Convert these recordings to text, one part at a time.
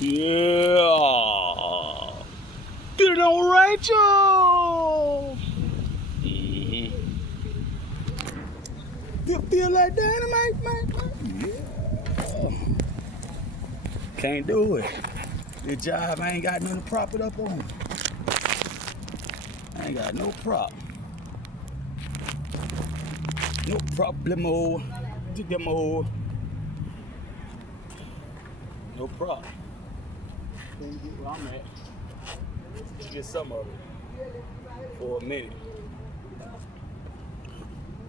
Yeah. Get it on, Rachel. Feel like dynamite, man. Yeah. Can't do it. This job, I ain't got nothing to prop it up on. I ain't got no prop. No problemo. Digamo. No prop. Let me get where I'm at. Let's get some of it. For a minute.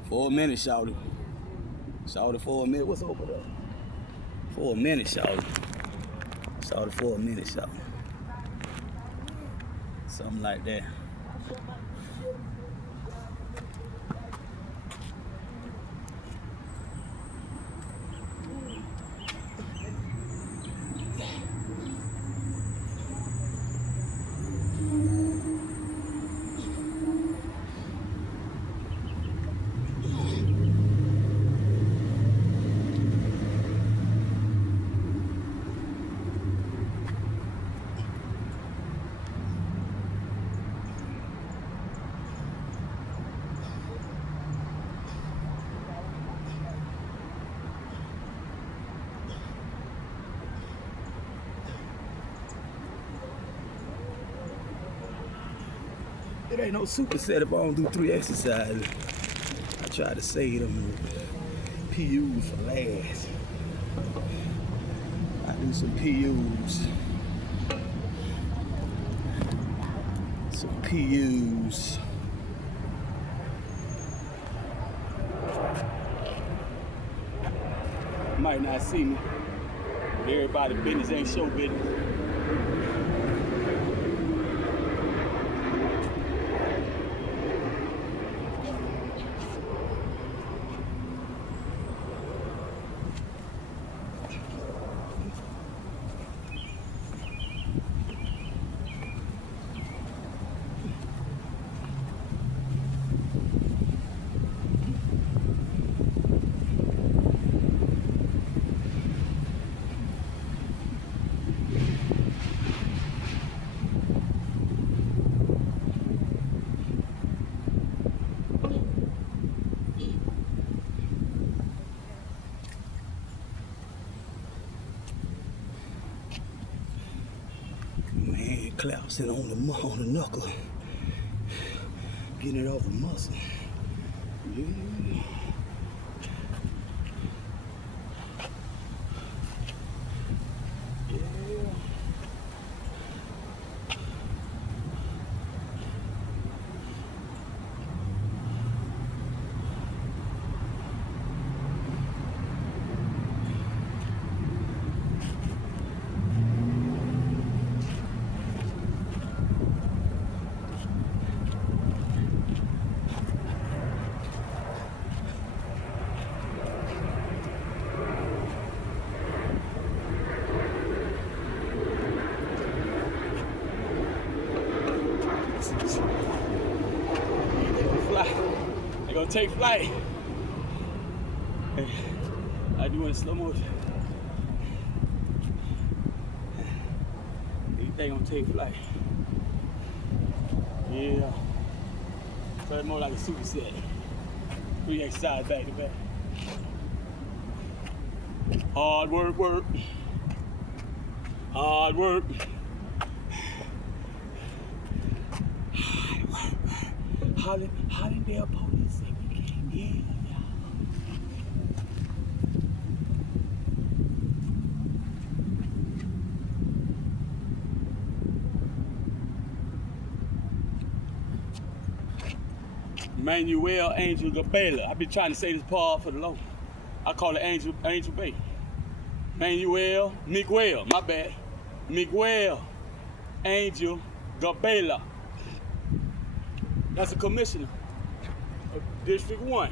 For a minute, shawty. Shawty, for a minute. What's over there? For a minute, shawty. Shawty, for a minute, shawty. Something like that. It ain't no superset if I don't do 3 exercises. I try to save them PUs for last. I do some PUs. Some PUs. Might not see me, but everybody's business ain't show business. Collapsing on the knuckle, getting it off the muscle. Yeah. They're gonna take flight. I do it in slow motion. They gonna take flight. Yeah. So it's more like a superset. 3 exercises back to back. Hard work. Hard work. Hollandale police say we can't get it, y'all. Manuel Angel Gabela. I've been trying to say this part for the long. I call it Angel Bay. Miguel, my bad. Miguel Angel Gabela. That's a commissioner of District 1.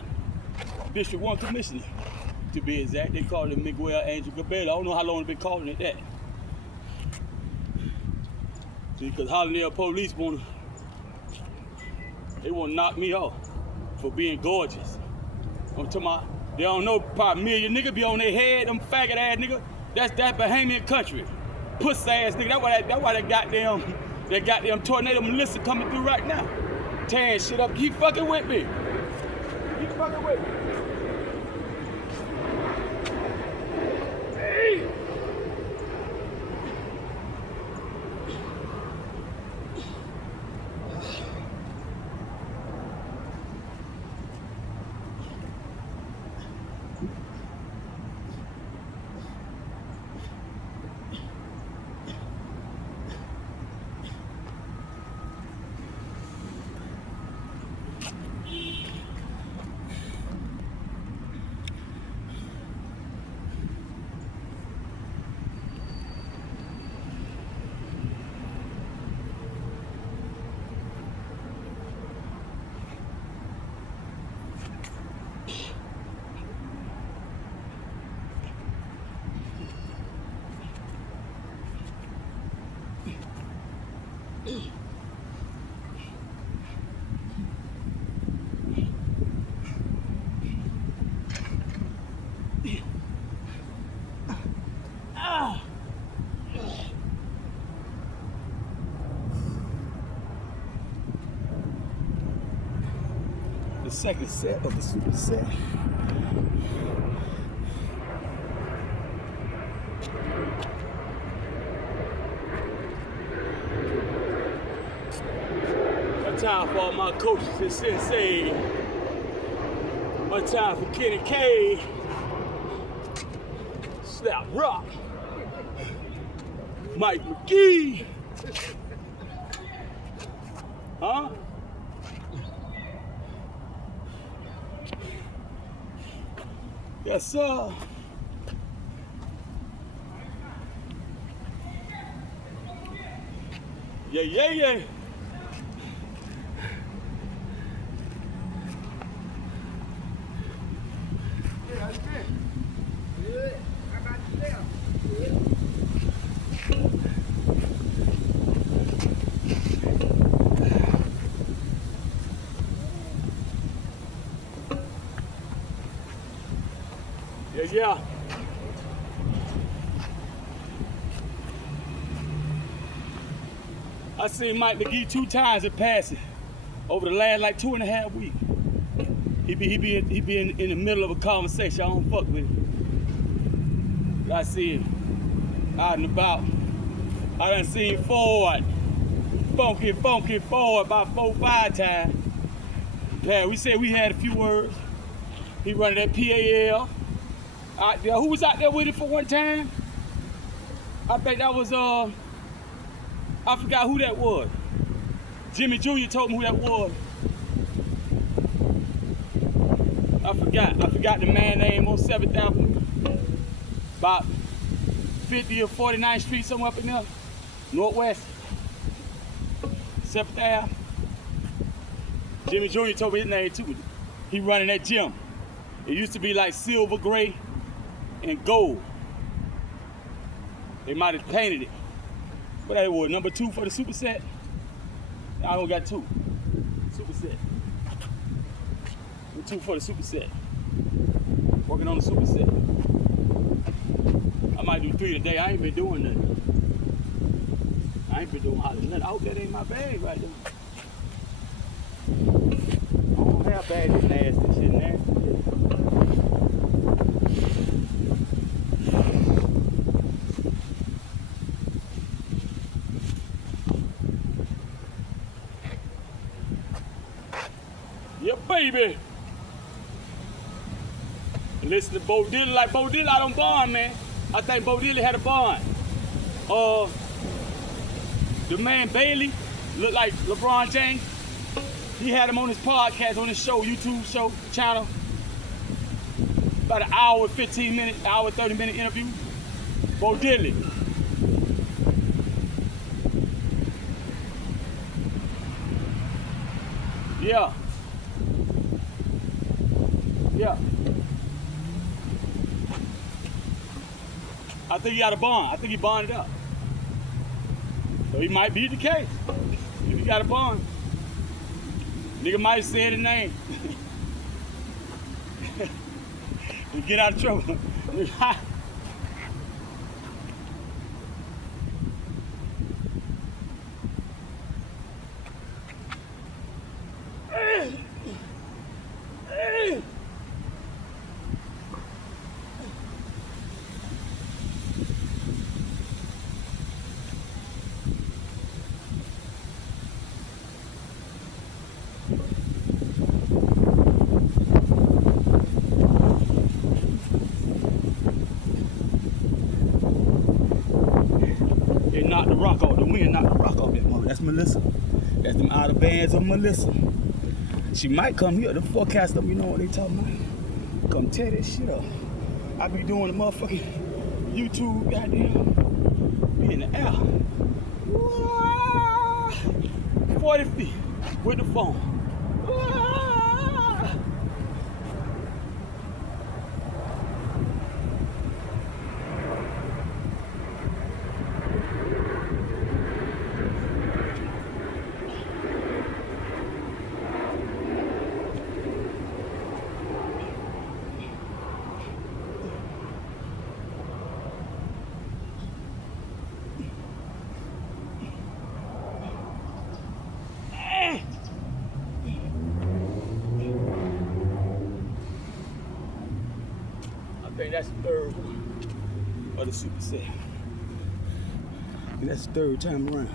District 1 commissioner, to be exact. They call it Miguel Angel Gabela. I don't know how long they've been calling it that. Because Hollandale police want to knock me off for being gorgeous. I'm talking about, they don't know, probably $1 million niggas be on their head, them faggot ass niggas. That's Bahamian country. Pussy ass nigga. That's why that goddamn tornado Melissa coming through right now. Tearing shit up. Keep fucking with me. Keep fucking with me. Hey. The second set of the superset. One time for all my coaches and sensei. One time for Kenny K. Slap Rock. Mike McGee. Huh? Yes, sir. Yeah, yeah, yeah. Yeah. I seen Mike McGee 2 times in passing over the last like 2.5 weeks. He be in the middle of a conversation. I don't fuck with him. I see him out and about. I done seen Ford, funky Ford about 4 or 5 times. Yeah, we said we had a few words. He running that PAL. Out there. Who was out there with it for one time? I think that was I forgot who that was. Jimmy Jr. told me who that was. I forgot the man name on 7th Avenue. About 50 or 49th Street, somewhere up in there. Northwest. 7th Ave. Jimmy Jr. told me his name too. He running that gym. It used to be like silver, gray, and gold. They might have painted it. What that was, number 2 for the superset? I only got 2. Superset. 2 for the superset. Working on the superset. I might do 3 today. I ain't been doing nothing. I ain't been doing hardly nothing. I hope that ain't my bag right there. I don't have bags that nasty shit in there. Yeah, baby. Listen to Bo Diddley, like Bo Diddley out on bond, man. I think Bo Diddley had a bond. The man Bailey looked like LeBron James. He had him on his podcast, on his show, YouTube show, channel. About an hour, 15 minute, hour, 30-minute interview. Bo Diddley. Yeah. Yeah. I think he got a bond. I think he bonded up. So he might be the case. If he got a bond. Nigga might have said his name. Get out of trouble. rock off the wind, knock the rock off that mother. That's Melissa. That's them outer bands of Melissa. She might come here. The forecast them, you know what they talking about. Come tear that shit up. I be doing the motherfucking YouTube, goddamn. Be in the air. 40 feet with the phone. I think that's the third one of the super set. And that's the third time around.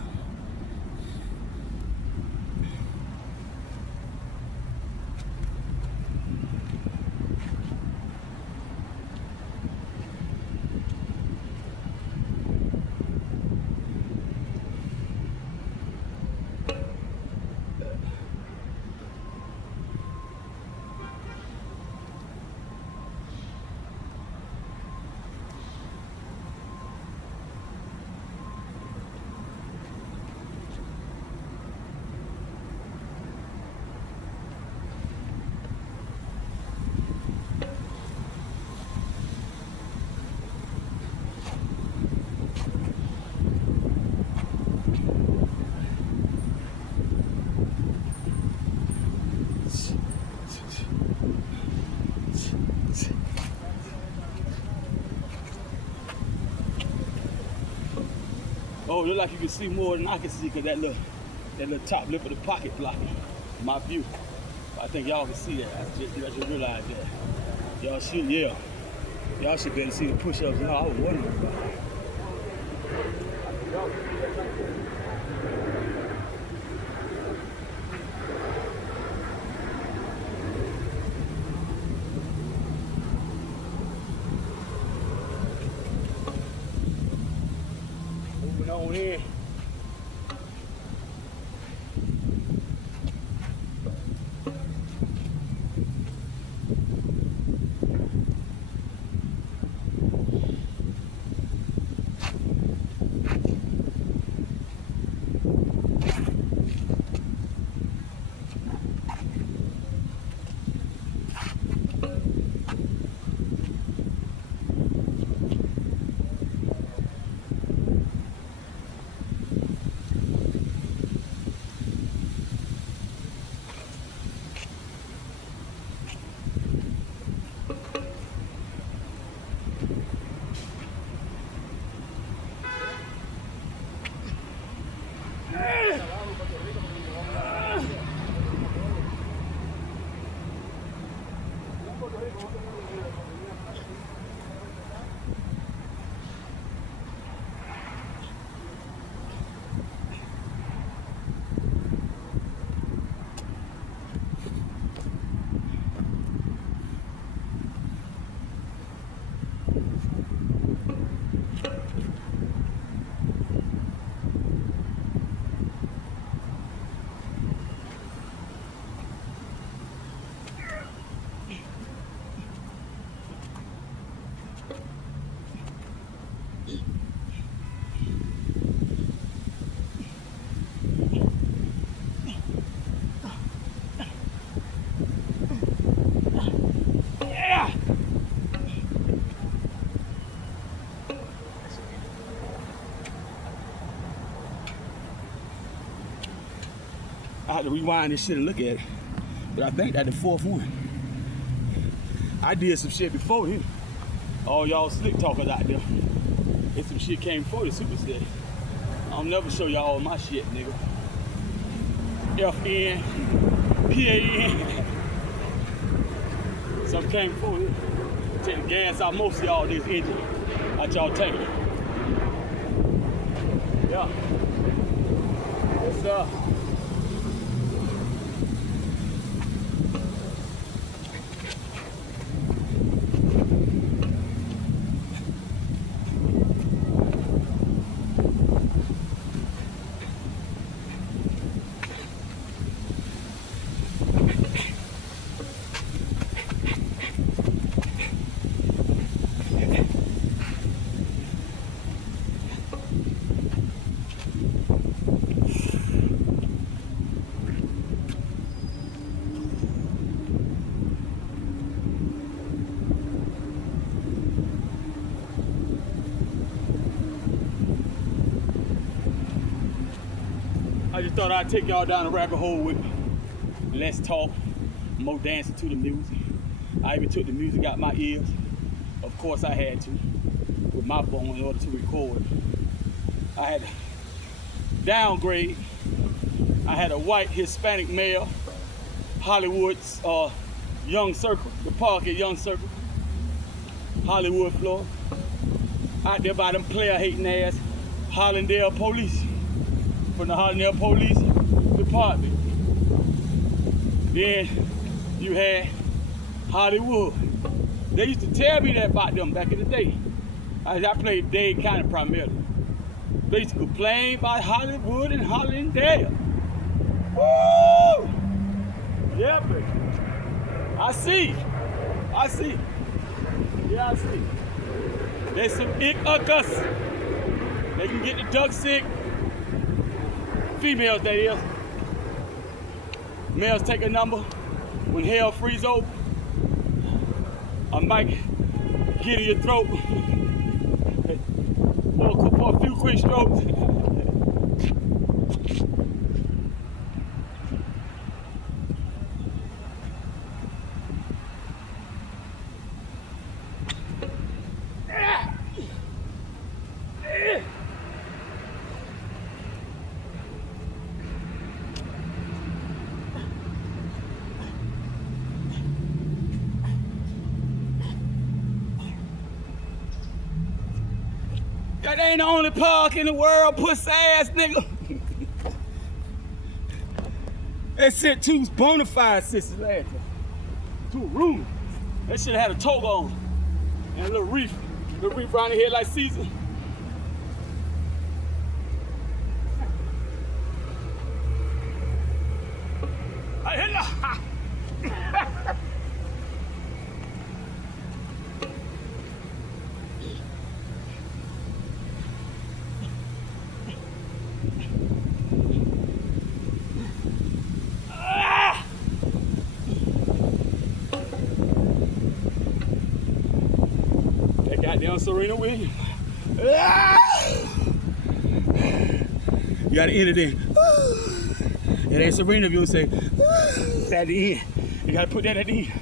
Oh, look like you can see more than I can see because that little top lip of the pocket blocking my view. I think y'all can see that. I just realized that. Y'all should, yeah. Y'all should be able to see the push-ups and all. I was wondering about it. Moving on in. I had to rewind this shit and look at it. But I think that's the fourth one. I did some shit before him. All y'all slick talkers out there. If some shit came before the super set. I'll never show y'all all my shit, nigga. FN, PAN. Something came before him. Take the gas out most of y'all this engine. Out y'all tank. Yeah. What's up? I just thought I'd take y'all down the rabbit hole with me. Let's talk, more dancing to the music. I even took the music out my ears. Of course I had to, with my phone in order to record. I had to downgrade. I had a white Hispanic male, Hollywood's Young Circle, the park at Young Circle, Hollywood, Florida. Out there by them player hating ass Hollandale police, from the Hollandale Police Department. Then you had Hollywood. They used to tell me that about them back in the day. I played Dade County primarily. They used to complain about Hollywood and Hollandale. Woo! Yeah, baby. I see. Yeah, I see. There's some ick-uckers. They can get the duck sick. Females, that is. Males take a number. When hell freeze over, I might get in your throat for a few quick strokes. That ain't the only park in the world, pussy ass nigga. They sent 2 bona fide sisters last time to a room. They should have had a toga on and a little reef around the head like Caesar. I hit ya. Goddamn Serena Williams. You gotta end it in. It ain't Serena if you say at the end. You gotta put that at the end.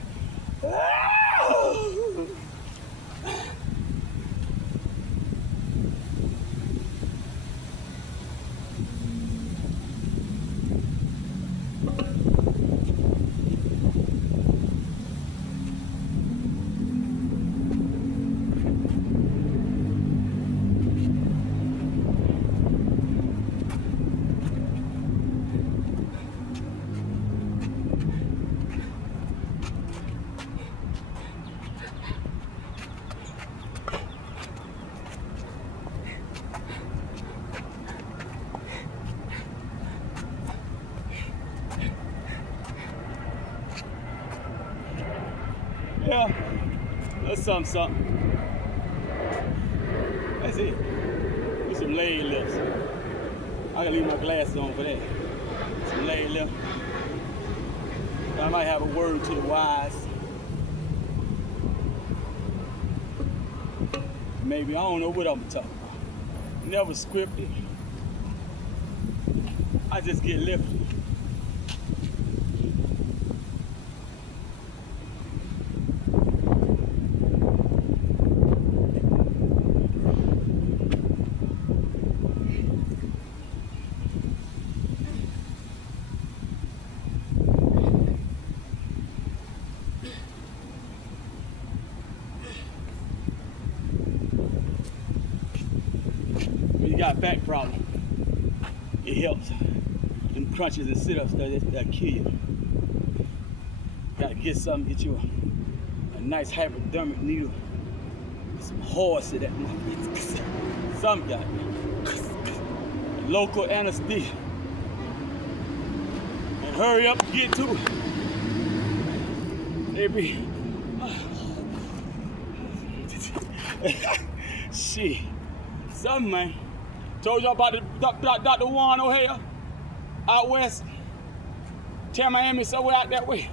Yeah, that's something. That's it. With some leg lifts. I gotta leave my glasses on for that. Some leg lifts. I might have a word to the wise. Maybe, I don't know what I'm talking about. Never scripted. I just get lifted. Got back problem, it helps. Them crunches and sit-ups, that kill you. Gotta get something, get you a nice hypodermic needle, some horse in that motherfucker. Some got local anesthesia. And hurry up and get to it. Shit, something, man. Told y'all about the Dr. Juan O'Hare out west. Tell Miami somewhere out that way.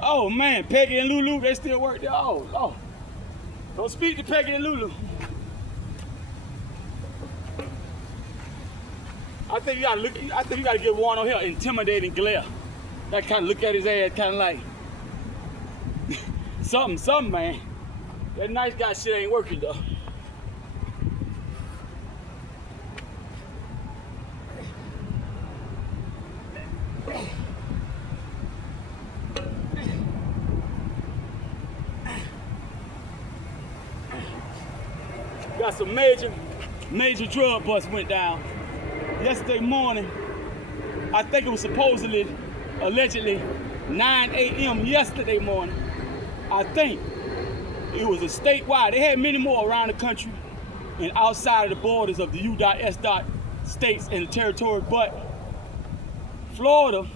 Oh man, Peggy and Lulu, they still work there. Oh Lord. Don't speak to Peggy and Lulu. I think you gotta look. I think you gotta get one on here, intimidating glare. That kind of look at his ass, kind of like something, man. That nice guy shit ain't working though. Got some major drug busts went down yesterday morning. I think it was allegedly 9 a.m. yesterday morning. I think it was a statewide. They had many more around the country and outside of the borders of the U.S. states and the territory, but Florida,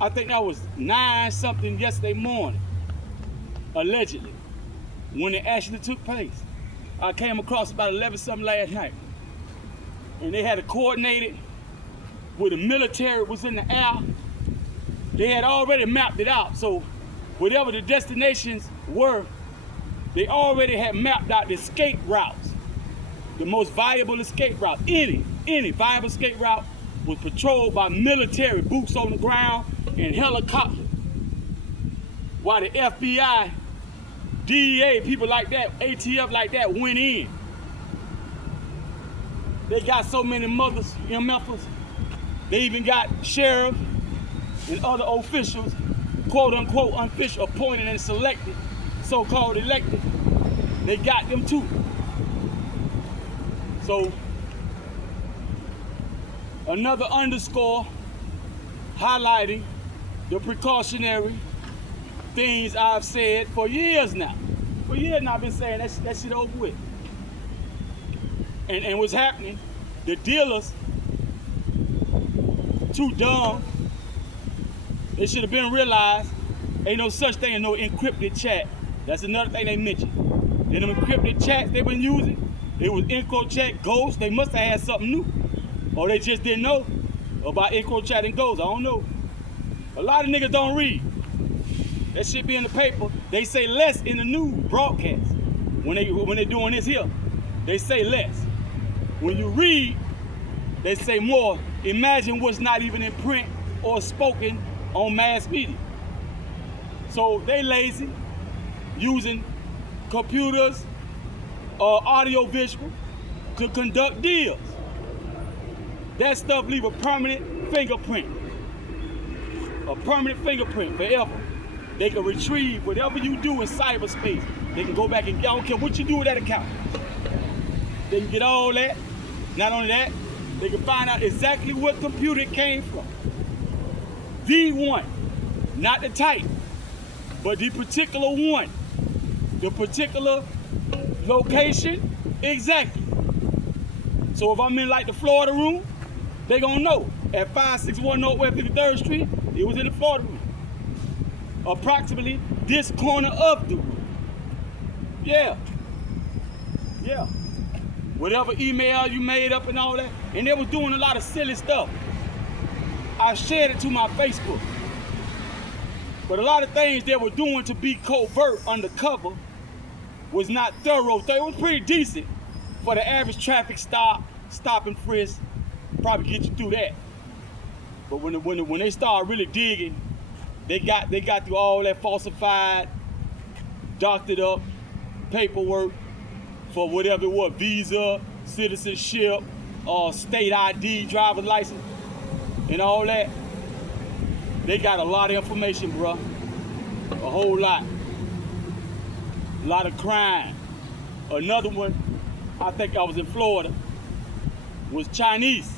I think that was 9 something yesterday morning, allegedly, when it actually took place. I came across about 11 something last night, and they had it coordinated where the military was in the air. They had already mapped it out, so whatever the destinations were, they already had mapped out the escape routes, the most viable escape route. Any viable escape route was patrolled by military, boots on the ground, and helicopters, while the FBI, DEA, people like that, ATF like that went in. They got so many mothers in Memphis. They even got sheriffs and other officials, quote unquote official, appointed and selected, so-called elected. They got them too. So another underscore highlighting the precautionary things I've said for years now. For years now I've been saying that shit over with. And what's happening, the dealers, too dumb. They should have been realized ain't no such thing as no encrypted chat. That's another thing they mentioned. And them encrypted chats they've been using, it was EncroChat Ghost. They must have had something new. Or they just didn't know about EncroChat and Ghost. I don't know. A lot of niggas don't read. That shit be in the paper. They say less in the news broadcast. When they doing this here, they say less. When you read, they say more. Imagine what's not even in print or spoken on mass media. So they lazy, using computers or audio visual to conduct deals. That stuff leave a permanent fingerprint. A permanent fingerprint forever. They can retrieve whatever you do in cyberspace. They can go back and, I don't care what you do with that account. They can get all that. Not only that, they can find out exactly what computer it came from. The one, not the type, but the particular one. The particular location, exactly. So if I'm in like the Florida room, they gonna know. At 561 Northwest 53rd Street, it was in the Florida room. Approximately this corner of the room. Yeah. Whatever email you made up and all that. And they was doing a lot of silly stuff. I shared it to my Facebook. But a lot of things they were doing to be covert, undercover, was not thorough. It was pretty decent for the average traffic stop and frisk, probably get you through that. But when they start really digging, they got through all that falsified, doctored up paperwork for whatever it was, visa, citizenship, state ID, driver's license, and all that. They got a lot of information, bro. A whole lot. A lot of crime. Another one, I think I was in Florida, was Chinese.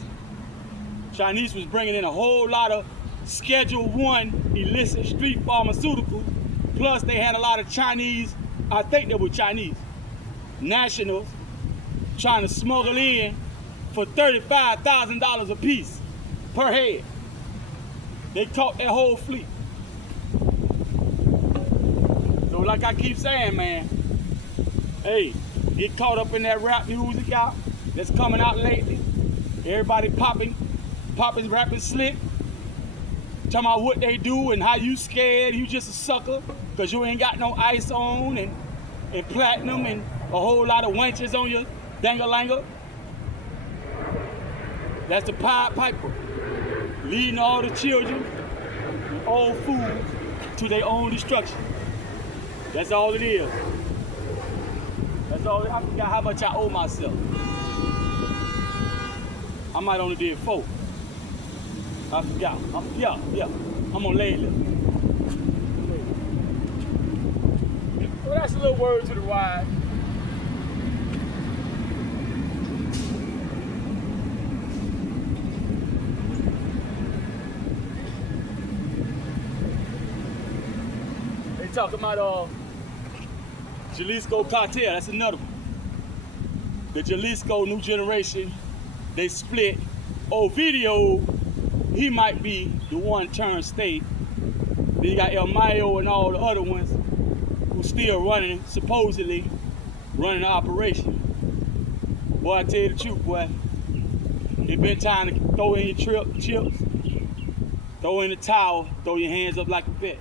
Chinese was bringing in a whole lot of Schedule 1 illicit street pharmaceuticals. Plus they had a lot of Chinese, I think they were Chinese, nationals trying to smuggle in for $35,000 a piece per head. They caught that whole fleet. So like I keep saying, man, hey, get caught up in that rap music out that's coming out lately. Everybody popping, rapping slick, talking about what they do and how you scared, you just a sucker because you ain't got no ice on and platinum and a whole lot of wenches on your dangalanger. That's the Pied Piper, leading all the children and old fools to their own destruction. That's all it is. That's all. I forgot how much I owe myself. I might only did 4. I forgot. Yeah. I'm on lay lift. Well, that's a little word to the wise. They talking about Jalisco cartel. That's another one. The Jalisco new generation. They split. Video, he might be the one turned state. Then you got El Mayo and all the other ones who still running, supposedly running the operation. Boy, I tell you the truth, boy. It been time to throw in your chips, throw in the towel, throw your hands up like a vet.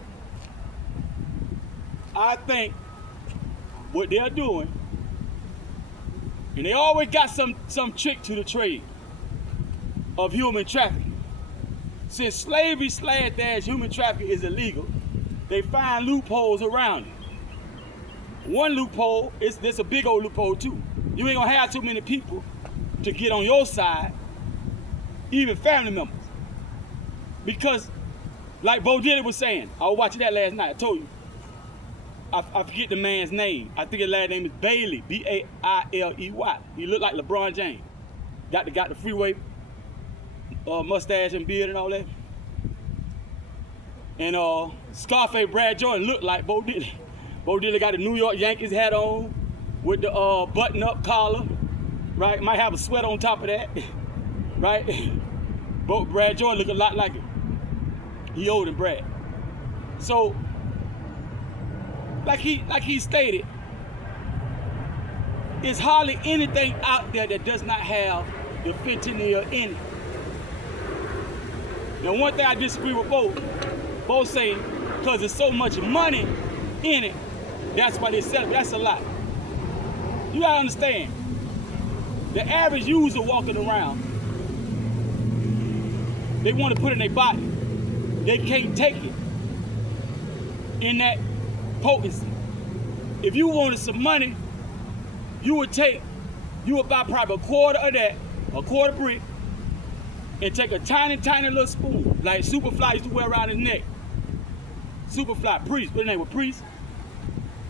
I think what they're doing, and they always got some trick to the trade of human trafficking. Since slavery / human trafficking is illegal, they find loopholes around it. One loophole, there's a big old loophole too. You ain't gonna have too many people to get on your side, even family members. Because, like Bo Diddy was saying, I was watching that last night, I told you. I forget the man's name. I think his last name is Bailey, B-A-I-L-E-Y. He looked like LeBron James. Got the freeway mustache and beard and all that. And Scarface Brad Jordan looked like Bo Diddy. Bo Diddy got the New York Yankees hat on with the button-up collar, right? Might have a sweat on top of that, right? Brad Jordan look a lot like it. He older than Brad. So, like he stated, there's hardly anything out there that does not have the fentanyl in it. Now, one thing I disagree with both saying, because there's so much money in it, that's why they sell it. That's a lie. You gotta understand, the average user walking around, they want to put it in their body. They can't take it in that potency. If you wanted some money, you would buy probably a quarter of that, a quarter brick, and take a tiny little spoon, like Superfly used to wear around his neck. Superfly, Priest, what his name was, Priest?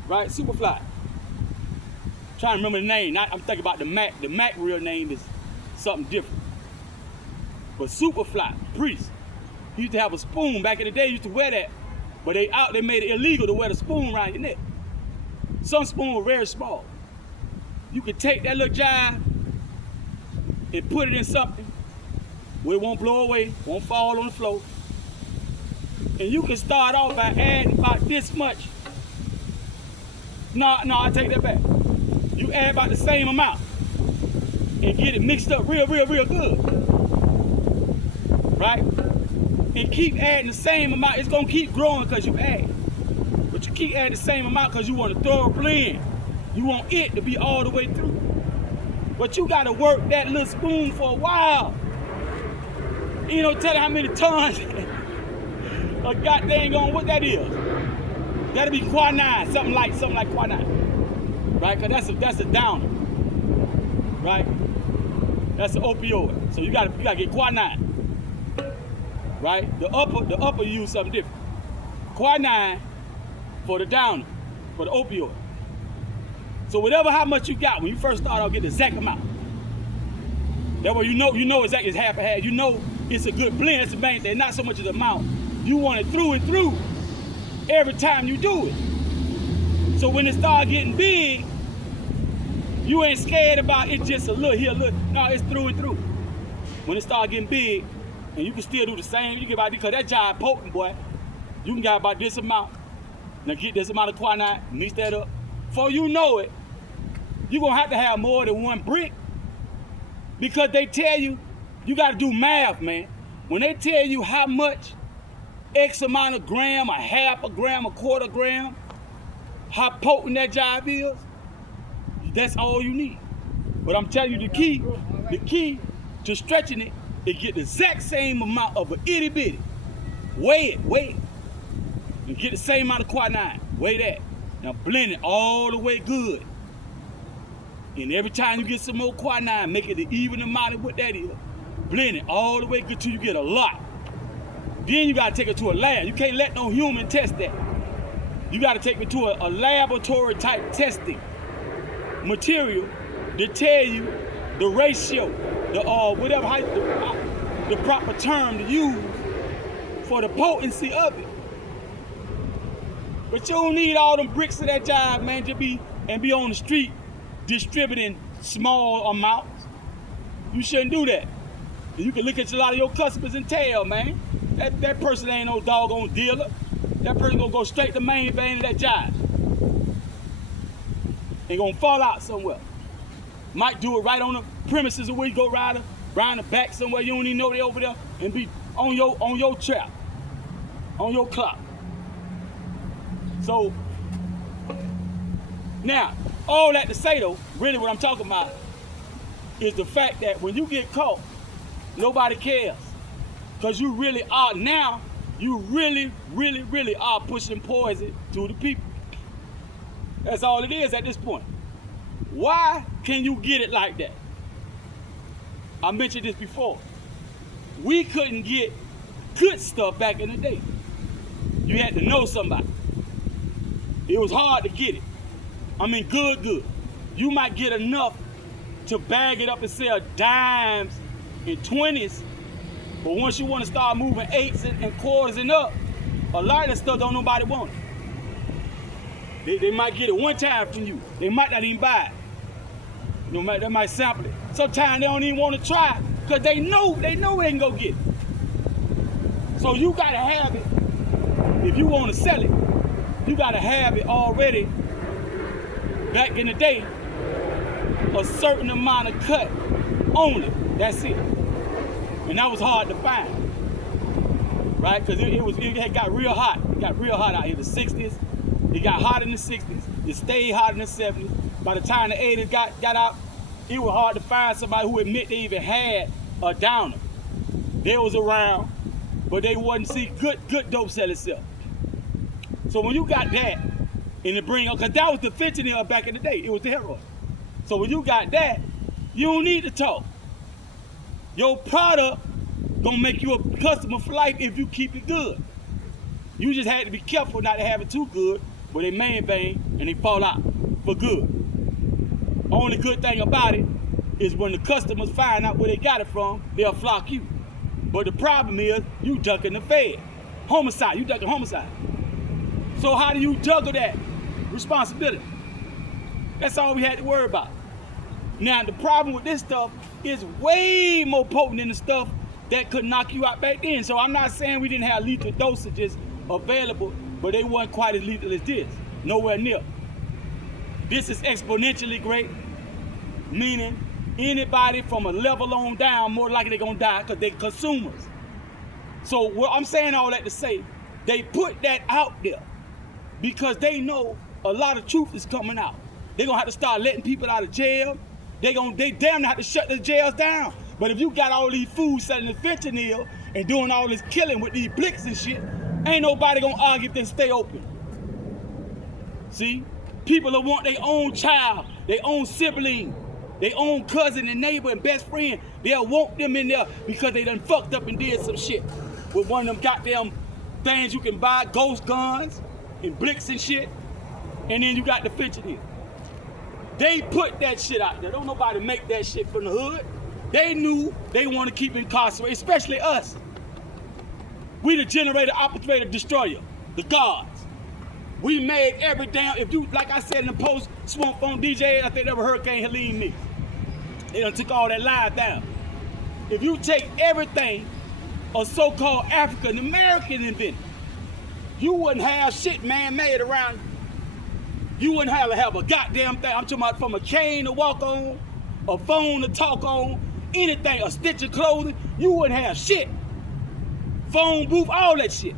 Right, Superfly. Trying to remember the name, I'm thinking about the Mac. The Mac real name is something different. But Superfly, Priest, he used to have a spoon. Back in the day, he used to wear that. But they made it illegal to wear the spoon around your neck. Some spoons were very small. You could take that little jive and put it in something where it won't blow away, won't fall on the floor. And you can start off by adding about this much. No, I take that back. You add about the same amount and get it mixed up real good. Right? And keep adding the same amount. It's gonna keep growing because you add. But you keep adding the same amount because you want a thorough blend. You want it to be all the way through. But you gotta work that little spoon for a while. You know, tell you how many tons a goddamn on what that is. That'll be quinine, something like quinine. Right? Cause that's a downer. Right? That's an opioid. So you gotta get quinine. Right? The upper use something different. Quinine for the downer, for the opioid. So whatever how much you got, when you first start out, get the exact amount. That way you know exactly it's half and half. You know it's a good blend. That's the main thing. Not so much of the amount. You want it through and through every time you do it. So when it start getting big, you ain't scared about it just a little here, a little. No, it's through and through. When it start getting big, and you can still do the same, you get about, because that job potent, boy. You can get about this amount. Now get this amount of quinine, mix that up. Before you know it, you're gonna have to have more than one brick. Because they tell you gotta do math, man. When they tell you how much X amount of gram, a half a gram, a quarter gram, how potent that jive is, that's all you need. But I'm telling you, the key to stretching it it get the exact same amount of an itty bitty. Weigh it, and get the same amount of quinine. Weigh that. Now blend it all the way good. And every time you get some more quinine, make it an even amount of what that is. Blend it all the way good till you get a lot. Then you gotta take it to a lab. You can't let no human test that. You gotta take it to a laboratory type testing material to tell you the ratio, the proper term to use for the potency of it. But you don't need all them bricks of that job, man, to be on the street distributing small amounts. You shouldn't do that. You can look at a lot of your customers and tell, man, that person ain't no doggone dealer. That person gonna go straight to main vein of that job. They gonna fall out somewhere. Might do it right on the premises of where you go around the back somewhere you don't even know they over there and be on your trap, on your clock. So now, all that to say though, really what I'm talking about is the fact that when you get caught, nobody cares. Because you really are now, you really are pushing poison to the people. That's all it is at this point. Why can you get it like that? I mentioned this before. We couldn't get good stuff back in the day. You had to know somebody. It was hard to get it. I mean, good. You might get enough to bag it up and sell dimes and 20s, but once you want to start moving 8s and quarters and up, a lot of that stuff don't nobody want it. They might get it one time from you. They might not even buy it. They might sample it. Sometimes they don't even want to try because they know they can go get it. So you gotta have it. If you want to sell it, you gotta have it already. Back in the day, a certain amount of cut on it. That's it. And that was hard to find, right? Because it got real hot. It got real hot out here in the 60s. It got hot in the 60s. It stayed hot in the 70s. By the time the 80s got out, it was hard to find somebody who admit they even had a downer. They was around, but they wasn't see good dope sell itself. So when you got that, and it bring up, because that was the fentanyl back in the day. It was the heroin. So when you got that, you don't need to talk. Your product gonna make you a customer for life if you keep it good. You just had to be careful not to have it too good, but they main vein and they fall out for good. Only good thing about it is when the customers find out where they got it from, they'll flock you. But the problem is you ducking the Fed. Homicide, you ducking homicide. So how do you juggle that responsibility? That's all we had to worry about. Now the problem with this stuff is way more potent than the stuff that could knock you out back then. So I'm not saying we didn't have lethal dosages available, but they weren't quite as lethal as this. Nowhere near. This is exponentially great, meaning anybody from a level on down more likely they're gonna die because they're consumers. So what I'm saying all that to say, they put that out there because they know a lot of truth is coming out. They're gonna have to start letting people out of jail. They damn have to shut the jails down. But if you got all these fools selling the fentanyl and doing all this killing with these blicks and shit, ain't nobody gonna argue if they stay open. See? People that want their own child, their own sibling, their own cousin and neighbor and best friend, they'll want them in there because they done fucked up and did some shit with one of them goddamn things you can buy, ghost guns and blicks and shit, and then you got the fentanyl. They put that shit out there. Don't nobody make that shit from the hood. They knew they want to keep incarcerated, especially us. We the generator, operator, destroyer, the gods. We made every damn, if you, like I said in the post, Swamp Phone DJ, I think that was Hurricane Helene mix. They done took all that live down. If you take everything a so-called African American invented, you wouldn't have shit man-made around. You wouldn't have a goddamn thing. I'm talking about from a cane to walk on, a phone to talk on, anything, a stitch of clothing. You wouldn't have shit. Phone booth, all that shit.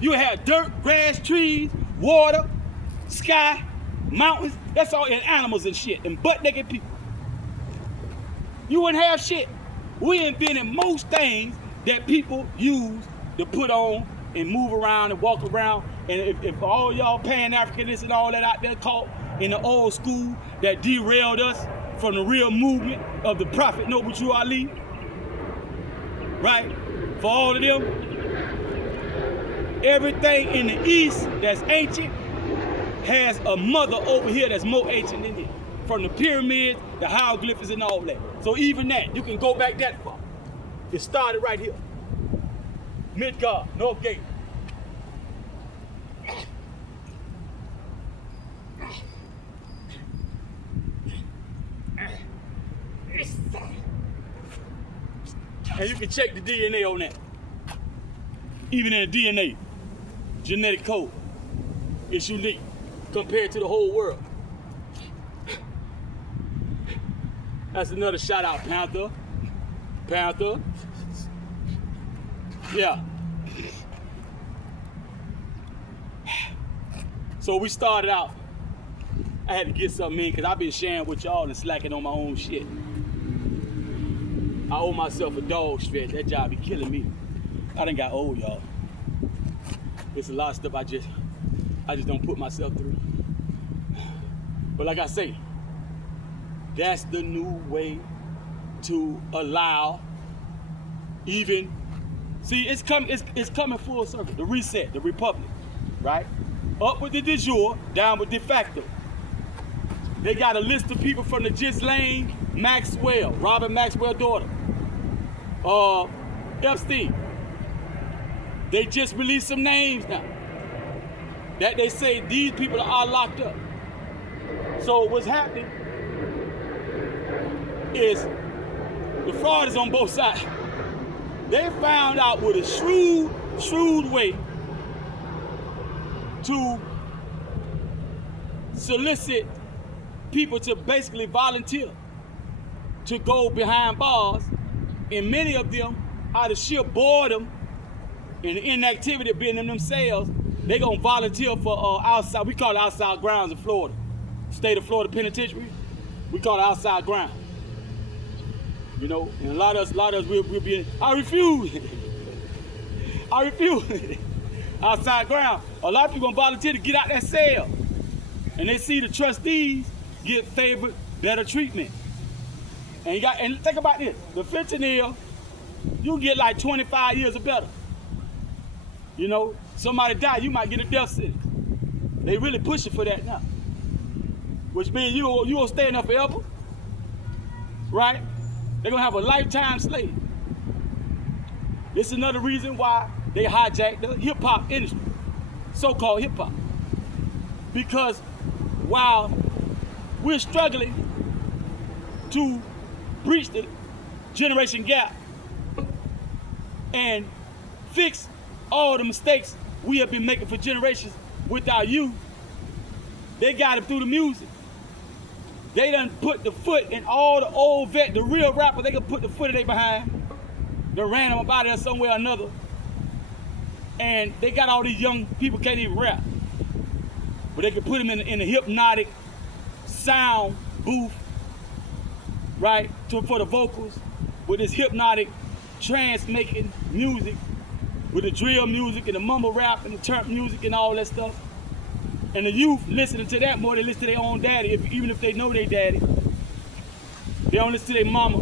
You have dirt, grass, trees, water, sky, mountains. That's all, and animals and shit, and butt naked people. You wouldn't have shit. We invented most things that people use to put on and move around and walk around. And if all y'all Pan-Africanists and all that out there caught in the old school that derailed us from the real movement of the Prophet Noble True Ali, right? For all of them, everything in the East that's ancient has a mother over here that's more ancient than it. From the pyramids, the hieroglyphics, and all that. So even that, you can go back that far. It started right here. Midgard, North Gate. And you can check the DNA on that. Even in the DNA, genetic code, it's unique compared to the whole world. That's another shout out, Panther. Panther. Yeah. So we started out. I had to get something in because I've been sharing with y'all and slacking on my own shit. I owe myself a dog stretch. That job be killing me. I done got old, y'all. It's a lot of stuff I just don't put myself through. But like I say, that's the new way to allow even, see, it's coming full circle. The reset, the republic, right? Up with the de jure, down with de facto. They got a list of people from the Ghislaine Maxwell, Robert Maxwell's daughter, Epstein. They just released some names now that they say these people are locked up. So what's happening is the fraud is on both sides. They found out with a shrewd way to solicit people to basically volunteer to go behind bars, and many of them, out of sheer boredom and the inactivity of being in themselves, they gonna volunteer for outside. We call it outside grounds in Florida, state of Florida penitentiary. We call it outside grounds. You know, and a lot of us will be in, I refuse. I refuse. Outside ground. A lot of people gonna volunteer to get out that cell. And they see the trustees get favored, better treatment. And think about this, the fentanyl, you get like 25 years or better. You know, somebody die, you might get a death sentence. They really pushing for that now. Which means you gonna stay in there forever, right? They're gonna have a lifetime slave. This is another reason why they hijacked the hip-hop industry, so-called hip-hop. Because while we're struggling to breach the generation gap and fix all the mistakes we have been making for generations with our youth, they got it through the music. They done put the foot in all the old the real rappers, they can put the foot in their behind. They ran them up out there somewhere or another. And they got all these young people can't even rap. But they can put them in a hypnotic sound booth, right, for the vocals, with this hypnotic trance-making music, with the drill music and the mumble rap and the turnt music and all that stuff. And the youth listening to that more than listen to their own daddy, even if they know their daddy. They don't listen to their mama,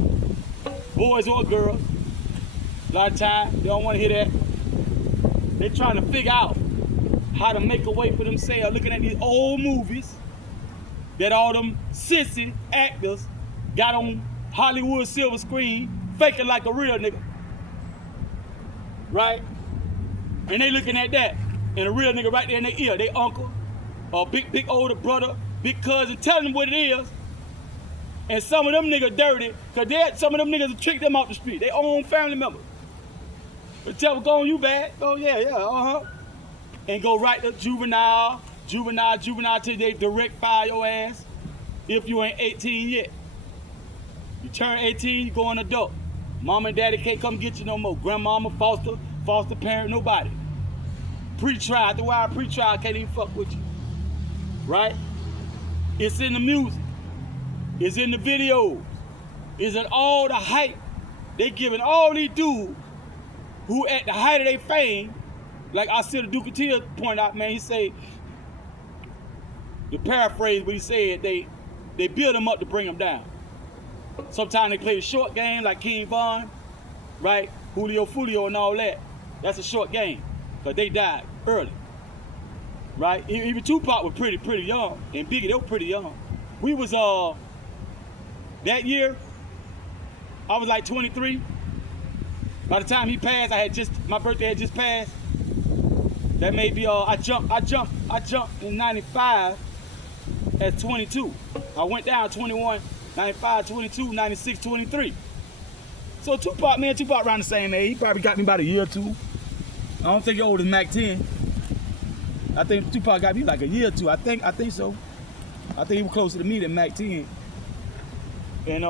boys or girls. A lot of times, they don't want to hear that. They're trying to figure out how to make a way for themselves, looking at these old movies that all them sissy actors got on Hollywood silver screen, faking like a real nigga. Right? And they looking at that, and a real nigga right there in their ear, they uncle, or big older brother, big cousin, telling them what it is. And some of them niggas dirty, because some of them niggas will trick them off the street, their own family members. But tell them, go on, you bad. Oh, yeah, And go right to juvenile till they direct fire your ass if you ain't 18 yet. You turn 18, you go an adult. Mama and daddy can't come get you no more. Grandmama, foster parent, nobody. Pre-trial, after a while, pre-trial can't even fuck with you. Right? It's in the music. It's in the videos. It's in all the hype they giving all these dudes who at the height of their fame, like I see the Ducatil point out, man, he say, to paraphrase what he said, they build them up to bring them down. Sometimes they play a short game like King Von, right? Julio Fulio and all that. That's a short game, because they died early, right? Even Tupac was pretty young, and Biggie, they were pretty young. We was, that year, I was like 23. By the time he passed, my birthday had just passed. That may be, I jumped in 95 at 22. I went down 21, 95, 22, 96, 23. So Tupac around the same age. He probably got me about a year or two. I don't think he's older than Mac 10. I think Tupac got me like a year or two. I think so. I think he was closer to me than Mac 10. And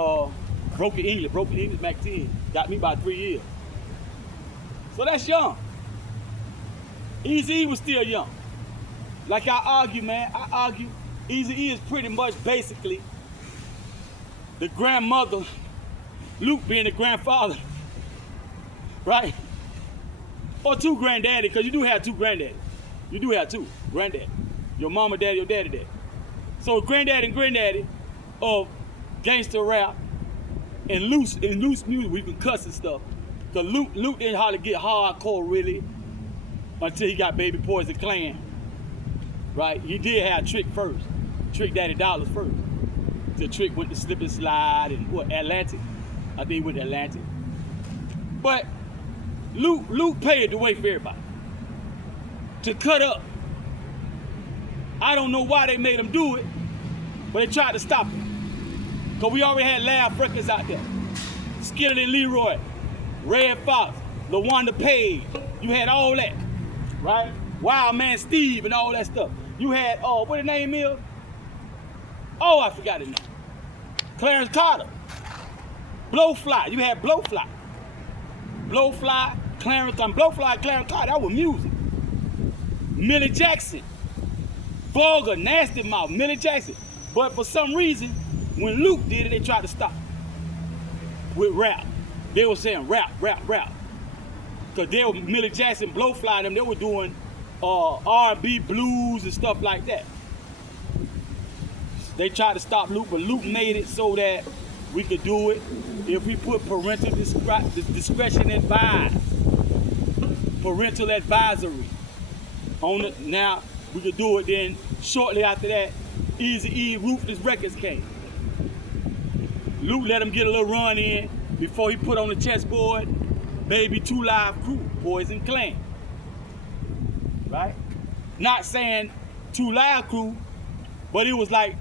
broken English, Mac 10. Got me about 3 years. So that's young. Eazy-E was still young. Like I argue, man, Eazy-E is pretty much basically the grandmother, Luke being the grandfather, right? Or two granddaddy, because you do have two granddaddies. You do have two granddaddy. Your mama, daddy, your daddy, daddy. So granddaddy and granddaddy of gangster rap and loose music where you can cuss and stuff. Cause Luke didn't hardly get hardcore really until he got Baby Poison Clan. Right? He did have Trick first. Trick Daddy Dollars first. The Trick went to Slip and Slide and what, Atlantic? I think he went to Atlantic. But Luke paved the way for everybody. To cut up. I don't know why they made him do it, but they tried to stop him. Because we already had Laugh Records out there. Skillet and Leroy, Red Fox, LaWanda Page. You had all that, right? Wild Man Steve and all that stuff. You had, what the name is? Oh, I forgot his name. Clarence Carter. Blowfly. You had Blowfly. Blowfly, Clarence Carter. That was music. Millie Jackson. Vulgar, Nasty Mouth, Millie Jackson. But for some reason, when Luke did it, they tried to stop it with rap. They were saying rap. Because they were Millie Jackson, Blowfly, them, they were doing R&B, blues, and stuff like that. They tried to stop Luke, but Luke made it so that we could do it if we put parental discretion advised. Parental advisory on it. Now, we could do it. Then shortly after that, Eazy-E Ruthless Records came. Luke let him get a little run in before he put on the chessboard Baby 2 Live Crew, Poison Clan. Right? Not saying 2 Live Crew, but it was like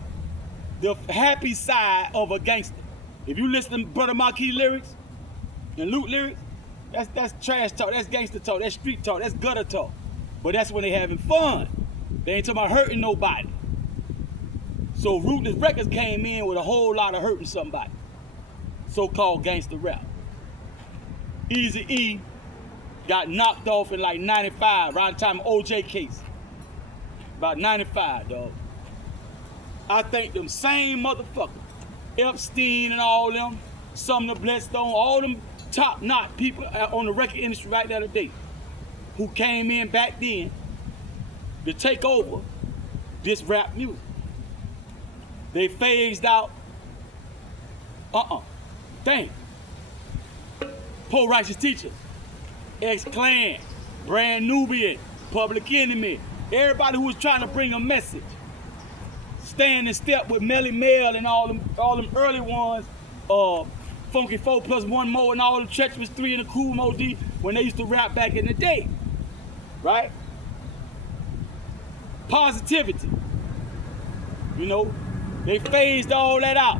the happy side of a gangster. If you listen to Brother Marquis lyrics and Luke lyrics, that's trash talk, that's gangster talk, that's street talk, that's gutter talk. But that's when they having fun. They ain't talking about hurting nobody. So Ruthless Records came in with a whole lot of hurting somebody. So-called gangster rap. Eazy-E got knocked off in like 95, around the time of OJ case. About 95, dog. I think them same motherfuckers, Epstein and all them, Sumner Bledstone, all them top-notch people on the record industry right there today, who came in back then to take over this rap music. They phased out, dang. Poor Righteous Teachers, X-Clan, Brand Nubian, Public Enemy, everybody who was trying to bring a message. Stand in step with Melly Mel and all them early ones, Funky 4 Plus 1 More and all the Treacherous 3 and the Cool Mo D when they used to rap back in the day, right? Positivity, you know, they phased all that out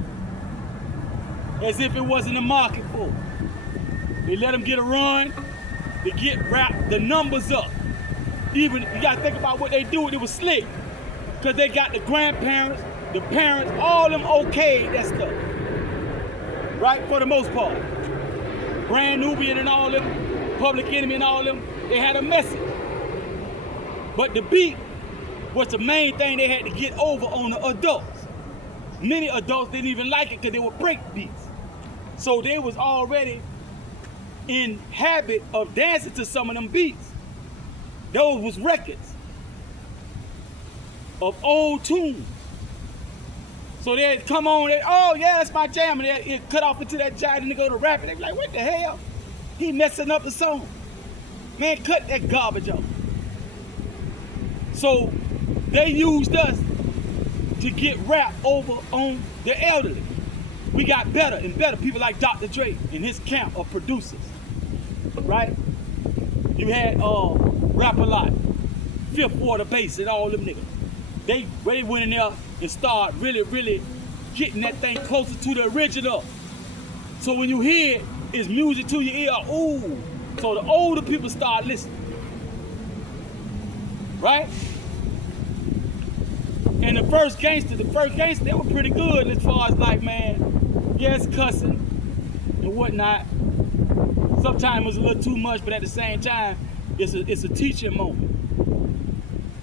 as if it wasn't a market for it. They let them get a run, to get rap, the numbers up. Even, you gotta think about what they do, it was slick. Because they got the grandparents, the parents, all them okayed that stuff. Right, for the most part. Brand Nubian and all them, Public Enemy and all them, they had a message. But the beat was the main thing they had to get over on the adults. Many adults didn't even like it because they were break beats. So they was already in habit of dancing to some of them beats. Those was records of old tunes. So they'd come on, oh yeah, that's my jam, and they'd cut off into that jam and they go to rap, and they'd be like, what the hell? He messing up the song. Man, cut that garbage off. So they used us to get rap over on the elderly. We got better and better. People like Dr. Dre and his camp of producers, right? You had Rap A Lot, Fifth Water Bass, and all them niggas. They went in there and started really getting that thing closer to the original. So when you hear it, it's music to your ear, ooh. So the older people start listening, right? And the first gangster, they were pretty good as far as like, man, yes, cussing and whatnot. Sometimes it was a little too much, but at the same time, it's a teaching moment.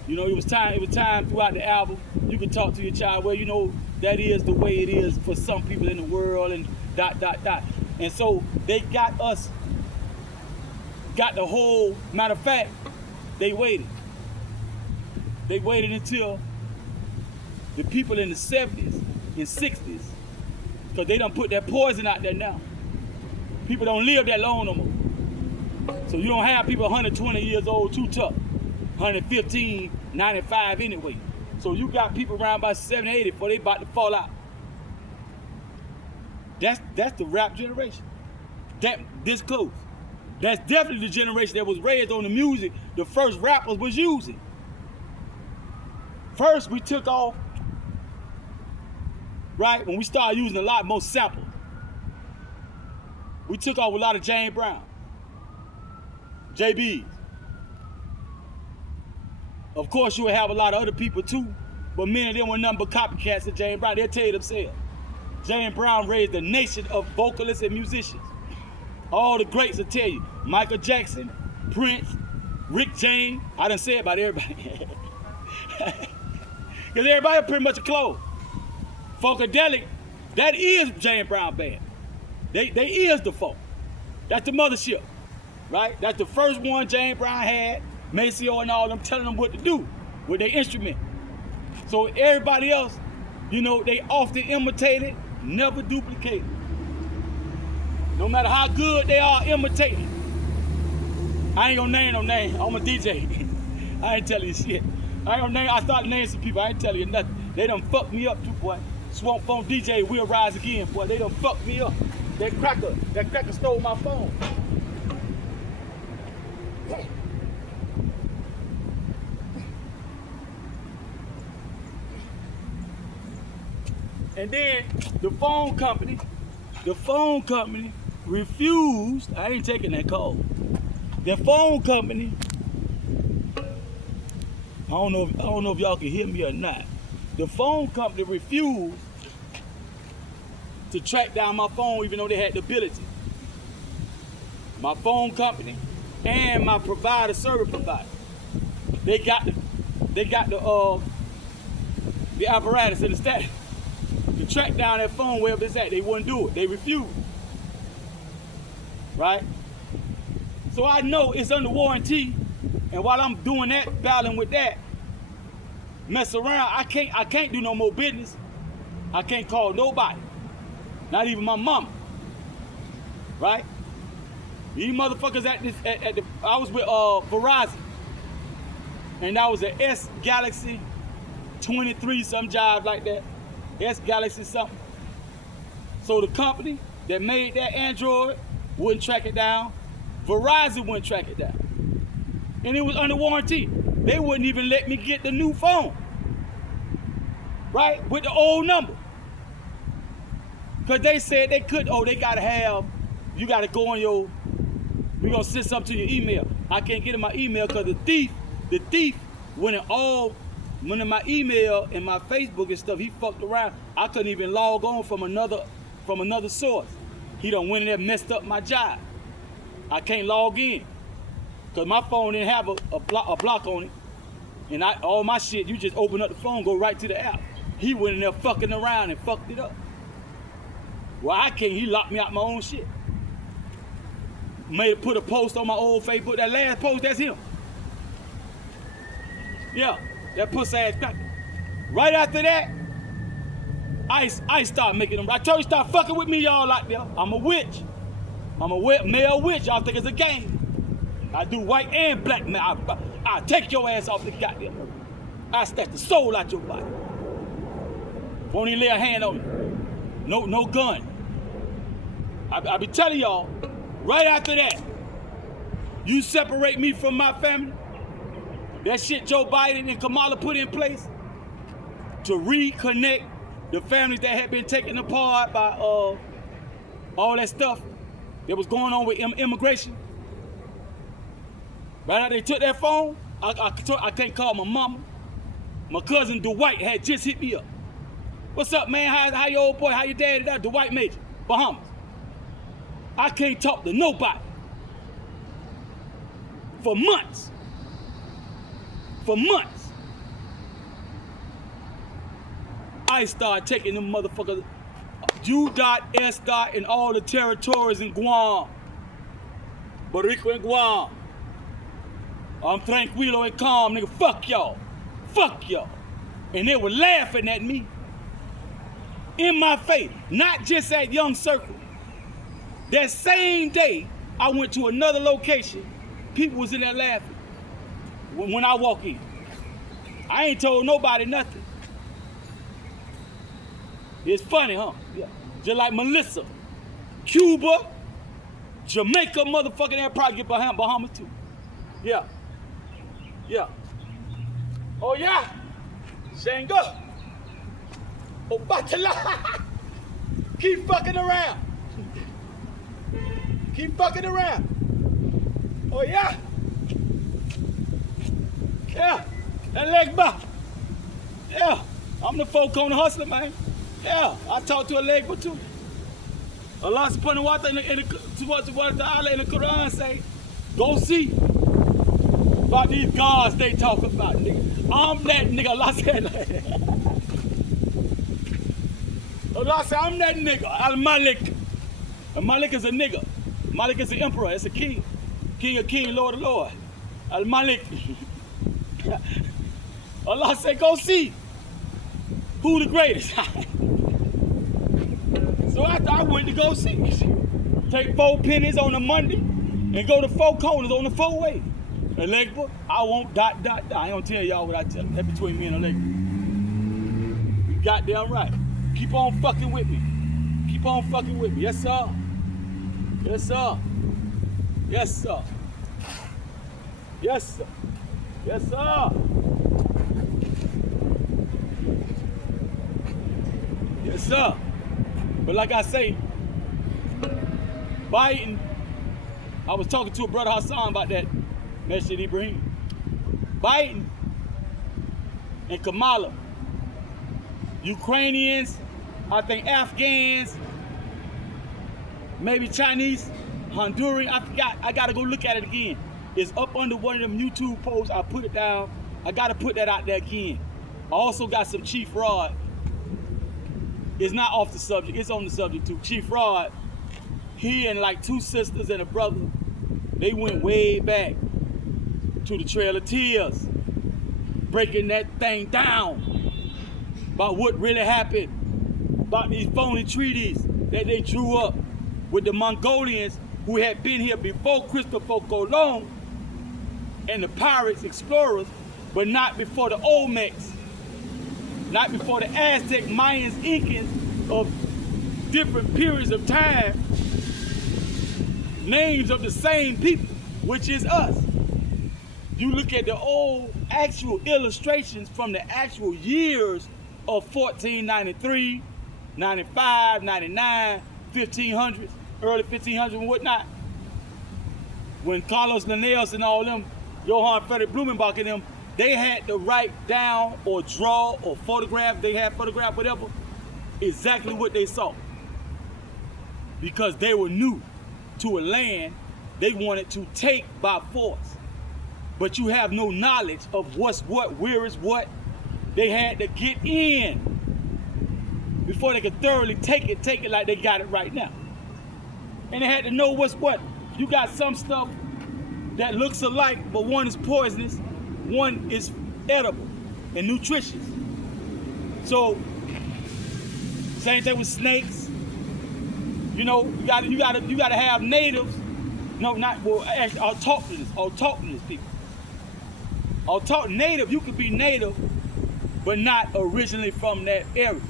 You know, it was time throughout the album. You could talk to your child, well, you know, that is the way it is for some people in the world, and ... And so they got the whole, matter of fact, they waited. They waited until the people in the 70s and 60s, because they done put that poison out there now. People don't live that long no more. So you don't have people 120 years old too tough, 115, 95 anyway. So you got people around by 70, 80 before they about to fall out. That's the rap generation. This close. That's definitely the generation that was raised on the music the first rappers was using. First we took off, right, when we started using a lot more samples. We took off a lot of James Brown, JB's. Of course you would have a lot of other people too, but many of them were nothing but copycats of James Brown. They'll tell you themselves. James Brown raised a nation of vocalists and musicians. All the greats will tell you. Michael Jackson, Prince, Rick James. I done said about everybody. Because everybody pretty much a clone. Funkadelic, that is James Brown band. They is the folk. That's the mothership, right? That's the first one James Brown had, Maceo and all them telling them what to do with their instrument. So everybody else, you know, they often imitated, never duplicated. No matter how good they are imitating. I ain't gonna name no name. I'm a DJ. I ain't telling you shit. I started naming some people. I ain't telling you nothing. They done fucked me up too, boy. Swamp Phone DJ will rise again, boy. They done fucked me up. That cracker stole my phone. And then the phone company refused. I ain't taking that call. The phone company, I don't know if y'all can hear me or not. The phone company refused to track down my phone, even though they had the ability. My phone company and my service provider. They got the apparatus and the status to track down that phone wherever it's at. They wouldn't do it. They refused. Right? So I know it's under warranty, and while I'm doing that, battling with that, mess around, I can't do no more business. I can't call nobody. Not even my mama. Right? These motherfuckers I was with Verizon. And that was an S Galaxy 23, some job like that. S Galaxy something. So the company that made that Android wouldn't track it down. Verizon wouldn't track it down. And it was under warranty. They wouldn't even let me get the new phone. Right? With the old number. Because they said they could, they gotta have, you gotta go on we're gonna send something to your email. I can't get in my email because the thief went in my email and my Facebook and stuff, he fucked around. I couldn't even log on from another source. He done went in there, messed up my job. I can't log in. Because my phone didn't have a block on it. And all my shit, you just open up the phone, go right to the app. He went in there fucking around and fucked it up. Well, I can't, he locked me out my own shit. put a post on my old Facebook. That last post, that's him. Yeah, that pussy ass cracker. Right after that, I start making them. I told you start fucking with me, y'all out there. I'm a witch. I'm a male witch. Y'all think it's a game. I do white and black man. I take your ass off the goddamn. I snatch the soul out your body. Won't even lay a hand on you. No gun. I be telling y'all, right after that, you separate me from my family. That shit Joe Biden and Kamala put in place to reconnect the families that had been taken apart by all that stuff that was going on with immigration. Right after they took that phone, I can't call my mama. My cousin Dwight had just hit me up. What's up, man? How your old boy? How your daddy? That Dwight Major, Bahamas. I can't talk to nobody for months. For months. I started taking them motherfuckers, U.S. and all the territories in Guam, Puerto Rico and Guam. I'm tranquilo and calm, nigga. Fuck y'all. Fuck y'all. And they were laughing at me in my face, not just at Young Circle. That same day, I went to another location. People was in there laughing when I walk in. I ain't told nobody nothing. It's funny, huh? Yeah. Just like Melissa, Cuba, Jamaica, motherfucking, that probably get behind Bahamas too. Yeah. Yeah. Oh yeah. Shango. Oh Batala. Keep fucking around. Keep fucking around. Oh yeah. Yeah. That leg back. Yeah. I'm the folk on the hustler, man. Yeah. I talk to a leg or two. Allah subhanahu wa ta'ala in the Quran say, go see about these gods they talk about, nigga. I'm that nigga. Allah said that. Allah said, I'm that nigga. Al-Malik. Al-Malik is a nigga. Malik is an emperor. It's a king. King of kings, Lord of lords. Al-Malik. Allah said, go see who the greatest. So after I went to go see, take 4 pennies on a Monday and go to 4 corners on the 4-way. Electra, I won't ... I ain't gonna tell y'all what I tell them. That's between me and Electra. You goddamn right. Keep on fucking with me. Keep on fucking with me. Yes, sir. Yes, sir. Yes, sir. Yes, sir. Yes, sir. Yes, sir. But like I say, Biden, I was talking to a brother Hassan about that shit he bring. Biden and Kamala, Ukrainians, I think Afghans, maybe Chinese, Honduran, I forgot. I gotta go look at it again. It's up under one of them YouTube posts. I put it down. I gotta put that out there again. I also got some Chief Rod. It's not off the subject, it's on the subject too. Chief Rod, he and like 2 sisters and a brother, they went way back to the Trail of Tears, breaking that thing down about what really happened, about these phony treaties that they drew up with the Mongolians who had been here before Christopher Colon and the pirates, explorers, but not before the Olmecs, not before the Aztec, Mayans, Incans of different periods of time, names of the same people, which is us. You look at the old actual illustrations from the actual years of 1493, 95, 99, 1500s, early 1500s and whatnot. When Carlos Linnaeus and all them, Johann Frederick Blumenbach and them, they had to write down or draw or photograph, they had photographed whatever, exactly what they saw. Because they were new to a land they wanted to take by force. But you have no knowledge of what's what, where is what. They had to get in before they could thoroughly take it like they got it right now. And they had to know what's what. you got some stuff that looks alike, but one is poisonous, one is edible and nutritious. So, same thing with snakes. You know, you gotta have natives. No, not well. Actually, autochthonous people. Native, you could be native, but not originally from that area.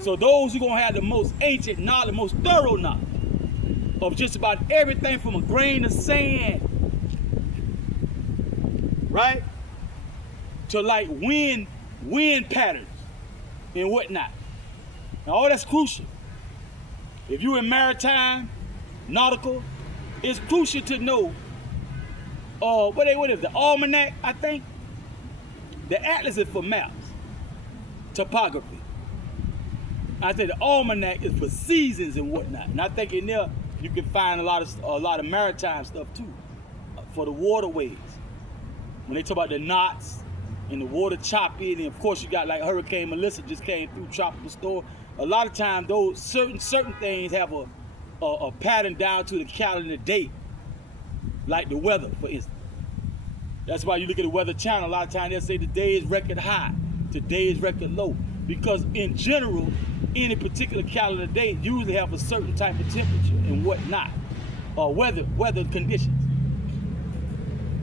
So those who gonna have the most ancient knowledge, most thorough knowledge of just about everything from a grain of sand, right, to like wind patterns and whatnot. Now all that's crucial. If you're in maritime, nautical, it's crucial to know what is the almanac, I think? The atlas is for maps, topography. I think the almanac is for seasons and whatnot. And I think in there you can find a lot of maritime stuff too, for the waterways. When they talk about the knots and the water choppy, and of course you got like Hurricane Melissa just came through tropical storm. A lot of times those certain things have a pattern down to the calendar date, like the weather, for instance. That's why you look at the Weather Channel, a lot of times they'll say today is record high, today is record low. Because in general, any particular calendar date usually have a certain type of temperature and whatnot, or weather conditions.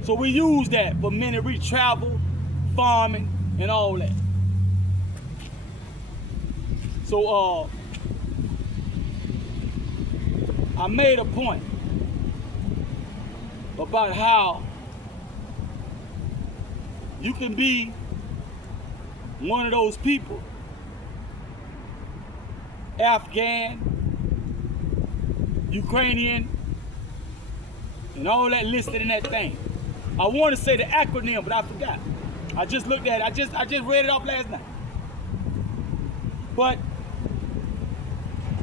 So we use that for many travel, farming, and all that. So I made a point about how you can be one of those people, Afghan, Ukrainian, and all that listed in that thing. I want to say the acronym, but I forgot. I just looked at it. I just read it off last night. But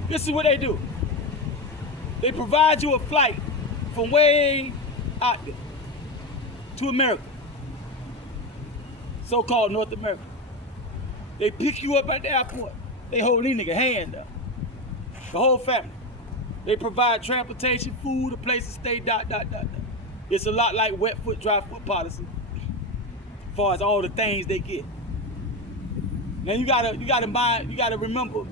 this is what they do. They provide you a flight from way out there to America, so-called North America. They pick you up at the airport. They hold these niggas' hand up. The whole family. They provide transportation, food, a place to stay, ... It's a lot like wet foot, dry foot policy, as far as all the things they get. Now you gotta remember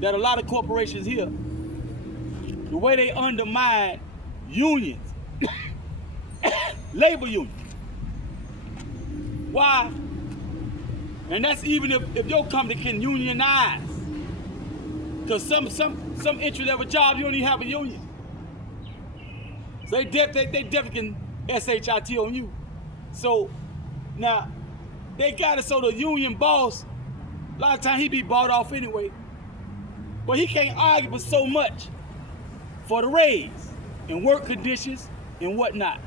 that a lot of corporations here, the way they undermine unions, labor unions. Why? And that's even if your company can unionize. Because some entry-level jobs, you don't even have a union. So they definitely can SHIT on you. So now they got it so the union boss, a lot of times he be bought off anyway. But he can't argue for so much for the raise and work conditions and whatnot.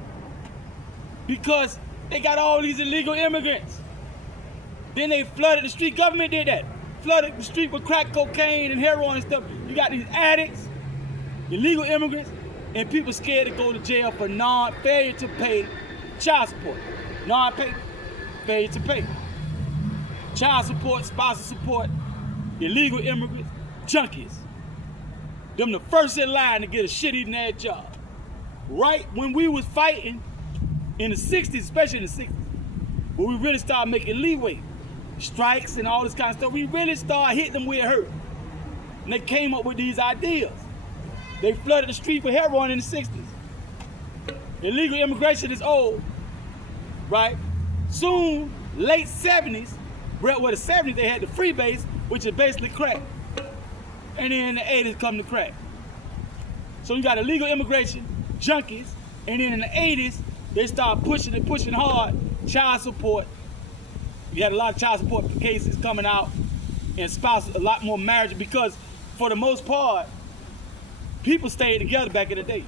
Because they got all these illegal immigrants. Then they flooded the street. Government did that. Flooded the street with crack cocaine and heroin and stuff. You got these addicts, illegal immigrants, and people scared to go to jail for failure to pay child support. Failure to pay. Child support, spousal support, illegal immigrants, junkies. Them the first in line to get a shit-eating ass job. Right when we was fighting in the 60s, especially in the 60s, when we really started making leeway, strikes and all this kind of stuff, we really started hitting them where it hurt. And they came up with these ideas. They flooded the street with heroin in the 60s. Illegal immigration is old, right? Soon, late 70s, well, the 70s, they had the freebase, which is basically crack. And then in the 80s come the crack. So you got illegal immigration, junkies, and then in the 80s, they start pushing hard, child support. You had a lot of child support cases coming out, and a lot more marriage, because for the most part, people stayed together back in the day.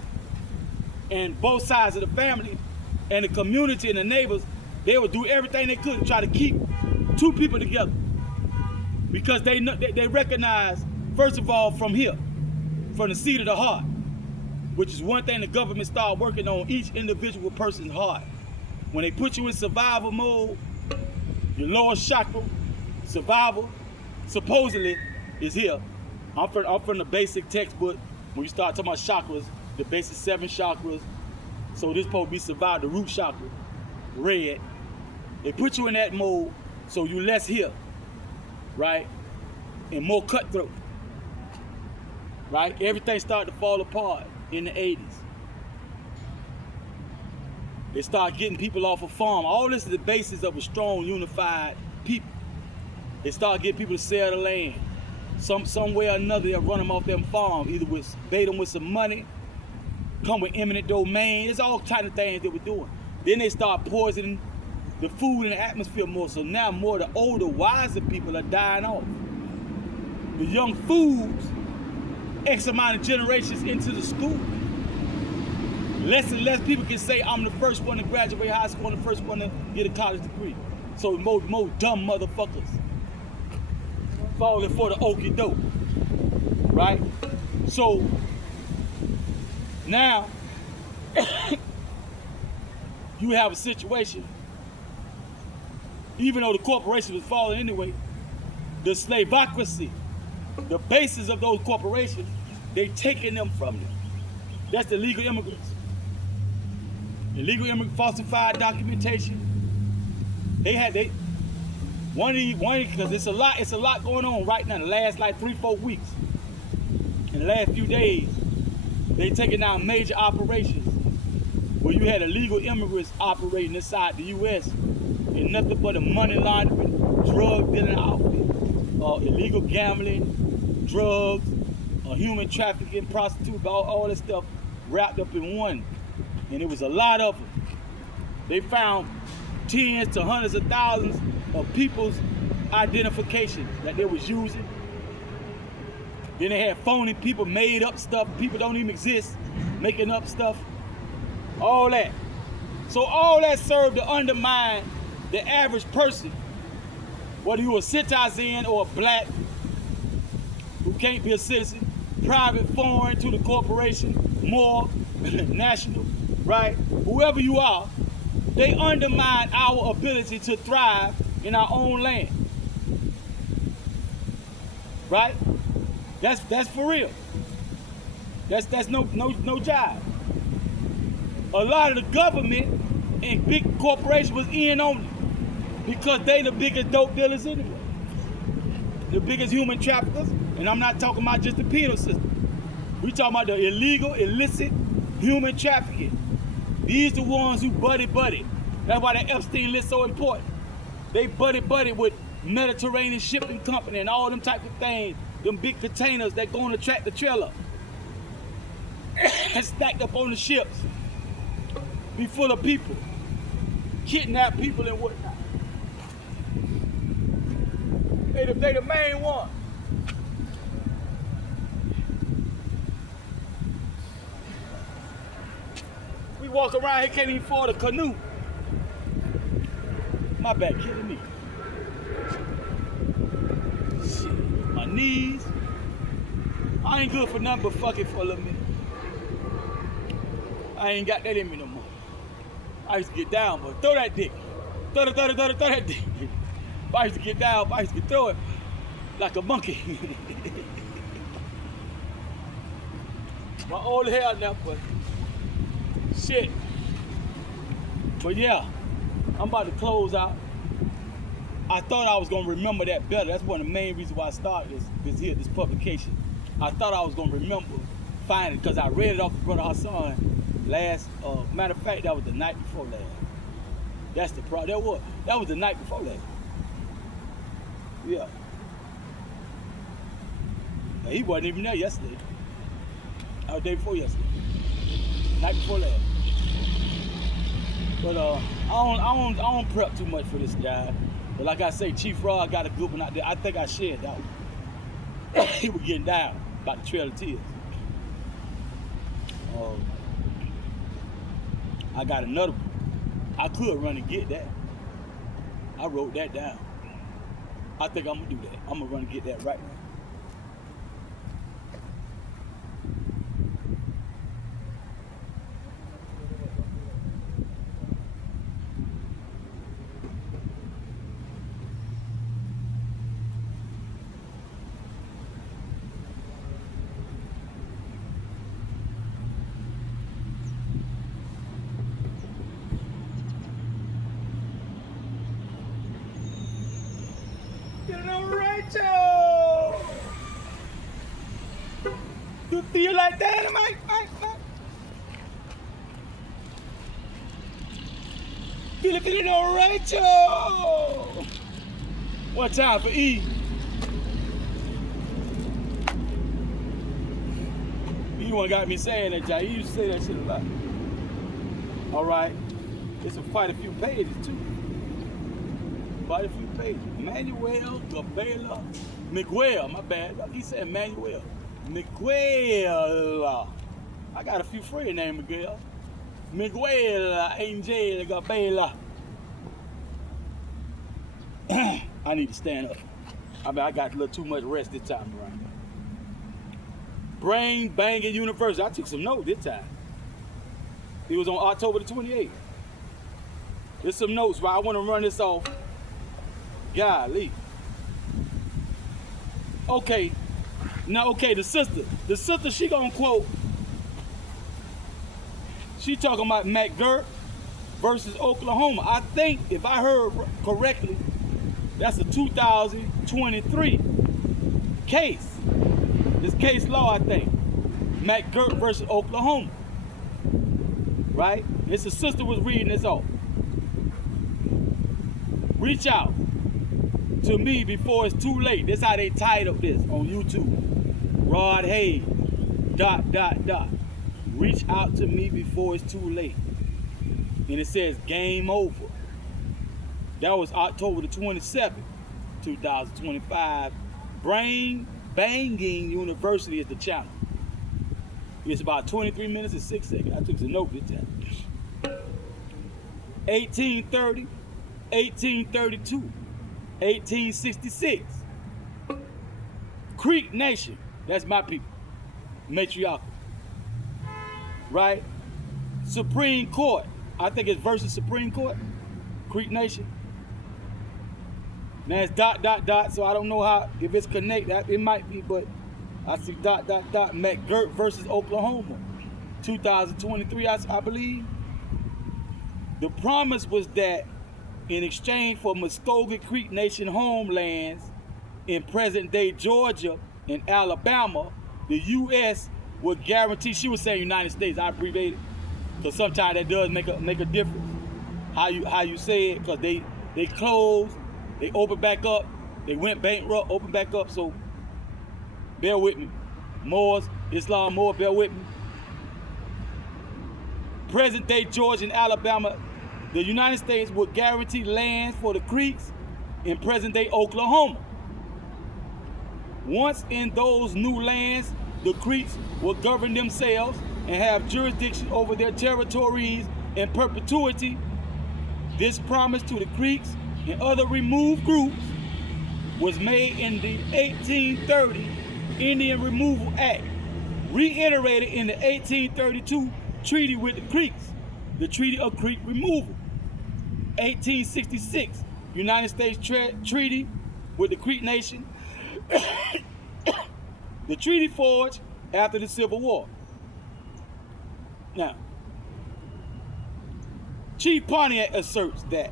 And both sides of the family and the community and the neighbors, they would do everything they could to try to keep two people together. Because they recognize, first of all, from here, from the seat of the heart, which is one thing the government started working on each individual person's heart. When they put you in survival mode, your lower chakra, survival, supposedly is here. I'm from the basic textbook. When you start talking about chakras, the basic 7 chakras. So this supposed to be survive the root chakra, red. They put you in that mode so you less here, right? And more cutthroat, right? Everything started to fall apart in the 80s. They start getting people off a farm. All this is the basis of a strong, unified people. They start getting people to sell the land. Some way or another, they'll run them off them farm, either with bait them with some money, come with eminent domain. It's all kind of things they were doing. Then they start poisoning the food in the atmosphere more. So now more of the older, wiser people are dying off. The young fools, X amount of generations into the school. Less and less people can say, I'm the first one to graduate high school, I'm the first one to get a college degree. So more dumb motherfuckers falling for the okie doke, right? So now you have a situation, even though the corporation was falling anyway, the slavocracy, the basis of those corporations, they taking them from them. That's the illegal immigrants. Illegal immigrant falsified documentation. Because it's a lot going on right now. The last like 3-4 weeks. In the last few days, they taking down major operations where you had illegal immigrants operating inside the U.S. and nothing but a money laundering, drug dealing outfit, illegal gambling, drugs, human trafficking, prostitution, all this stuff wrapped up in one. And it was a lot of them. They found tens to hundreds of thousands of people's identification that they was using. Then they had phony people, made up stuff, people don't even exist, making up stuff, all that. So all that served to undermine the average person, whether you a citizen or a black who can't be a citizen, private, foreign, to the corporation, more national, right? Whoever you are, they undermine our ability to thrive in our own land, right? That's for real. That's no jive. A lot of the government and big corporations was in on it because they the biggest dope dealers anyway, the biggest human traffickers, and I'm not talking about just the penal system. We talking about the illegal, illicit human trafficking. These the ones who buddy. That's why the Epstein list so important. They buddy with Mediterranean shipping company and all them type of things. Them big containers that go on the tractor trailer and stacked up on the ships. Be full of people, kidnap people and whatnot. They the main one. We walk around here, can't even afford a canoe. My back killing me. Shit, my knees. I ain't good for nothing but fucking for a little minute. I ain't got that in me no more. I used to get down, but throw that dick. Throw that dick. If I used to get down, I used to throw it like a monkey. My old hair now, but shit. But yeah, I'm about to close out. I thought I was gonna remember that better. That's one of the main reasons why I started this publication. I thought I was gonna remember finding it because I read it off the Brother Hassan last. Matter of fact, that was the night before last. That's the problem. That was the night before last. Yeah. Now, he wasn't even there yesterday. That was the day before yesterday. Night before last. But I don't prep too much for this guy. But like I say, Chief Rod got a good one out there. I think I shared that one. He was getting down about the Trail of Tears. I got another one. I could run and get that. I wrote that down. I think I'm gonna do that. I'm gonna run and get that right now. Rachel! You feel like dynamite, Mike? Feel it on Rachel! One time for E. You one got me saying that, y'all. You used to say that shit a lot. All right. It's quite a few pages, too. Quite a few pages. Manuel Gabela Miguel, my bad. He said Manuel. Miguel. I got a few friends named Miguel. Miguel Angel Gabela. I need to stand up. I got a little too much rest this time around. Brain Banging University. I took some notes this time. It was on October the 28th. There's some notes, but I want to run this off. Golly. Okay. Now, okay, the sister, she gonna quote. She talking about McGirt versus Oklahoma. I think, if I heard correctly, that's a 2023 case. This case law, I think. McGirt versus Oklahoma. Right? This the sister was reading this off. Reach out to me before it's too late. That's how they titled this on YouTube. Rod Hayes, ... Reach out to me before it's too late. And it says game over. That was October the 27th, 2025. Brain Banging University is the channel. It's about 23 minutes and 6 seconds. I took some notes this time. 1830, 1832, 1866. Creek Nation, that's my people. Matriarchal. Right? Supreme Court, I think it's versus Supreme Court. Creek Nation. Now it's ... so I don't know how, if it's connected, it might be, but I see ... McGirt versus Oklahoma, 2023, I believe. The promise was that in exchange for Muskogee Creek Nation homelands in present-day Georgia and Alabama, the U.S. would guarantee, she was saying United States, I abbreviated, because sometimes that does make a difference, how you say it, because they closed, they opened back up, they went bankrupt, opened back up, so bear with me. MOORS, Islam Moore, bear with me. Present-day Georgia and Alabama, the United States would guarantee lands for the Creeks in present-day Oklahoma. Once in those new lands, the Creeks will govern themselves and have jurisdiction over their territories in perpetuity. This promise to the Creeks and other removed groups was made in the 1830 Indian Removal Act, reiterated in the 1832 Treaty with the Creeks, the Treaty of Creek Removal. 1866 United States Treaty with the Creek Nation. The treaty forged after the Civil War. Now, Chief Pontiac asserts that,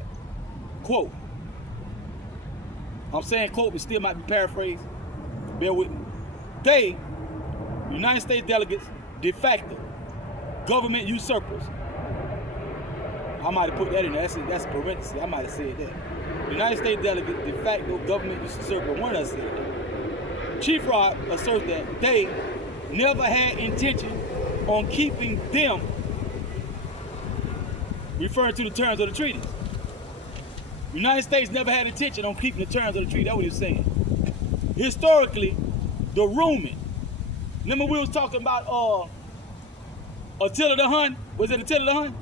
quote, I'm saying quote, but still might be paraphrased, bear with me. They, United States delegates, de facto, government usurpers. I might have put that in there, that's a parenthesis, I might have said that. United States delegates, de facto, government usurper, one of us said that. Chief Rod asserts that they never had intention on keeping them, referring to the terms of the treaty. United States never had intention on keeping the terms of the treaty. That's what he was saying. Historically, the Roman. Remember we was talking about Attila the Hun? Was it Attila the Hun?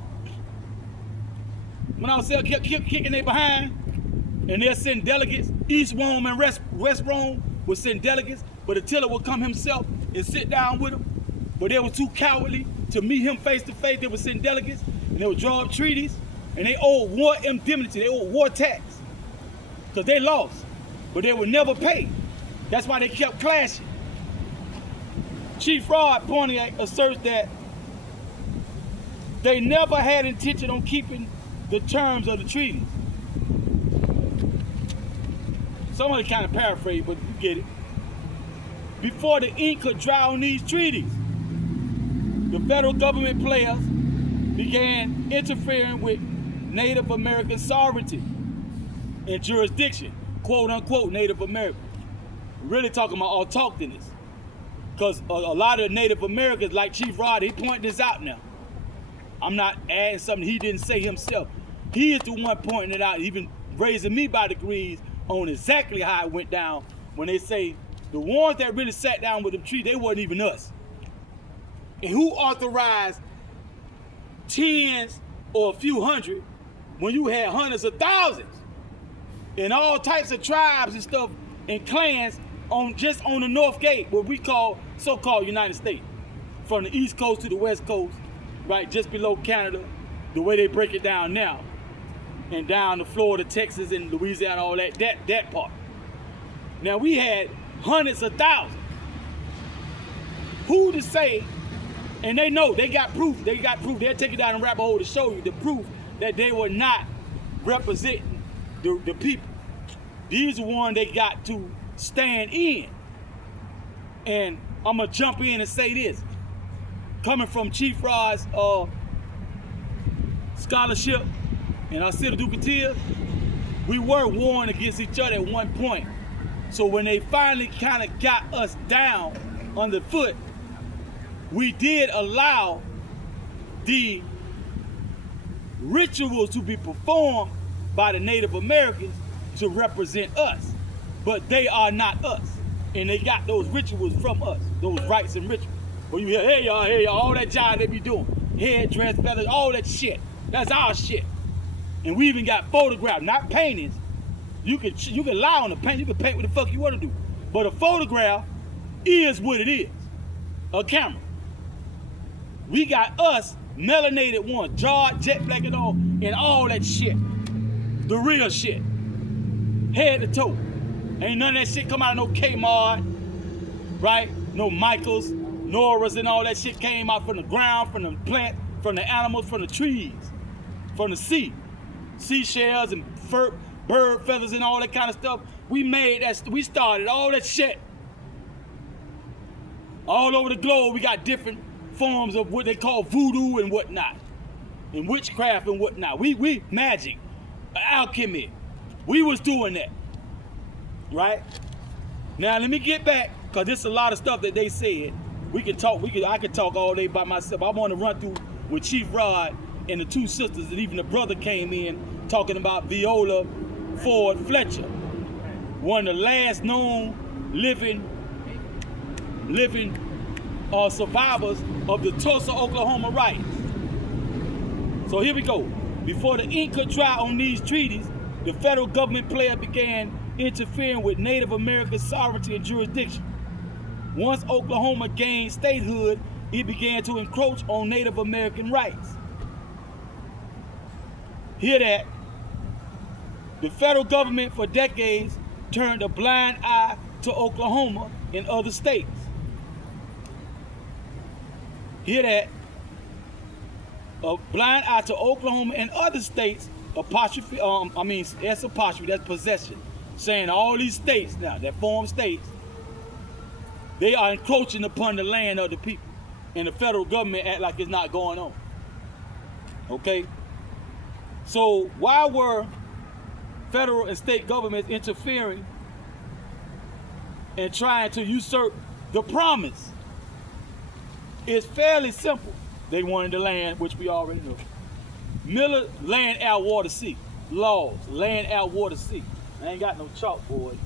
When I was saying kept kicking they behind, and they'll send delegates. East Rome and West Rome would send delegates, but Attila would come himself and sit down with them. But they were too cowardly to meet him face to face. They would send delegates, and they would draw up treaties, and they owed war indemnity, they owed war tax, because they lost, but they would never pay. That's why they kept clashing. Chief Rod Pontiac asserts that they never had intention on keeping the terms of the treaties. Somebody kind of paraphrase, but you get it. Before the ink could dry on these treaties, the federal government players began interfering with Native American sovereignty and jurisdiction, quote unquote Native American. Really talking about autochthonous. Because a lot of Native Americans, like Chief Rod, he pointed this out now. I'm not adding something he didn't say himself. He is the one pointing it out, even raising me by degrees on exactly how it went down when they say the ones that really sat down with them trees, they wasn't even us. And who authorized tens or a few hundred when you had hundreds of thousands and all types of tribes and stuff and clans just on the North Gate, what we call so-called United States, from the East Coast to the West Coast, right, just below Canada, the way they break it down now, and down to Florida, Texas, and Louisiana, all that part. Now we had hundreds of thousands. Who to say, and they know, they got proof, they'll take it down and rabbit hole to show you the proof that they were not representing the people. These are the ones they got to stand in. And I'm gonna jump in and say this. Coming from Chief Rod's scholarship and our City Ducatia, we were warring against each other at one point. So when they finally kind of got us down underfoot, we did allow the rituals to be performed by the Native Americans to represent us. But they are not us. And they got those rituals from us, those rites and rituals. Where you hear, hey y'all, all that jive they be doing. Head, dress, feathers, all that shit. That's our shit. And we even got photographs, not paintings. You can lie on the paint, you can paint what the fuck you want to do. But a photograph is what it is. A camera. We got us, melanated ones, jarred, jet black and all that shit. The real shit. Head to toe. Ain't none of that shit come out of no Kmart, right? No Michaels, Noras, and all that shit came out from the ground, from the plant, from the animals, from the trees, from the sea. Seashells and bird feathers and all that kind of stuff. We started all that shit. All over the globe, we got different forms of what they call voodoo and whatnot, and witchcraft and whatnot. We magic, alchemy. We was doing that, right? Now let me get back, cause there's a lot of stuff that they said. I could talk all day by myself. I want to run through with Chief Rod and the two sisters, and even the brother came in talking about Viola Ford Fletcher, one of the last known living survivors of the Tulsa, Oklahoma riots. So here we go. Before the ink could dry on these treaties, the federal government player began interfering with Native American sovereignty and jurisdiction. Once Oklahoma gained statehood, it began to encroach on Native American rights. Hear that? The federal government for decades turned a blind eye to Oklahoma and other states. Hear that? A blind eye to Oklahoma and other states, that's possession. Saying all these states now that form states, they are encroaching upon the land of the people. And the federal government act like it's not going on. Okay? So why were federal and state governments interfering and trying to usurp the promise? It's fairly simple. They wanted the land, which we already know. Miller, land, air, water, sea. Laws, land, air, water, sea. I ain't got no chalkboard.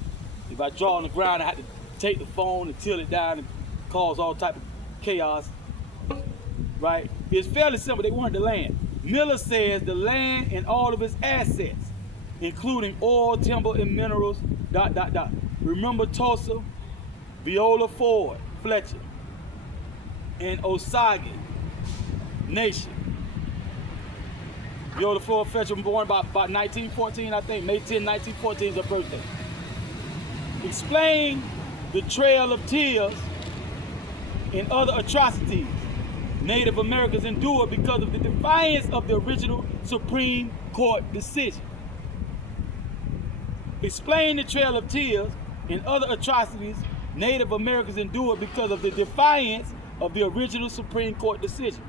If I draw on the ground, I have to take the phone and tilt it down and cause all type of chaos. Right? It's fairly simple. They wanted the land. Miller says the land and all of its assets, including oil, timber, and minerals, ... Remember Tulsa, Viola Ford Fletcher, and Osage Nation. Viola Ford Fletcher was born about 1914, I think. May 10, 1914 is her birthday. Explain the Trail of Tears and other atrocities Native Americans endured because of the defiance of the original Supreme Court decision. explained the Trail of Tears and other atrocities Native Americans endured because of the defiance of the original Supreme Court decision.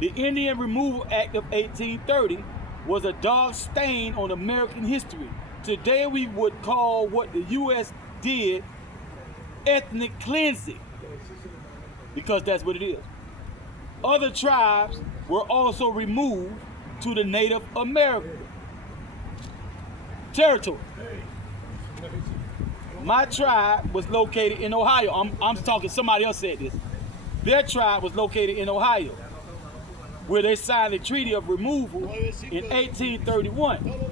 The Indian Removal Act of 1830 was a dark stain on American history. Today we would call what the U.S. did ethnic cleansing, because that's what it is. Other tribes were also removed to the Native American territory. My tribe was located in Ohio. I'm talking, somebody else said this. Their tribe was located in Ohio, where they signed a treaty of removal in 1831.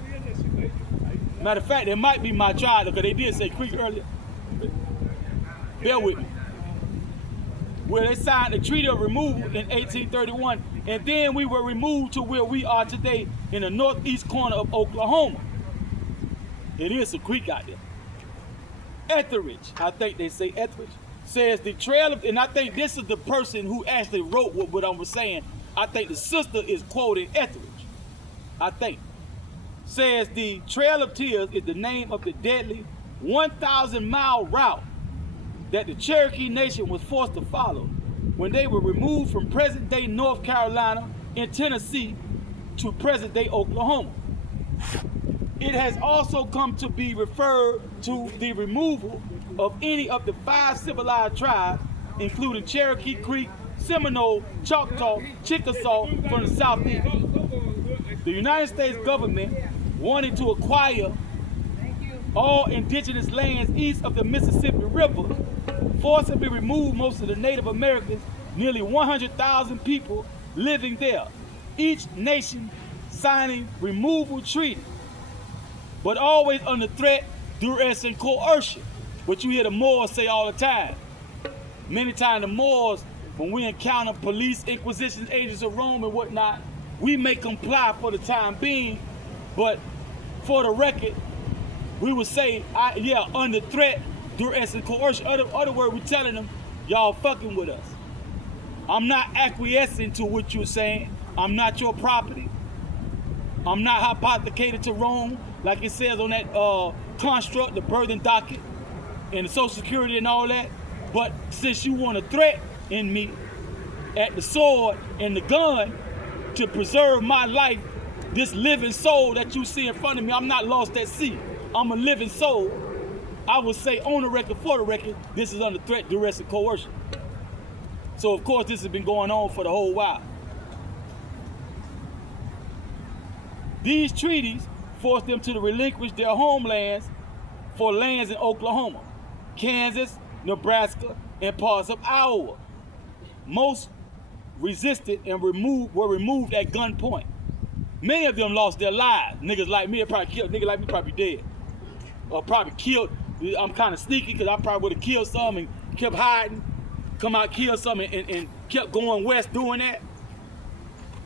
Matter of fact, it might be my tribe, because they did say Creek earlier. Bear with me. Where they signed a treaty of removal in 1831, and then we were removed to where we are today in the northeast corner of Oklahoma. It is a creek out there. Etheridge, I think they say Etheridge, says the trail of, and I think this is the person who actually wrote what I was saying. I think the sister is quoting Etheridge. I think. Says the Trail of Tears is the name of the deadly 1,000-mile route that the Cherokee Nation was forced to follow when they were removed from present-day North Carolina and Tennessee to present-day Oklahoma. It has also come to be referred to the removal of any of the 5 civilized tribes, including Cherokee Creek, Seminole, Choctaw, Chickasaw from the southeast. The United States government wanted to acquire all indigenous lands east of the Mississippi River, forcibly removed most of the Native Americans, nearly 100,000 people living there, each nation signing removal treaties, but always under threat, duress, and coercion, which you hear the Moors say all the time. Many times the Moors, when we encounter police, inquisition, agents of Rome and whatnot, we may comply for the time being, but for the record, we would say, yeah, under threat, duress, and coercion. Other word, we telling them, y'all fucking with us. I'm not acquiescing to what you're saying. I'm not your property. I'm not hypothecated to Rome, like it says on that construct, the birthing docket, and the Social Security and all that. But since you want to threaten me at the sword and the gun to preserve my life, this living soul that you see in front of me, I'm not lost at sea. I'm a living soul. I would say on the record, for the record, this is under threat, duress, and coercion. So of course this has been going on for the whole while. These treaties forced them to relinquish their homelands for lands in Oklahoma, Kansas, Nebraska, and parts of Iowa. Most resisted and were removed at gunpoint. Many of them lost their lives. Niggas like me, niggas like me probably dead. Or probably killed. I'm kind of sneaky because I probably would have killed some and kept hiding, come out, kill some and kept going west doing that.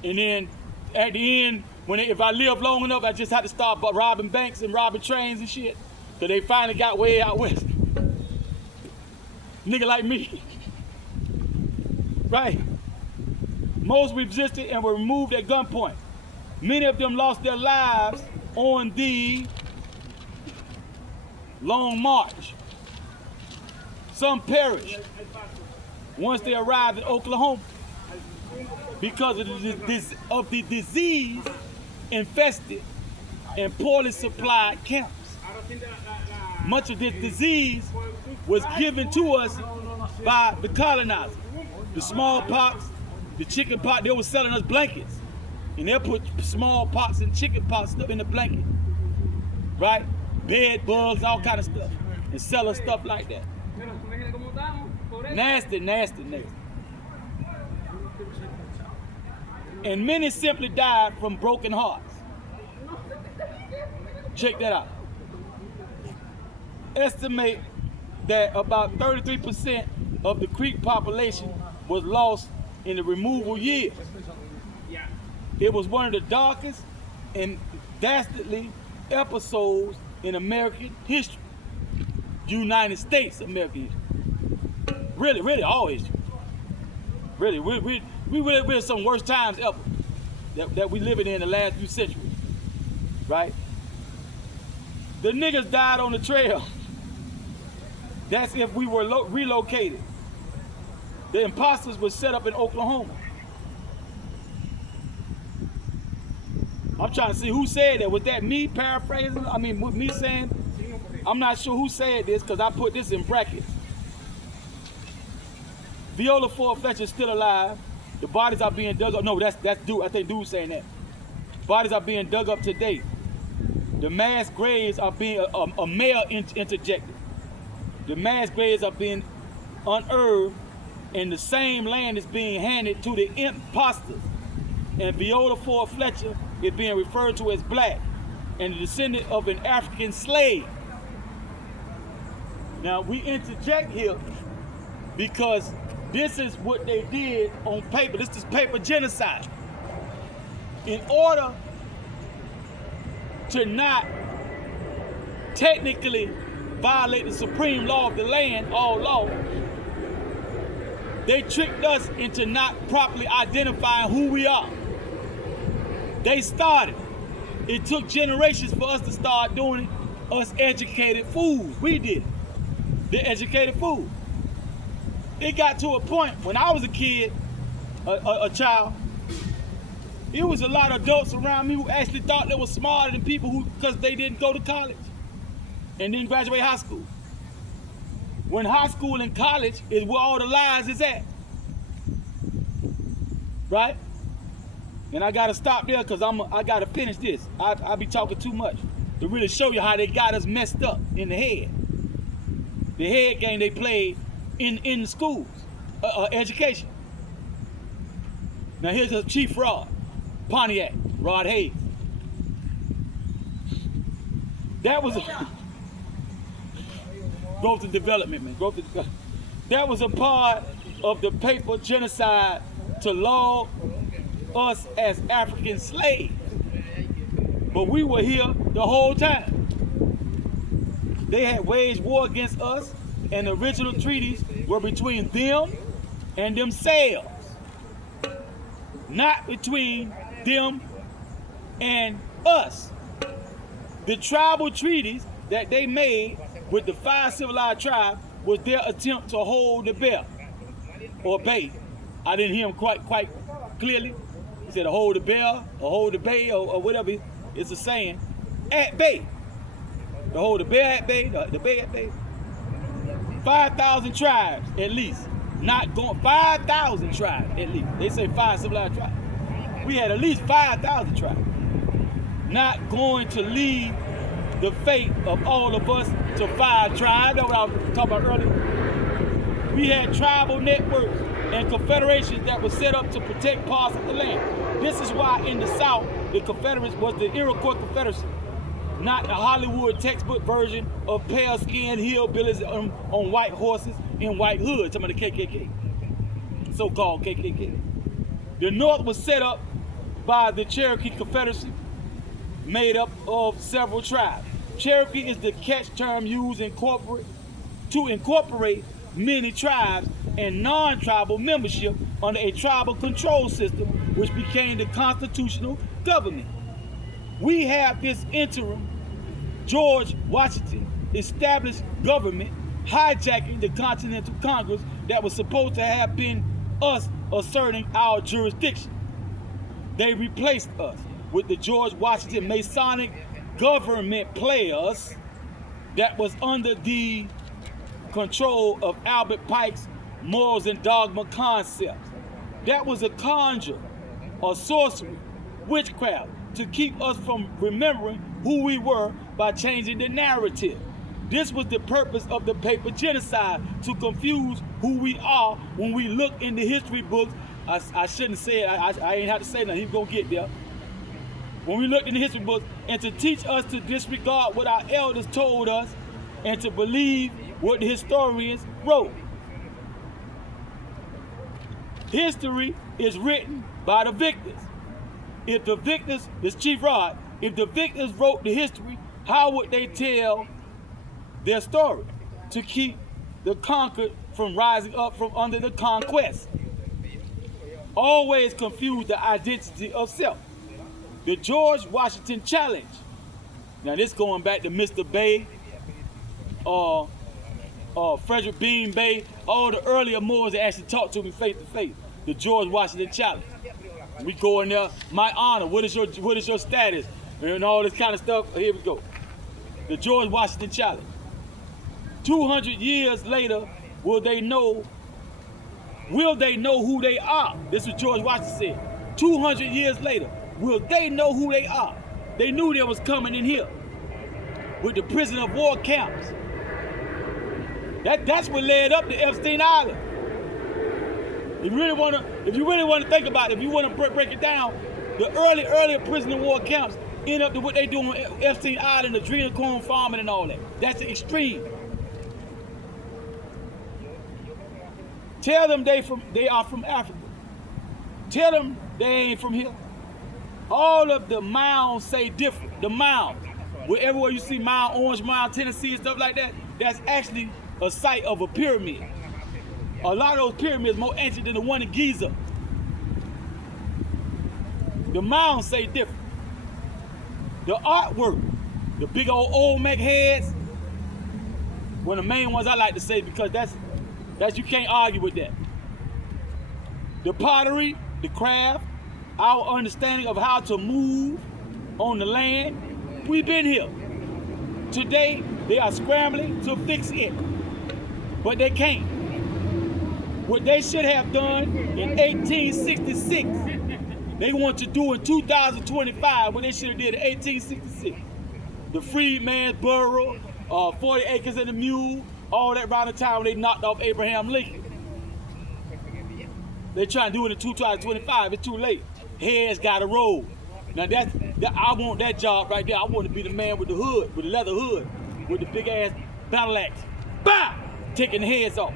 And then at the end, if I lived long enough, I just had to start robbing banks and robbing trains and shit. So they finally got way out west. Nigga like me. Right? Most resisted and were removed at gunpoint. Many of them lost their lives on the long march. Some perished once they arrived in Oklahoma because of the disease infested and poorly supplied camps. Much of this disease was given to us by the colonizers. The smallpox, the chicken pox, they were selling us blankets. And they'll put smallpox and chicken pox stuff in the blanket. Right? Bed bugs, all kind of stuff. And sell us stuff like that. Nasty, nasty, nasty. And many simply died from broken hearts. Check that out. Estimate that about 33% of the Creek population was lost in the removal year. It was one of the darkest and dastardly episodes in American history. United States American history. Really, all history. Really, we really some worst times ever that we living in the last few centuries, right? The niggas died on the trail. That's if we were relocated. The imposters were set up in Oklahoma. I'm trying to see who said that. Was that me paraphrasing? I mean, me saying? I'm not sure who said this because I put this in brackets. Viola Ford Fletcher is still alive. The bodies are being dug up. No, that's dude. I think dude's saying that. Bodies are being dug up today. The mass graves are being a mayor interjected. The mass graves are being unearthed, and the same land is being handed to the imposters. And Viola Ford Fletcher is being referred to as black and the descendant of an African slave. Now we interject here because this is what they did on paper. This is paper genocide. In order to not technically violate the supreme law of the land, all law, they tricked us into not properly identifying who we are. They started. It took generations for us to start doing it. Us educated fools. We did it. The educated fools. It got to a point when I was a kid, a child, it was a lot of adults around me who actually thought they were smarter than people who, because they didn't go to college and didn't graduate high school. When high school and college is where all the lies is at. Right? And I gotta stop there because I gotta finish this. I be talking too much to really show you how they got us messed up in the head. The head game they played in the schools, education. Now here's a chief fraud, Pontiac, Rod Hayes. That was a growth and development, man. Growth and development. That was a part of the paper genocide to log us as African slaves. But we were here the whole time. They had waged war against us, and the original treaties were between them and themselves, not between them and us. The tribal treaties that they made with the 5 civilized tribes was their attempt to hold the bear or bay. I didn't hear him quite clearly. He said to hold the bear or hold the bay or whatever it's a saying at bay. To hold the bear at bay, the bay at bay. 5,000 tribes at least. Not going 5,000 tribes at least. They say 5 civilized tribes. We had at least 5,000 tribes. Not going to leave the fate of all of us to 5 tribes. That's what I was talking about earlier. We had tribal networks and confederations that were set up to protect parts of the land. This is why in the South, the Confederates was the Iroquois Confederacy, not the Hollywood textbook version of pale-skinned hillbillies on white horses in white hoods, some of the KKK, so-called KKK. The North was set up by the Cherokee Confederacy, made up of several tribes. Cherokee is the catch term used to incorporate many tribes and non-tribal membership under a tribal control system, which became the constitutional government. We have this interim George Washington established government hijacking the Continental Congress that was supposed to have been us asserting our jurisdiction. They replaced us with the George Washington Masonic government players that was under the control of Albert Pike's morals and dogma concepts. That was a conjure, a sorcery, witchcraft, to keep us from remembering who we were by changing the narrative. This was the purpose of the paper genocide, to confuse who we are when we look in the history books. I shouldn't say it, I ain't have to say nothing, he's gonna get there. When we looked in the history books, and to teach us to disregard what our elders told us and to believe what the historians wrote. History is written by the victors. If the victors, this Chief Rod, if the victors wrote the history, how would they tell their story to keep the conquered from rising up from under the conquest? Always confuse the identity of self. The George Washington challenge Now this going back to Mr. Bay, Frederick Bean Bay, all the earlier Moors that actually talked to me face to face. The George Washington Challenge. We go in there, my honor, what is your status? And all this kind of stuff. Here we go. The George Washington Challenge. 200 years later, will they know who they are? This is what George Washington said. 200 years later, will they know who they are? They knew they was coming in here with the prisoner of war camps. That's what led up to Epstein Island. If you really want to think about it, if you want to break it down, the earlier prisoner of war camps end up to what they do on Epstein Island, adrenochrome farming and all that. That's the extreme. Tell them they are from Africa. Tell them they ain't from here. All of the mounds say different. The mound, everywhere you see Mount Orange, Mount Tennessee and stuff like that, that's actually a site of a pyramid. A lot of those pyramids more ancient than the one in Giza. The mounds say different. The artwork, the big old Mac heads, one of the main ones I like to say because that's you can't argue with that. The pottery, the craft, our understanding of how to move on the land, we've been here. Today, they are scrambling to fix it, but they can't. What they should have done in 1866, they want to do in 2025 what they should have did in 1866. The Freedman's Borough, 40 acres and a mule, all that around the time when they knocked off Abraham Lincoln. They trying to do it in 2025, it's too late. Heads gotta roll. Now I want that job right there. I want to be the man with the hood, with the leather hood, with the big ass battle axe. Bah! Taking the heads off.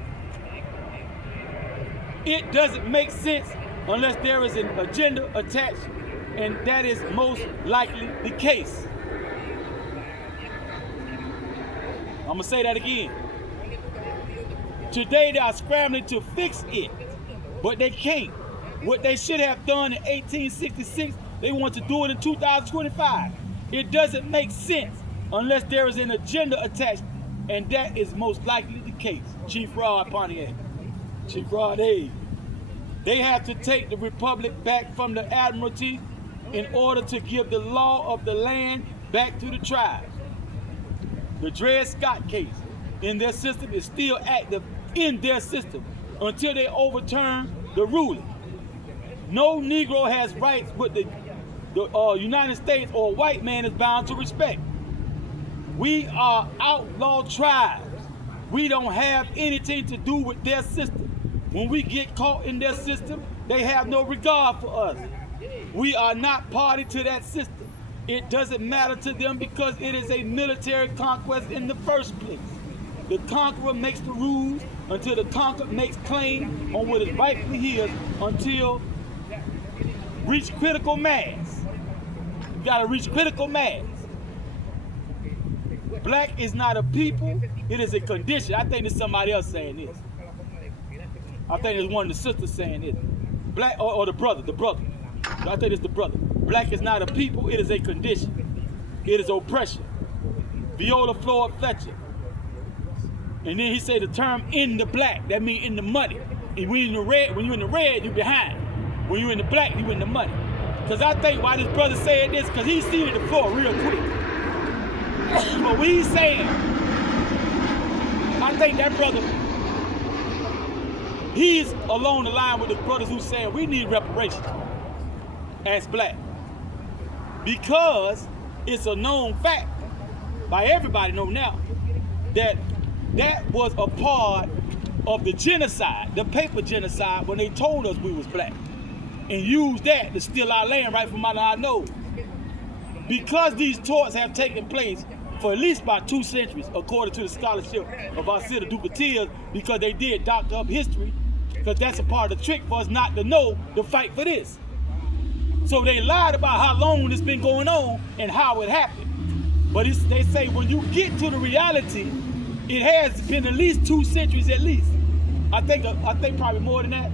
It doesn't make sense unless there is an agenda attached, and that is most likely the case. I'm gonna say that again. Today they are scrambling to fix it, but they can't. What they should have done in 1866, they want to do it in 2025. It doesn't make sense unless there is an agenda attached, and that is most likely the case. Chief Rod Pontiac. Chief Rod, hey. They have to take the republic back from the Admiralty in order to give the law of the land back to the tribes. The Dred Scott case in their system is still active in their system until they overturn the ruling. No Negro has rights with the United States or a white man is bound to respect. We are outlaw tribes. We don't have anything to do with their system. When we get caught in their system, they have no regard for us. We are not party to that system. It doesn't matter to them because it is a military conquest in the first place. The conqueror makes the rules until the conquered makes claim on what is rightfully his until reach critical mass. You gotta reach critical mass. Black is not a people, it is a condition. I think there's somebody else saying this. I think there's one of the sisters saying this. Black, or the brother. I think it's the brother. Black is not a people, it is a condition. It is oppression. Viola Floyd Fletcher. And then he said the term in the black, that means in the money. And when you're in the red, you're behind. When you're in the black, you're in the money. Because I think why this brother said this, because he seated the floor real quick. But what he's saying, I think that brother, he's along the line with the brothers who saying we need reparations as black. Because it's a known fact, by everybody know now, that was a part of the genocide, the paper genocide, when they told us we was black. And used that to steal our land right from under our nose. Because these torts have taken place for at least about 2 centuries, according to the scholarship of our Sister Dupatillas, because they did doctor up history, because that's a part of the trick for us not to know to fight for this. So they lied about how long this been going on and how it happened. But they say when you get to the reality, it has been at least 2 centuries at least. I think probably more than that.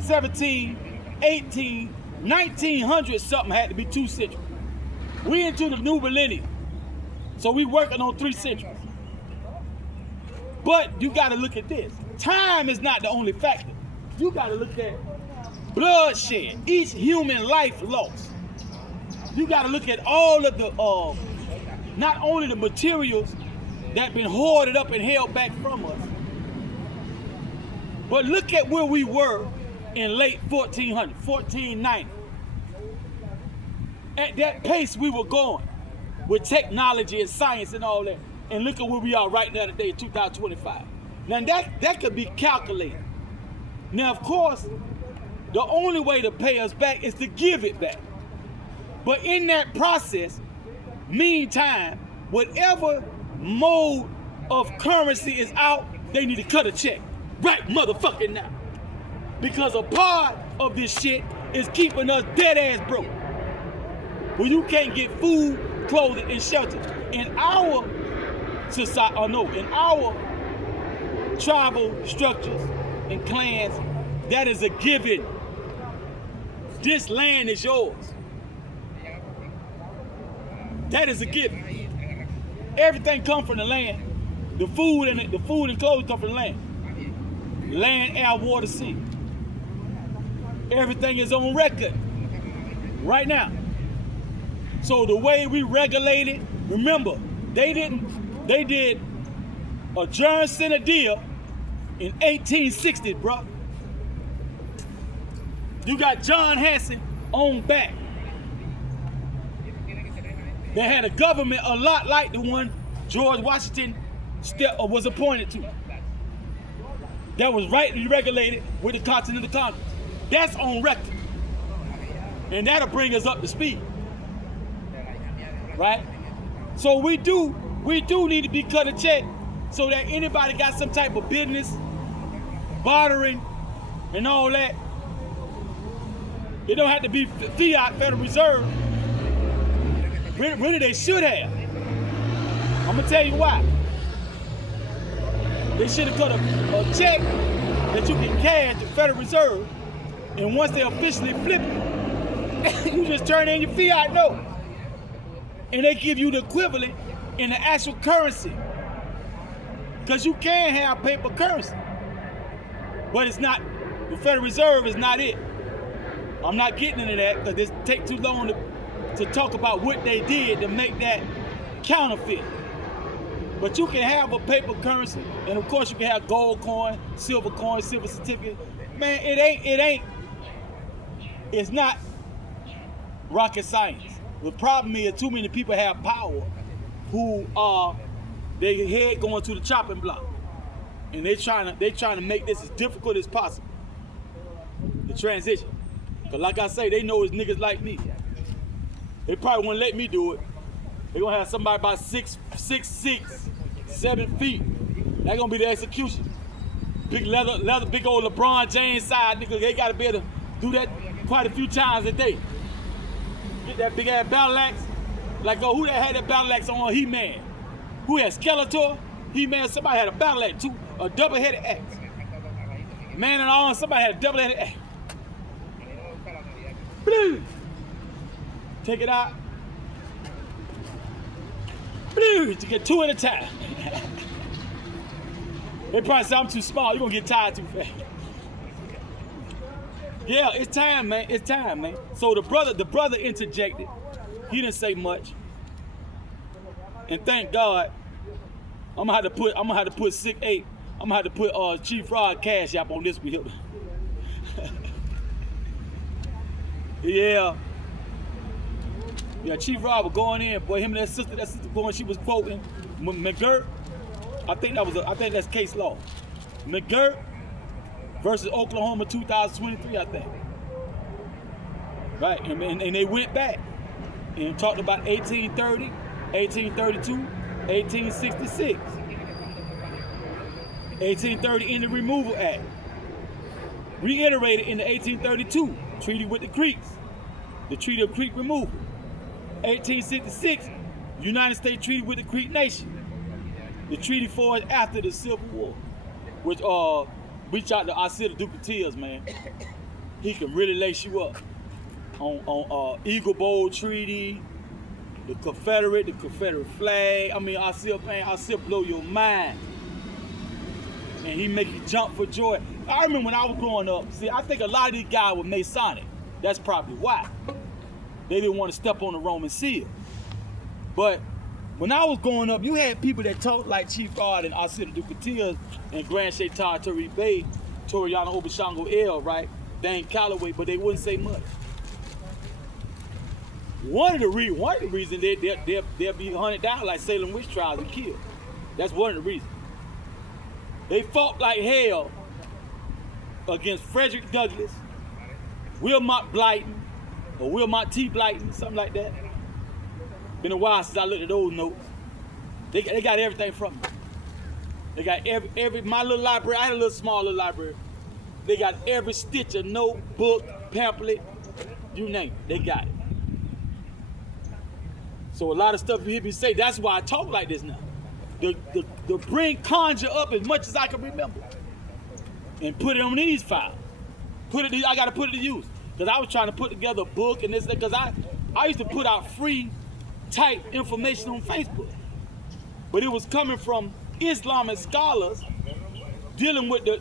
17, 18, 1900 something had to be 2 centuries. We into the new millennium. So we working on 3 centuries. But you gotta look at this. Time is not the only factor. You gotta look at bloodshed, each human life lost. You gotta look at all of the, not only the materials that been hoarded up and held back from us, but look at where we were in late 1490. At that pace we were going with technology and science and all that. And look at where we are right now today in 2025. Now that could be calculated. Now, of course, the only way to pay us back is to give it back. But in that process, meantime, whatever mode of currency is out, they need to cut a check. Right motherfucking now. Because a part of this shit is keeping us dead ass broke. When you can't get food, clothing, and shelter. In our society, in our tribal structures and clans, that is a given. This land is yours. That is a given. Everything comes from the land. The food and clothing come from the land. Land, air, water, sea. Everything is on record right now. So the way we regulate it, remember, they did a germ center deal in 1860, bro. You got John Hanson on back. They had a government a lot like the one George Washington was appointed to. That was rightly regulated with the Continental Congress. That's on record. And that'll bring us up to speed. Right? So we do need to be cut a check so that anybody got some type of business, bartering, and all that. It don't have to be fiat, Federal Reserve. Really, they should have. I'm gonna tell you why. They should have cut a check that you can cash to Federal Reserve, and once they officially flip it, you just turn in your fiat note, and they give you the equivalent in the actual currency. Because you can have paper currency, but it's not. The Federal Reserve is not it. I'm not getting into that because this take too long to talk about what they did to make that counterfeit. But you can have a paper currency, and of course you can have gold coin, silver certificate. Man, it's not rocket science. The problem is too many people have power who are their head going to the chopping block. And they trying to make this as difficult as possible. The transition. Cause like I say, they know it's niggas like me. They probably won't let me do it. They gonna have somebody about 6'6", 7 feet. That gonna be the execution. Big leather, big old LeBron James side nigga. They gotta be able to do that quite a few times a day. Get that big ass battle axe. Like, oh, who that had that battle axe on? He-Man. Who had Skeletor? He-Man. Somebody had a battle axe too, a double-headed axe. Man and all, somebody had a double-headed axe. Blue. Take it out. Blue. To get 2 at a time. They probably say I'm too small. You're gonna get tired too fast. Yeah, it's time, man. It's time, man. So the brother interjected. He didn't say much. And thank God, I'm gonna have to put SikApe. I'm gonna have to put Chief Rod Cashapp on this one here. Yeah, Chief Rod was going in, boy. Him and that sister going. She was quoting McGirt. I think that's case law. McGirt versus Oklahoma 2023, I think. Right, and they went back and talked about 1830, 1832, 1866. 1830 in the Removal Act. Reiterated in the 1832 Treaty with the Creeks, the Treaty of Creek Removal. 1866, United States Treaty with the Creek Nation. The treaty for it after the Civil War, which reach out to Asita Duke, man. He can really lace you up on Eagle Bowl Treaty, the Confederate flag. I mean, I still blow your mind. And he make you jump for joy. I remember when I was growing up, see, I think a lot of these guys were Masonic. That's probably why. They didn't want to step on the Roman seal. But when I was growing up, you had people that talked like Chief Rod and Asim Dukatia and Grand Shaitan Tariq Bey, Toriano Obashango L, right? Dane Calloway, but they wouldn't say much. One of the reasons they'll be hunted down like Salem witch trials and killed. That's one of the reasons. They fought like hell against Frederick Douglass, Wilmot Blyton, or Wilmot T. Blyton, something like that. Been a while since I looked at those notes. They got everything from me. They got every my little library. I had a little small little library. They got every stitch of note, book, pamphlet, you name it. They got it. So a lot of stuff you hear me say, that's why I talk like this now. The brain conjure up as much as I can remember and put it on these files. I got to put it to use. Because I was trying to put together a book and this, because I used to put out free type information on Facebook. But it was coming from Islamic scholars dealing with the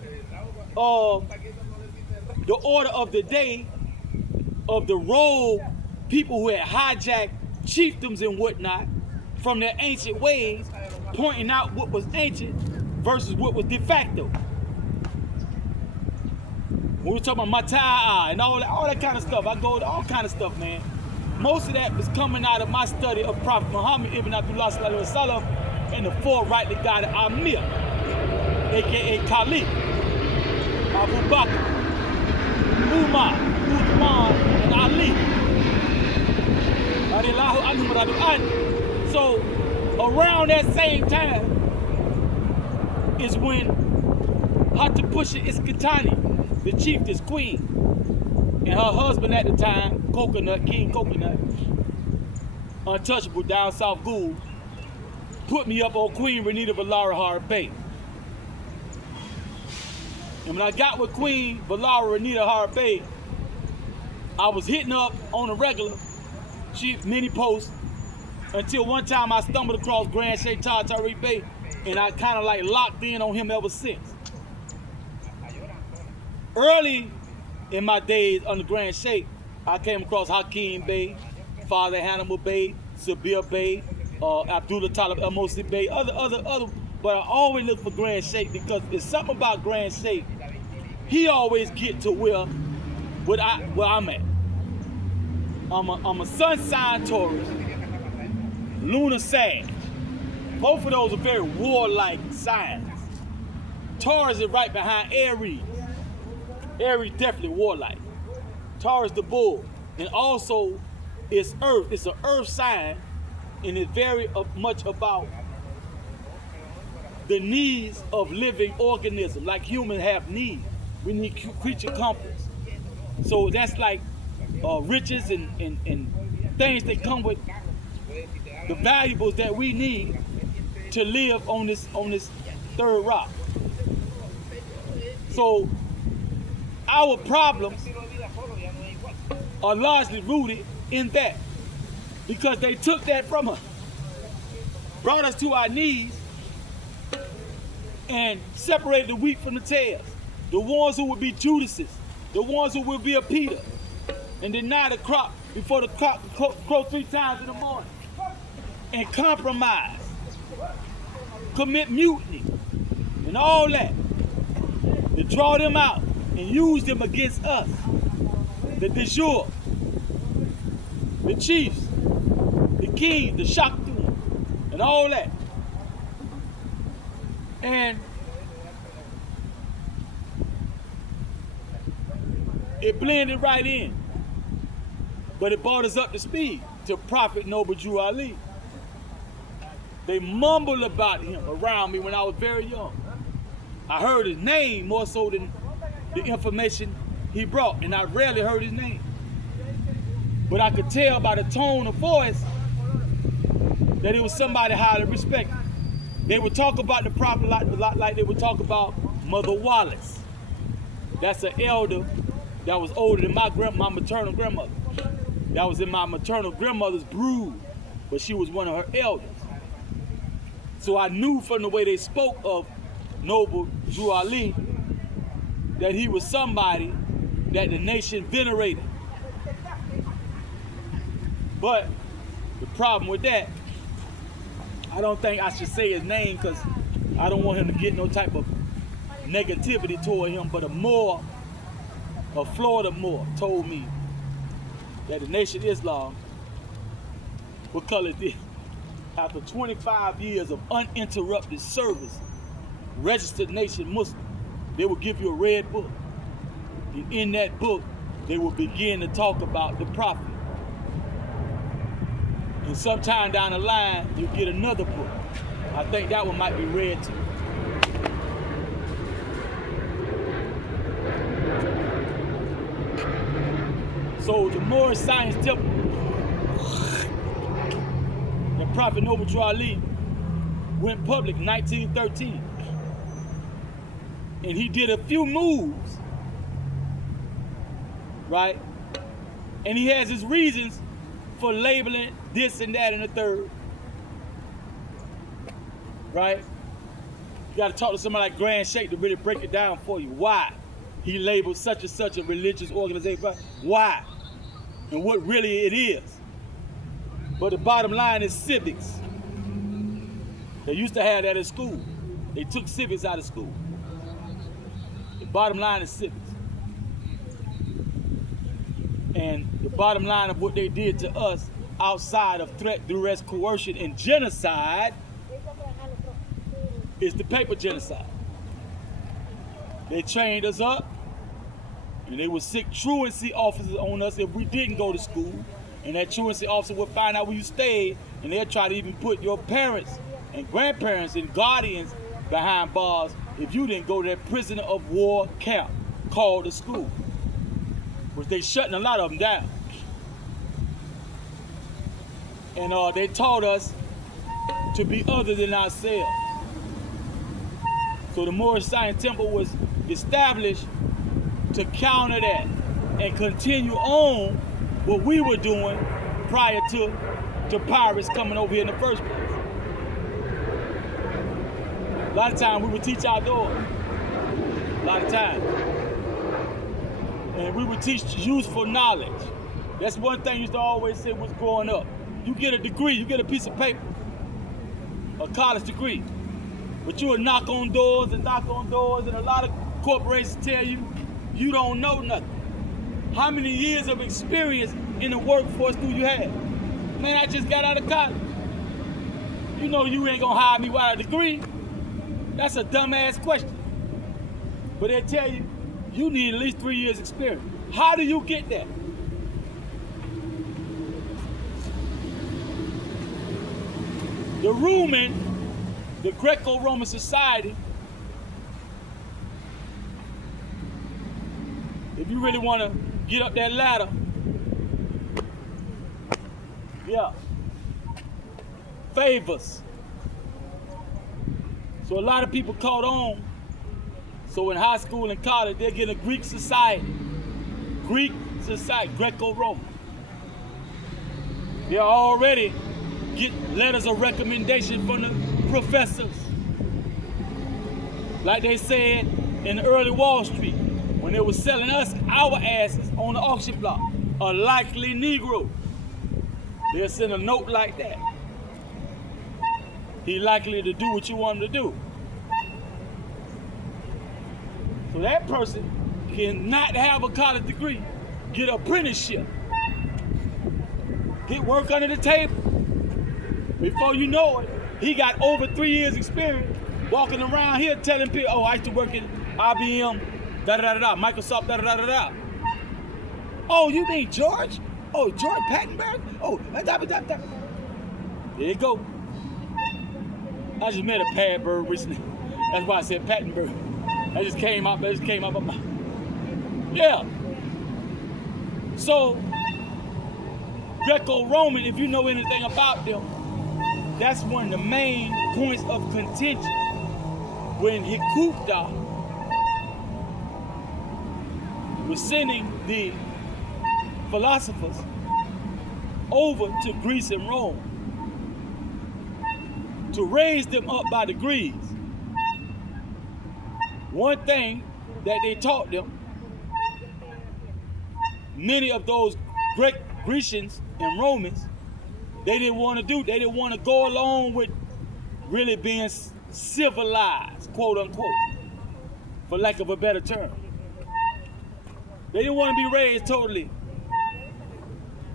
order of the day of the rogue people who had hijacked chiefdoms and whatnot from their ancient ways, pointing out what was ancient versus what was de facto. We were talking about Matai and all that kind of stuff. I go to all kind of stuff, man. Most of that was coming out of my study of Prophet Muhammad ibn Abdullah sallallahu alaihi wasallam and the four rightly guided Amir, aka Khalid, Abu Bakr, Umar, Uthman, and Ali. So around that same time is when Hattusha Iskatani, the chiefess queen, and her husband at the time, King Coconut, untouchable down South Gould, put me up on Queen Renita Valara Hard Bay. And when I got with Queen Valara Renita Hard Bay, I was hitting up on a regular, many posts, until one time I stumbled across Grand Shaitan Tariq Bey, and I kind of like locked in on him ever since. Early in my days under Grand Sheikh, I came across Hakeem Bey, Father Hannibal Bey, Sabir Bey, Abdullah Talib El-Mosi Bey, other, but I always look for Grand Sheikh because there's something about Grand Sheikh. He always get to where I'm at. I'm a sun sign Taurus, lunar Sag. Both of those are very warlike signs. Taurus is right behind Aries. Aries definitely warlike. Taurus the bull, and also it's earth. It's an earth sign, and it's very much about the needs of living organisms. Like humans have needs. We need creature comforts. So that's like riches and things that come with the valuables that we need to live on this third rock. So our problems are largely rooted in that, because they took that from us, brought us to our knees, and separated the wheat from the tares. The ones who would be Judases, the ones who would be a Peter, and deny the crop before the cock crow 3 times in the morning, and compromise, commit mutiny, and all that, to draw them out and use them against us, the de jure, the chiefs, the kings, the Shaktu, and all that. And it blended right in, but it brought us up to speed to Prophet Noble Drew Ali. They mumbled about him around me when I was very young. I heard his name more so than the information he brought, and I rarely heard his name. But I could tell by the tone of voice that it was somebody highly respected. They would talk about the prophet like they would talk about Mother Wallace. That's an elder that was older than my maternal grandmother. That was in my maternal grandmother's brood but she was one of her elders. So I knew from the way they spoke of Noble Drew Ali that he was somebody that the nation venerated. But the problem with that, I don't think I should say his name because I don't want him to get no type of negativity toward him, but a Florida Moor told me that the Nation of Islam would call it this. After 25 years of uninterrupted service, registered nation Muslim, they will give you a red book. And in that book, they will begin to talk about the Prophet. And sometime down the line, you'll get another book. I think that one might be read too. So the Moorish Science Temple, the Prophet Noble Drew Ali went public in 1913. And he did a few moves, right? And he has his reasons for labeling this and that and the third, right? You gotta talk to somebody like Grand Sheikh to really break it down for you. Why he labeled such and such a religious organization, why? And what really it is. But the bottom line is civics. They used to have that at school. They took civics out of school. The bottom line is civics. And the bottom line of what they did to us outside of threat, duress, coercion, and genocide is the paper genocide. They trained us up, and they would sick truancy officers on us if we didn't go to school. And that truancy officer would find out where you stayed, and they'd try to even put your parents and grandparents and guardians behind bars if you didn't go to that prisoner of war camp called the school, which they shutting a lot of them down. And they taught us to be other than ourselves. So the Moorish Science Temple was established to counter that and continue on what we were doing prior to pirates coming over here in the first place. A lot of times we would teach outdoors. A lot of times. And we would teach useful knowledge. That's one thing I used to always say was growing up. You get a degree, you get a piece of paper, a college degree, but you would knock on doors, and a lot of corporations tell you, you don't know nothing. How many years of experience in the workforce do you have? Man, I just got out of college. You know you ain't gonna hire me without a degree. That's a dumbass question. But they tell you, you need at least 3 years experience. How do you get that? The Roman, the Greco-Roman society, if you really want to get up that ladder, yeah, favors. So a lot of people caught on. So in high school and college, they're getting a Greek society, Greco-Roman. They already get letters of recommendation from the professors. Like they said in the early Wall Street, when they were selling us our asses on the auction block, a likely Negro. They'll send a note like that. He likely to do what you want him to do. So that person cannot have a college degree, get an apprenticeship, get work under the table. Before you know it, he got over 3 years experience walking around here telling people, oh, I used to work at IBM, da-da-da-da-da, Microsoft, da-da-da-da-da. Oh, you mean George? Oh, George Pattenberg? Oh, da-da-da-da. There you go. I just met a Pattenberg recently. That's why I said Pattenberg. That just came up of my... Yeah. So, Greco-Roman, if you know anything about them, that's one of the main points of contention. When Hikupta was sending the philosophers over to Greece and Rome to raise them up by degrees. One thing that they taught them, many of those great Grecians and Romans, they didn't want to do. They didn't want to go along with really being civilized, quote unquote, for lack of a better term. They didn't want to be raised totally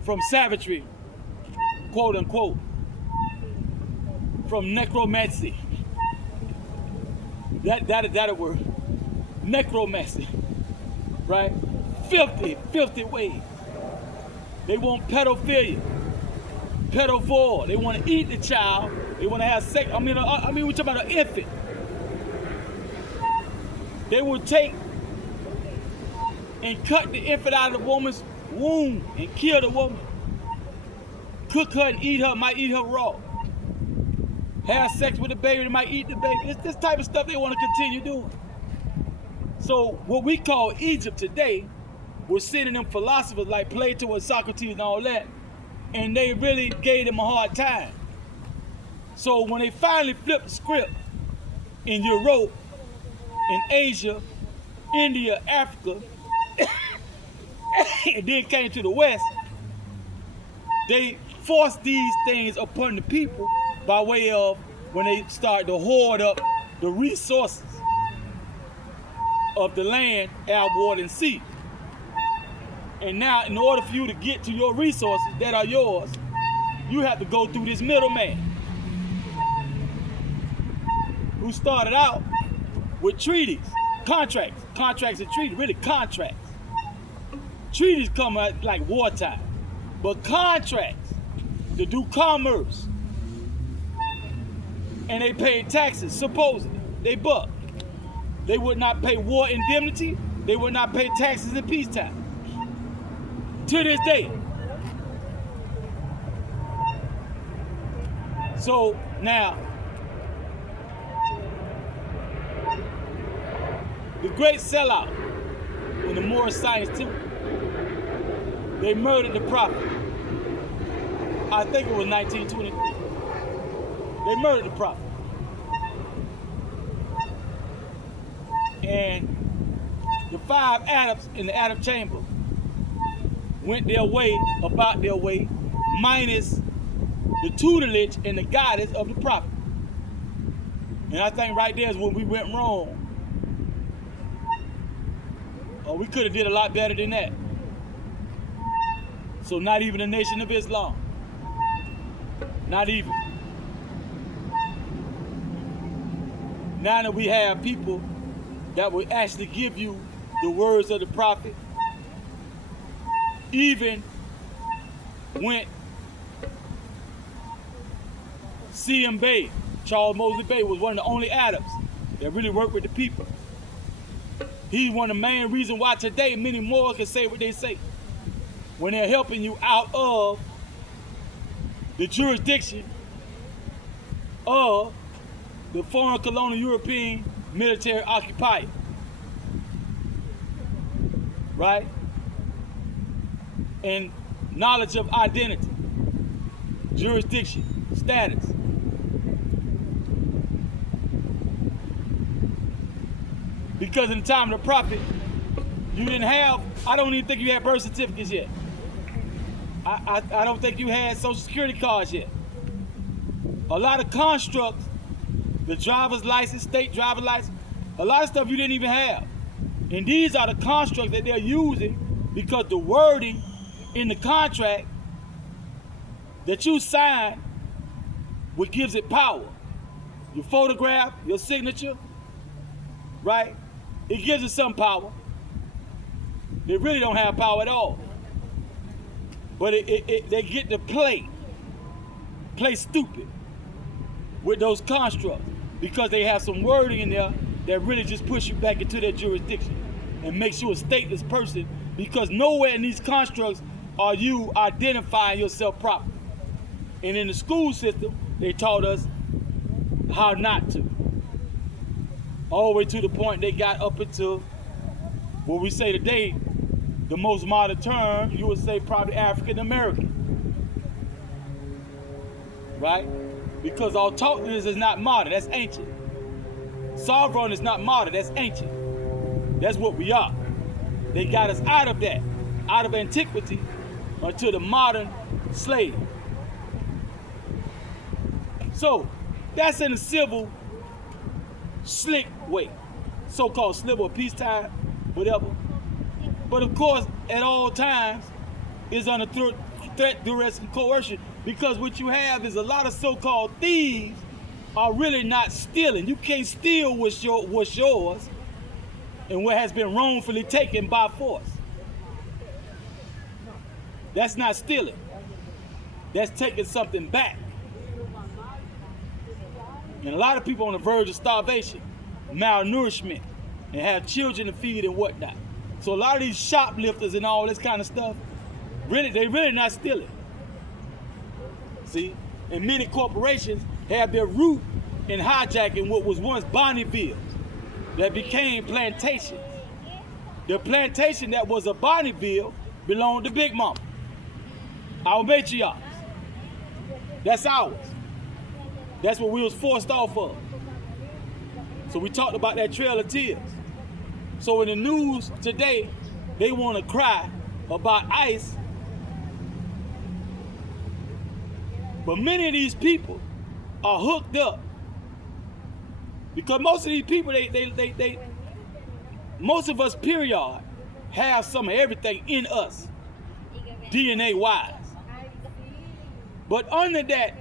from savagery, quote unquote, from necromancy. That word, necromancy, right? Filthy ways. They want pedophilia, pedophile. They want to eat the child. They want to have sex. I mean, we're talking about an infant. They will take and cut the infant out of the woman's womb and kill the woman. Cook her and eat her, might eat her raw. Have sex with the baby, they might eat the baby. It's this type of stuff they want to continue doing. So what we call Egypt today, we're sending them philosophers like Plato and Socrates and all that, and they really gave them a hard time. So when they finally flipped the script in Europe, in Asia, India, Africa, and then came to the West, they forced these things upon the people by way of when they started to hoard up the resources of the land, air, water, and sea. And now, in order for you to get to your resources that are yours, you have to go through this middleman who started out with treaties, contracts and treaties, really contracts. Treaties come out like wartime, but contracts to do commerce. And they paid taxes, supposedly. They bucked. They would not pay war indemnity. They would not pay taxes in peacetime. To this day. So now, the great sellout in the MOORS Science Temple, they murdered the prophet. I think it was 1923. They murdered the prophet. And the 5 Arabs in the Arab chamber went their way, about their way, minus the tutelage and the guidance of the prophet. And I think right there is when we went wrong. We could have did a lot better than that. So not even the Nation of Islam. Not even. Now that we have people that will actually give you the words of the prophet, even when C.M. Bay, Charles Mosley Bay, was one of the only Arabs that really worked with the people. He's one of the main reasons why today many more can say what they say. When they're helping you out of the jurisdiction of the foreign colonial European military occupier. Right? And knowledge of identity, jurisdiction, status. Because in the time of the prophet, you didn't have, I don't even think you had birth certificates yet. I don't think you had social security cards yet. A lot of constructs, the driver's license, state driver's license, a lot of stuff you didn't even have. And these are the constructs that they're using because the wording in the contract that you sign, what gives it power. Your photograph, your signature, right? It gives it some power. They really don't have power at all. But they get to play stupid with those constructs because they have some wording in there that really just push you back into their jurisdiction and makes you a stateless person because nowhere in these constructs are you identifying yourself properly. And in the school system, they taught us how not to. All the way to the point they got up into what we say today, the most modern term, you would say probably African American. Right? Because autochthonous is not modern, that's ancient. Sovereign is not modern, that's ancient. That's what we are. They got us out of that, out of antiquity, until the modern slave. So, that's in a civil, slick way. So-called sliver of peacetime, whatever. But of course, at all times, is under threat, duress, and coercion, because what you have is a lot of so-called thieves are really not stealing. You can't steal what's yours and what has been wrongfully taken by force. That's not stealing. That's taking something back. And a lot of people on the verge of starvation, malnourishment, and have children to feed and whatnot. So a lot of these shoplifters and all this kind of stuff, they really not stealing. See? And many corporations have their root in hijacking what was once Bonnievilles that became plantations. The plantation that was a Bonnieville belonged to Big Mama, our matriarchs. That's ours. That's what we was forced off of. So we talked about that Trail of Tears. So in the news today, they want to cry about ICE. But many of these people are hooked up because most of these people, most of us, period, have some of everything in us, DNA-wise. But under that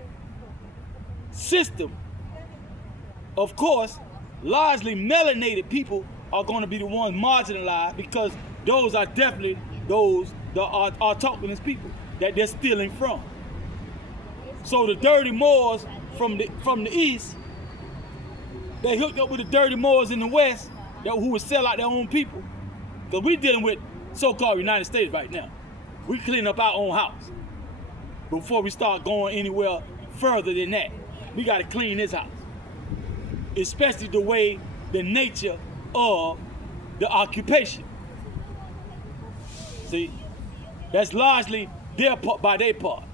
system, of course, largely melanated people are going to be the ones marginalized, because those are definitely those that are autochthonous people that they're stealing from. So the dirty Moors from the east, they hooked up with the dirty Moors in the west who would sell out their own people. Because we're dealing with so-called United States right now. We clean up our own house before we start going anywhere further than that. We got to clean this house, especially the way, the nature of the occupation. See, that's largely their part, by their part,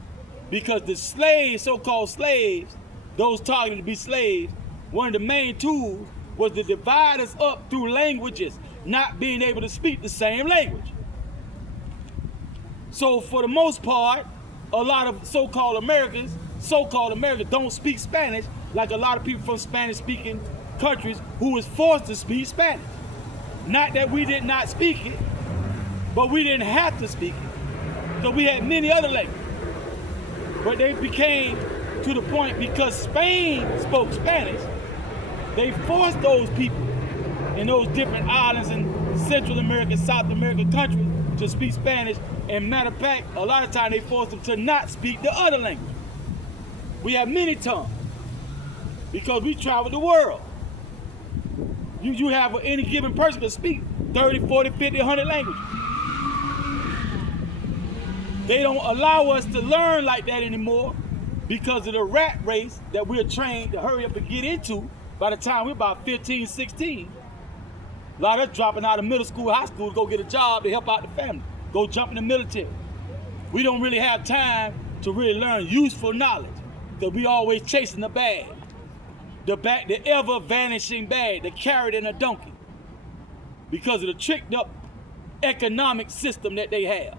because the slaves, so-called slaves, those targeted to be slaves, one of the main tools was to divide us up through languages, not being able to speak the same language. So for the most part, a lot of so-called Americans don't speak Spanish, like a lot of people from Spanish-speaking countries who was forced to speak Spanish. Not that we did not speak it, but we didn't have to speak it, because we had many other languages. But they became to the point, because Spain spoke Spanish, they forced those people in those different islands in Central America, South American countries to speak Spanish. And matter of fact, a lot of times they forced them to not speak the other language. We have many tongues because we travel the world. You have any given person can speak 30, 40, 50, 100 languages. They don't allow us to learn like that anymore because of the rat race that we're trained to hurry up and get into by the time we're about 15, 16. A lot of us dropping out of middle school, high school to go get a job to help out the family, go jump in the military. We don't really have time to really learn useful knowledge because we always chasing the bag. The ever vanishing bag, the carrot and the donkey, because of the tricked up economic system that they have,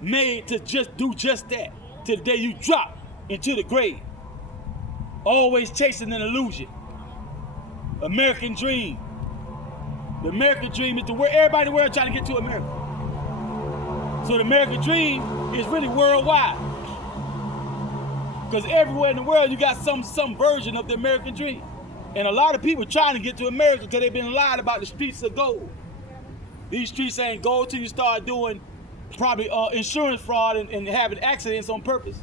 made to just do just that till the day you drop into the grave. Always chasing an illusion. American dream. The American dream is to where everybody in the world trying to get to America. So the American dream is really worldwide. Because everywhere in the world you got some version of the American dream. And a lot of people trying to get to America because they've been lied about the streets of gold. These streets ain't gold till you start doing probably insurance fraud and having accidents on purpose.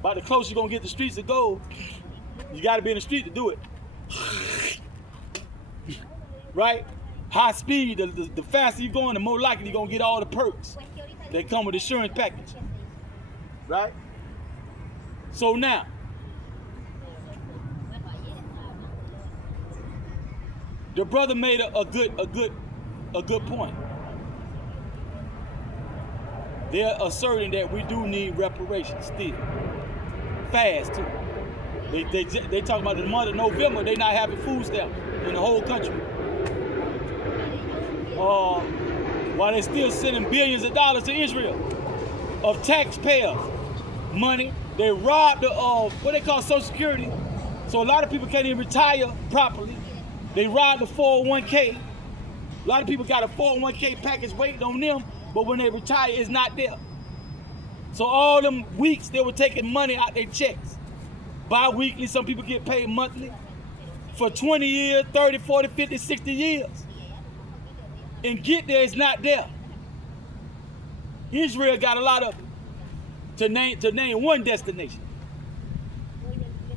About the closer you're gonna get the streets of gold, you gotta be in the street to do it. Right? High speed, the faster you're going, the more likely you're gonna get all the perks that come with the insurance package. Right? So now, the brother made a good point. They're asserting that we do need reparations still. Fast too. They talk about the month of November, they not having food stamps in the whole country. While they still sending billions of dollars to Israel of taxpayers money. They robbed the what they call Social Security. So a lot of people can't even retire properly. They robbed the 401k. A lot of people got a 401k package waiting on them, but when they retire, it's not there. So all them weeks they were taking money out their checks. Bi-weekly, some people get paid monthly for 20 years, 30, 40, 50, 60 years. And get there, it's not there. Israel got a lot of it to name one destination.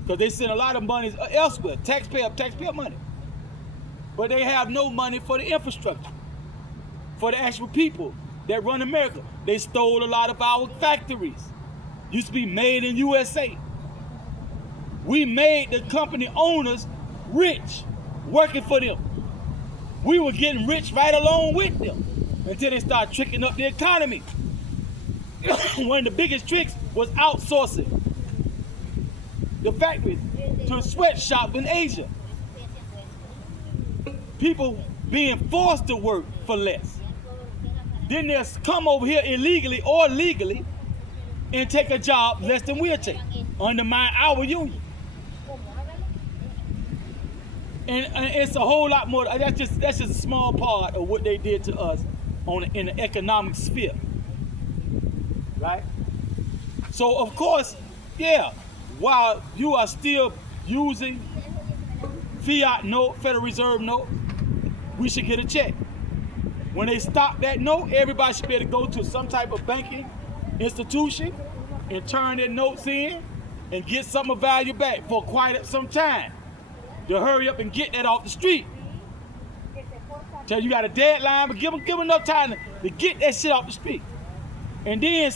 Because they send a lot of money elsewhere, taxpayer money. But they have no money for the infrastructure, for the actual people that run America. They stole a lot of our factories. Used to be made in USA. We made the company owners rich, working for them. We were getting rich right along with them until they started tricking up the economy. One of the biggest tricks was outsourcing the factories to sweatshops in Asia. People being forced to work for less. Then they'll come over here illegally or legally and take a job less than we'll take, undermine our union. And it's a whole lot more. That's just a small part of what they did to us in the economic sphere, right? So of course, yeah, while you are still using fiat note, Federal Reserve note, we should get a check. When they stop that note, everybody should be able to go to some type of banking institution and turn their notes in and get some of value back for quite some time. To hurry up and get that off the street. Tell you got a deadline, but give them enough time to get that shit off the street. And then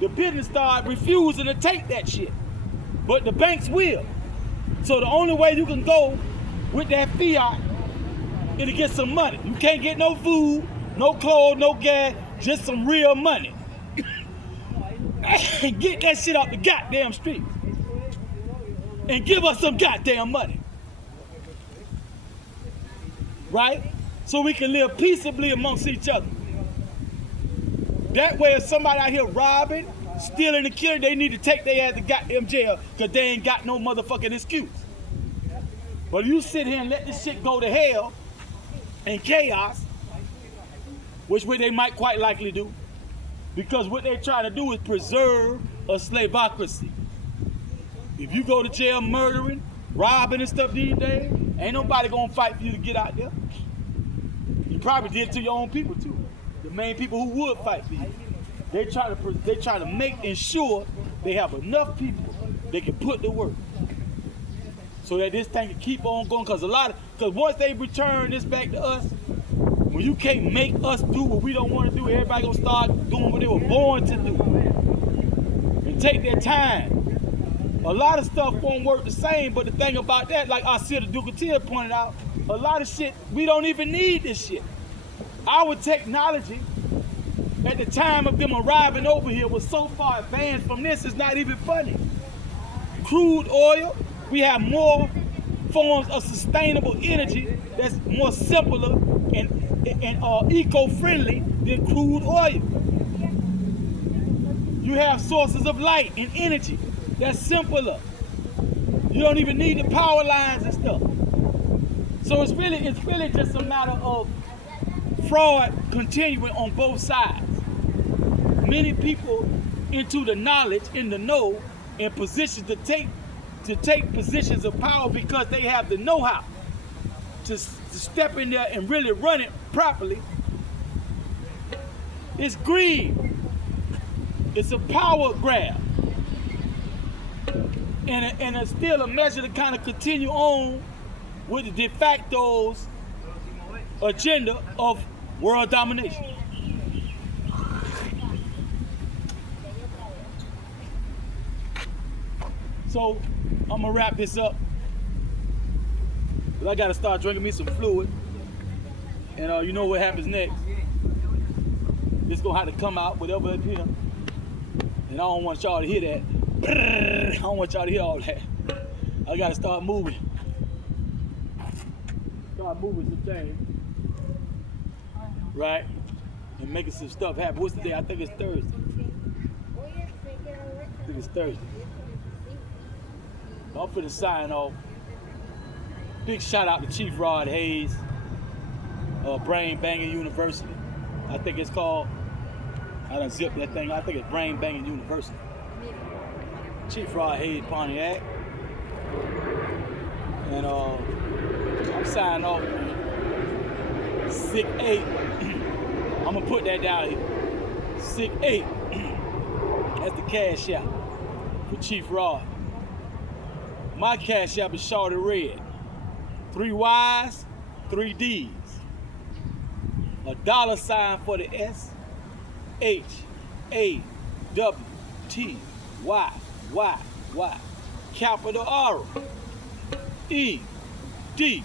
the business start refusing to take that shit. But the banks will. So the only way you can go with that fiat is to get some money. You can't get no food, no clothes, no gas, just some real money. And get that shit off the goddamn street. And give us some goddamn money. Right? So we can live peaceably amongst each other. That way if somebody out here robbing, stealing and killing, they need to take their ass to goddamn jail because they ain't got no motherfucking excuse. But if you sit here and let this shit go to hell and chaos, which way they might quite likely do, because what they're trying to do is preserve a slavocracy. If you go to jail murdering, robbing and stuff these days, ain't nobody gonna fight for you to get out there. You probably did it to your own people too. The main people who would fight for you. They try to ensure they have enough people they can put to work. So that this thing can keep on going. Because once they return this back to us, when you can't make us do what we don't want to do, everybody gonna start doing what they were born to do. And take their time. A lot of stuff won't work the same, but the thing about that, like Asir the Ducatil pointed out, a lot of shit, we don't even need this shit. Our technology, at the time of them arriving over here, was so far advanced from this, it's not even funny. Crude oil, we have more forms of sustainable energy that's more simpler and eco-friendly than crude oil. You have sources of light and energy that's simpler. You don't even need the power lines and stuff. So it's really just a matter of fraud continuing on both sides. Many people into the knowledge, in the know, in positions to take positions of power because they have the know-how to step in there and really run it properly. It's greed. It's a power grab. And it's still a measure to kind of continue on with the de facto's agenda of world domination. So I'm gonna wrap this up. But I gotta start drinking me some fluid. And you know what happens next. This gonna have to come out, whatever it is. And I don't want y'all to hear that. I don't want y'all to hear all that. I gotta start moving. Start moving some things. Right? And making some stuff happen. What's the day? I think it's Thursday. I think it's Thursday. I'm finna sign off. Big shout out to Chief Rod Hayes, Brain Banging University. I think it's called. I done zipped that thing. I think it's Brain Banging University. Chief Rod Hayes, Pontiac. And I'm signing off. SikApe. I'm gonna put that down here. SikApe. That's the Cashapp for Chief Rod. My Cashapp is hawtyyyReddd. 3 Y's, 3 D's. $sign for the S. HAWTYYY. Capital R. EDD.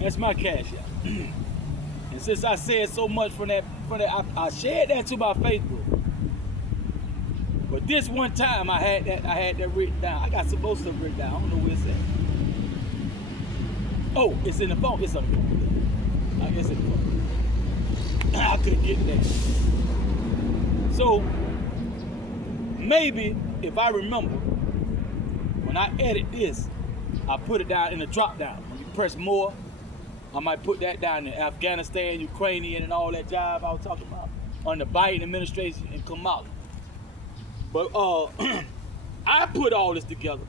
That's my Cashapp. And since I said so much from that, I shared that to my Facebook. But this one time I had that written down. I got some more stuff written down. I don't know where it's at. Oh, it's in the phone. It's on the phone. I guess it's in the phone. I couldn't get to that. So maybe if I remember, when I edit this, I put it down in the drop down. When you press more, I might put that down in Afghanistan, Ukrainian, and all that jive I was talking about on the Biden administration and Kamala. But I put all this together,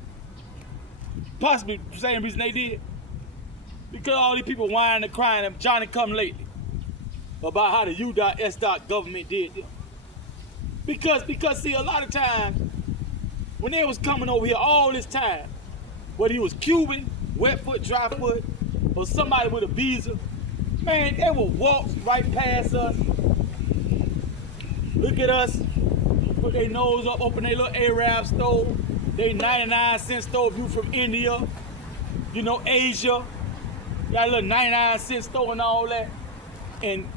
possibly the same reason they did, because all these people whining and crying and Johnny come lately about how the U.S. government did them. Because see, a lot of times when they was coming over here all this time, whether he was Cuban, wet foot, dry foot, or somebody with a visa, man, they would walk right past us, look at us, put their nose up, open their little Arab stove, they 99-cent stove, you from India, you know, Asia, got a little 99-cent stove and all that, and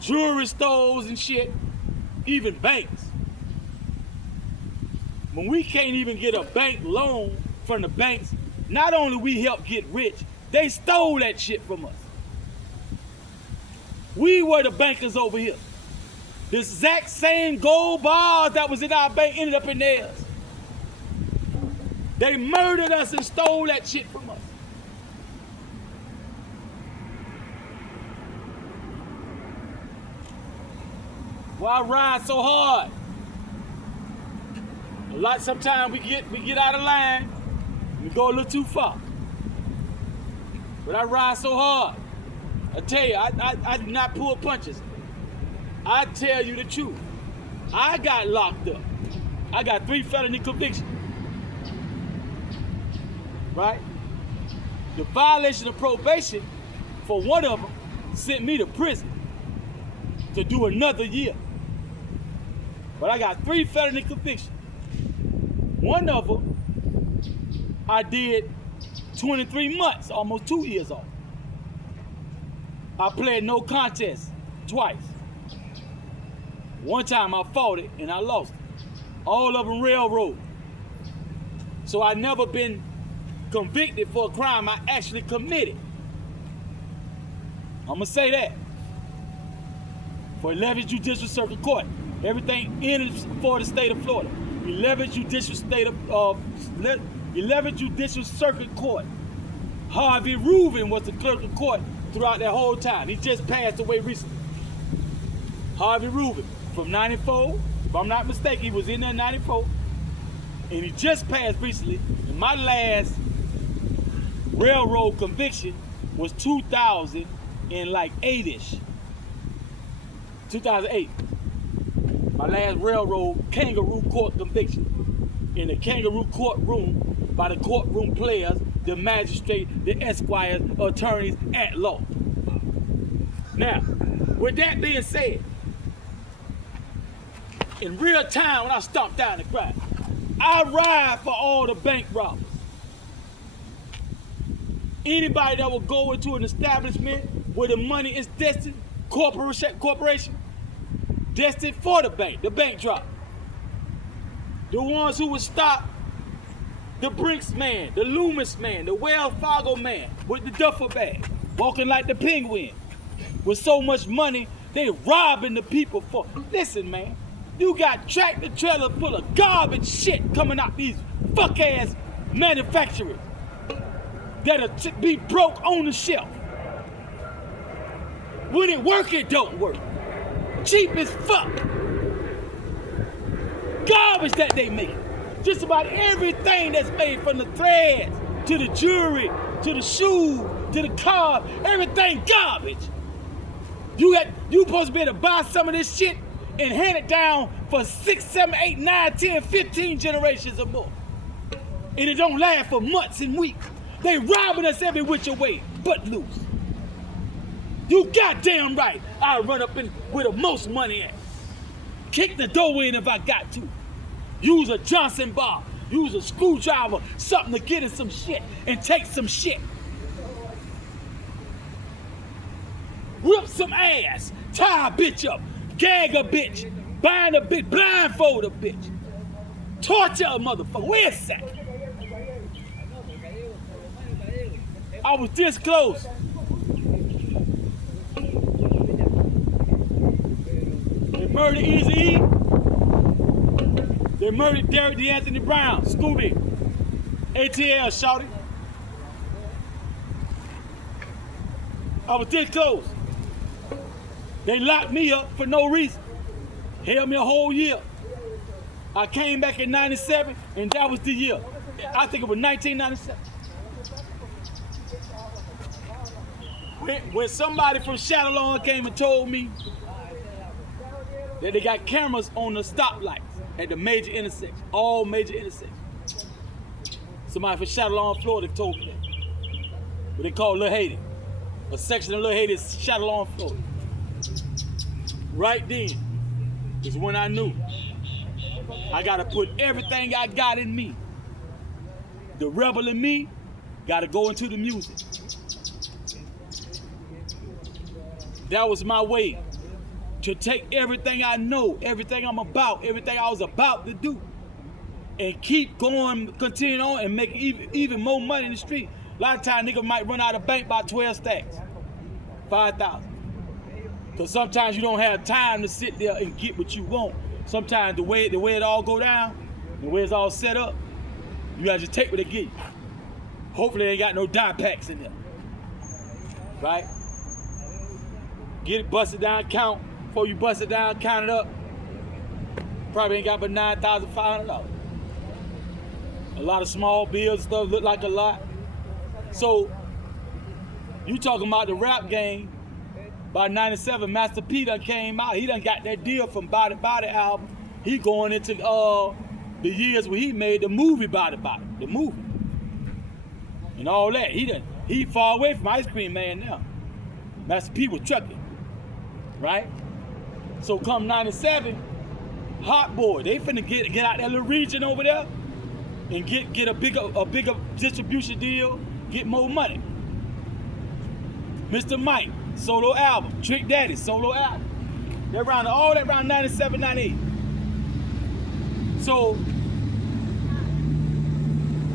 jewelry stores and shit, even banks. When we can't even get a bank loan from the banks, not only we help get rich, they stole that shit from us. We were the bankers over here. The exact same gold bars that was in our bank ended up in theirs. They murdered us and stole that shit from us. Why ride so hard? Sometimes we get out of line, we go a little too far. But I ride so hard. I tell you, I do not pull punches. I tell you the truth. I got locked up. I got 3 felony convictions. Right? The violation of probation for one of them sent me to prison to do another year. But I got 3 felony convictions. One of them, I did 23 months, almost 2 years off. I played no contest twice. One time I fought it and I lost it. All of them railroad. So I never been convicted for a crime I actually committed. I'm gonna say that. For 11th Judicial Circuit Court. Everything in for the state of Florida. 11th Judicial Circuit Court. Harvey Rubin was the clerk of court throughout that whole time. He just passed away recently. Harvey Rubin from 94, if I'm not mistaken, he was in there in 94. And he just passed recently. And my last railroad conviction was 2000 in like 8-ish. 2008. My last railroad kangaroo court conviction. In the kangaroo courtroom by the courtroom players, the magistrate, the esquires, attorneys at law. Now, with that being said, in real time when I stomped down the crowd, I ride for all the bank robbers. Anybody that will go into an establishment where the money is destined, corporation, destined for the bank drop. The ones who would stop the Brinks man, the Loomis man, the Wells Fargo man with the duffel bag, walking like the penguin. With so much money, they robbing the people for. Listen, man, you got tractor trailer full of garbage shit coming out these fuck ass manufacturers that'll be broke on the shelf. When it work, it don't work. Cheap as fuck. Garbage that they make. Just about everything that's made, from the threads to the jewelry to the shoes to the car, everything garbage. You supposed to be able to buy some of this shit and hand it down for 6, 7, 8, 9, 10, 15 generations or more. And it don't last for months and weeks. They robbing us every which way but loose. You goddamn right, I'll run up in where the most money at. Kick the door in if I got to. Use a Johnson bar, use a screwdriver, something to get in some shit and take some shit. Whip some ass, tie a bitch up, gag a bitch, bind a bitch, blindfold a bitch. Torture a motherfucker. Where's that? I was this close. They murdered Easy E. They murdered Derek D'Anthony Brown, Scooby, ATL, shouty. I was this close. They locked me up for no reason. Held me a whole year. I came back in 97, and that was the year. I think it was 1997. When somebody from Shadowlawn came and told me that they got cameras on the stoplights at the major intersections, all major intersections. Somebody from Shadowlawn, Florida told me that. What they call Little Haiti. A section of Little Haiti is Shadowlawn, Florida. Right then is when I knew I gotta put everything I got in me. The rebel in me gotta go into the music. That was my way to take everything I know, everything I'm about, everything I was about to do, and keep going, continue on, and make even more money in the street. A lot of times niggas might run out of bank by 12 stacks, 5,000. Because sometimes you don't have time to sit there and get what you want. Sometimes the way it all go down, the way it's all set up, you gotta just take what they give you. Hopefully they ain't got no dye packs in there, right? Get it busted down, count. Before you bust it down, count it up. Probably ain't got but $9,500. A lot of small bills, stuff look like a lot. So, you talking about the rap game. By 97, Master P done came out. He done got that deal from Body Body album. He going into the years where he made the movie Body Body, the movie. And all that. He far away from Ice Cream Man now. Master P was trucking, right? So come 97, Hot Boy, they finna get out that little region over there and get a bigger distribution deal, get more money. Mr. Mike, solo album. Trick Daddy, solo album. They're around all that around 97, 98. So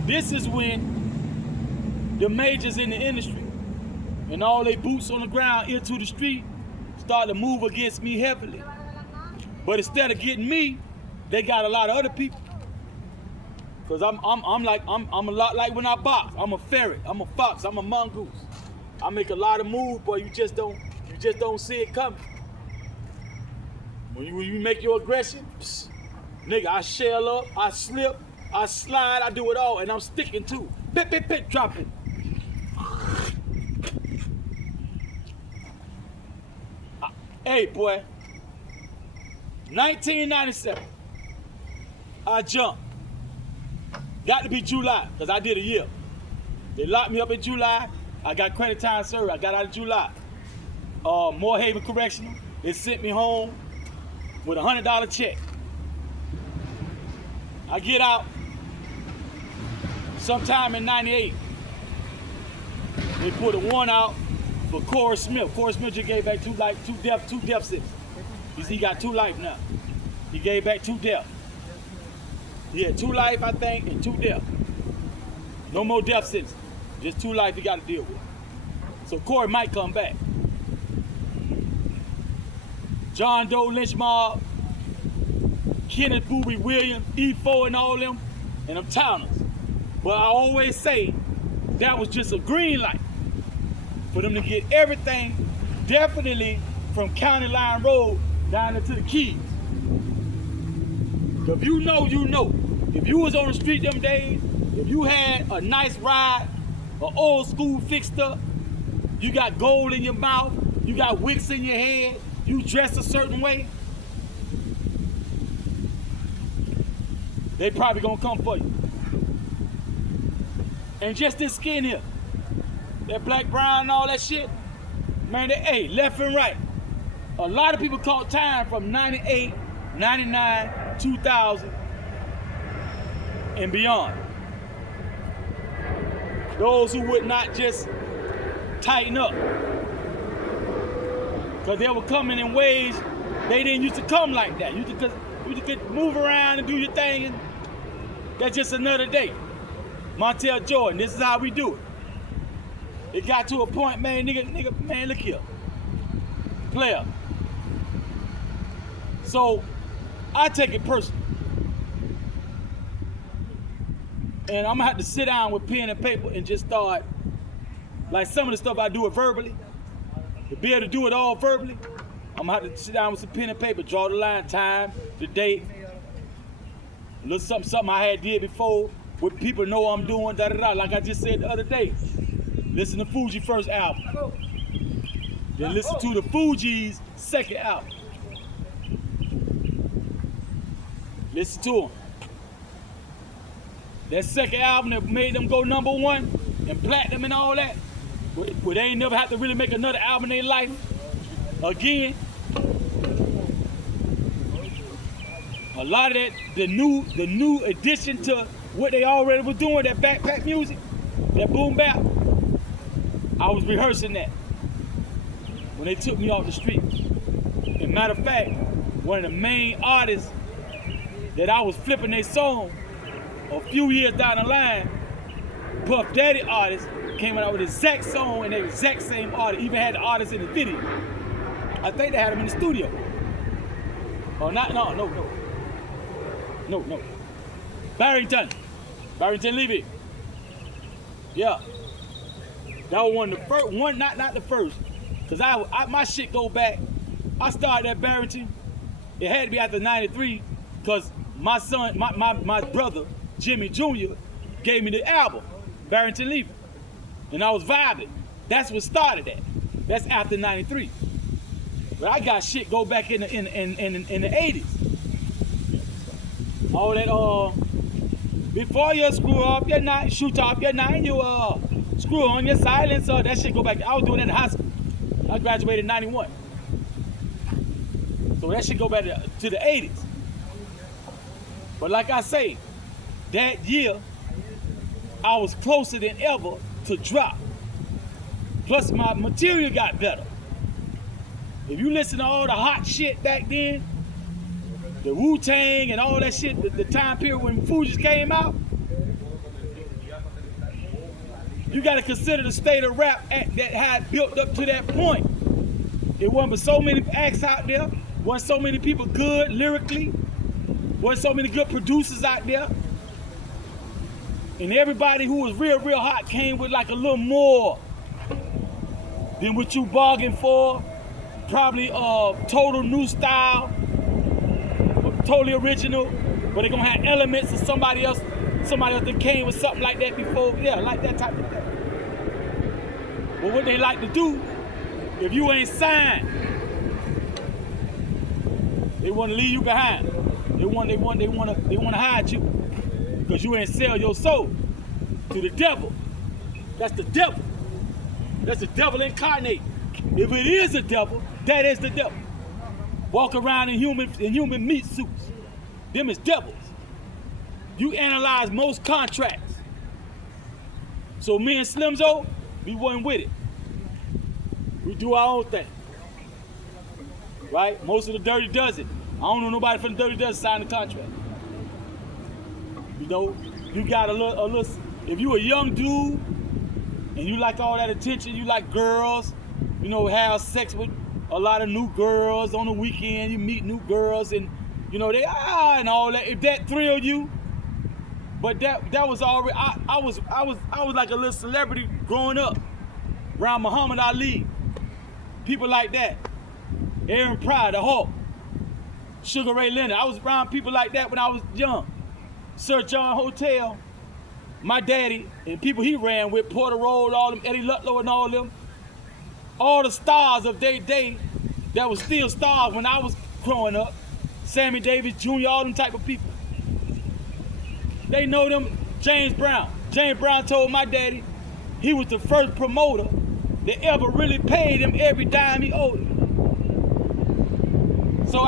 this is when the majors in the industry and all they boots on the ground into the street start to move against me heavily. But instead of getting me, they got a lot of other people. Cause I'm a lot like when I box. I'm a ferret, I'm a fox, I'm a mongoose. I make a lot of moves, but you just don't see it coming. When you make your aggression, nigga, I shell up, I slip, I slide, I do it all, and I'm sticking to. Pit, pit, pit, drop it. Hey, boy, 1997, I jumped. Got to be July, because I did a year. They locked me up in July. I got credit time served. I got out in July. Moore Haven Correctional. They sent me home with a $100 check. I get out sometime in 98. They put a warrant out for Corey Smith. Corey Smith just gave back two death sentences. He got 2 life now. He gave back 2 deaths. He had 2 life, I think, and 2 deaths. No more death sentence. Just 2 life he got to deal with. So Corey might come back. John Doe lynch mob, Kenneth Boobie Williams, E4 and all them, and them towners. But I always say that was just a green light for them to get everything, definitely from County Line Road down into the Keys. If you know, you know. If you was on the street them days, if you had a nice ride, an old school fixed up, you got gold in your mouth, you got wicks in your head, you dress a certain way, they probably gonna come for you. And just this skin here, that black, brown, and all that shit, man, hey, left and right. A lot of people caught time from 98, 99, 2000, and beyond. Those who would not just tighten up. Because they were coming in ways they didn't used to come like that. You could move around and do your thing, and that's just another day. Montel Jordan, this is how we do it. It got to a point, man, nigga, man, look here. Player. So, I take it personal. And I'm gonna have to sit down with pen and paper and just start, like some of the stuff I do it verbally. To be able to do it all verbally, I'm gonna have to sit down with some pen and paper, draw the line, time, the date, a little something I had did before, what people know I'm doing, da-da-da, like I just said the other day. Listen to Fuji first album. Then listen to the Fuji's second album. Listen to them. That second album that made them go #1 and platinum and all that, where they ain't never have to really make another album in their life again. A lot of that, the new addition to what they already were doing, that backpack music, that boom bap, I was rehearsing that when they took me off the street. And matter of fact, one of the main artists that I was flipping their song a few years down the line, Puff Daddy artist, came out with the exact song and the exact same artist, even had the artist in the video. I think they had him in the studio. Oh, not, no. Barrington Levy. Yeah. That was one of the first, not the first, because my shit go back. I started at Barrington. It had to be after 93, because my son, my brother, Jimmy Jr., gave me the album, Barrington Levy. And I was vibing. That's what started that. That's after 93. But I got shit go back in the 80s. All that, before you screw off your nine, shoot off your nine, you screw on your silencer, that shit go back. I was doing that in high school. I graduated in 91. So that shit go back to the 80s. But like I say, that year, I was closer than ever to drop. Plus my material got better. If you listen to all the hot shit back then, the Wu-Tang and all that shit, the time period when Fuji's came out, you gotta consider the state of rap that had built up to that point. It wasn't but so many acts out there, wasn't so many people good lyrically, wasn't so many good producers out there. And everybody who was real hot came with like a little more than what you bargained for. Probably total new style, totally original, but they're gonna have elements of somebody else that came with something like that before. Yeah, like that type of thing. But what they like to do, if you ain't signed, they wanna leave you behind. They wanna hide you. Because you ain't sell your soul to the devil. That's the devil. That's the devil incarnate. If it is a devil, that is the devil. Walk around in human meat suits. Them is devils. You analyze most contracts. So me and Slimzo, we wasn't with it. We do our own thing. right? Most of the Dirty Dozen. I don't know nobody from the Dirty Dozen sign the contract. You know, you got a little, if you a young dude and you like all that attention, you like girls, you know, have sex with a lot of new girls on the weekend, you meet new girls and, you know, they, and all that, if that thrill you, but that was already, I was like a little celebrity growing up around Muhammad Ali, people like that, Aaron Pryor, the Hulk, Sugar Ray Leonard. I was around people like that when I was young. Sir John Hotel, my daddy, and people he ran with, Porter Roll, all them, Eddie Lutlow and all them, all the stars of their day that was still stars when I was growing up, Sammy Davis Jr., all them type of people. They know them. James Brown. James Brown told my daddy he was the first promoter that ever really paid him every dime he owed him. So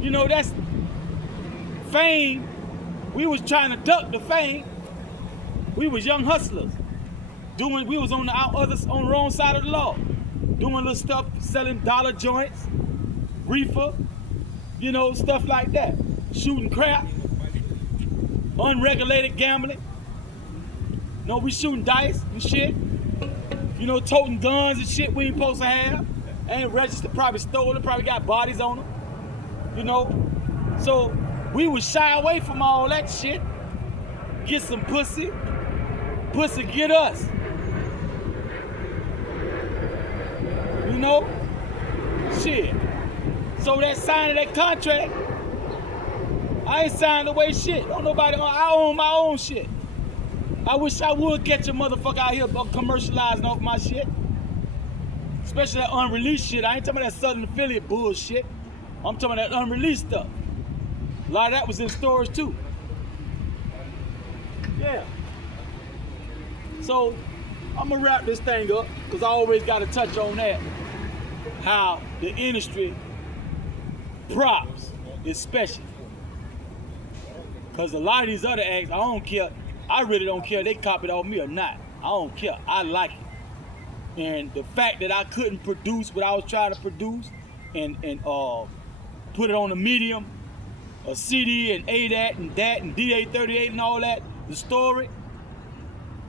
you know, that's fame. We was trying to duck the fame. We was young hustlers. We was on the wrong side of the law. Doing little stuff, selling dollar joints, reefer, you know, stuff like that. Shooting crap, unregulated gambling. You know, we shooting dice and shit. You know, toting guns and shit we ain't supposed to have. Ain't registered, probably stolen, probably got bodies on them. You know, so we would shy away from all that shit. Get some pussy. Pussy get us. You know? Shit. So that signing that contract, I ain't signed away shit. Don't nobody, I own my own shit. I wish I would catch a motherfucker out here commercializing off my shit. Especially that unreleased shit. I ain't talking about that Southern Affiliate bullshit. I'm talking about that unreleased stuff. A lot of that was in storage too. Yeah. So I'm gonna wrap this thing up because I always gotta touch on that. How the industry props especially. Because a lot of these other acts, I don't care. I really don't care if they copy it off me or not. I don't care. I like it. And the fact that I couldn't produce what I was trying to produce and put it on a medium, a CD and ADAT and that and DA38 and all that, the story,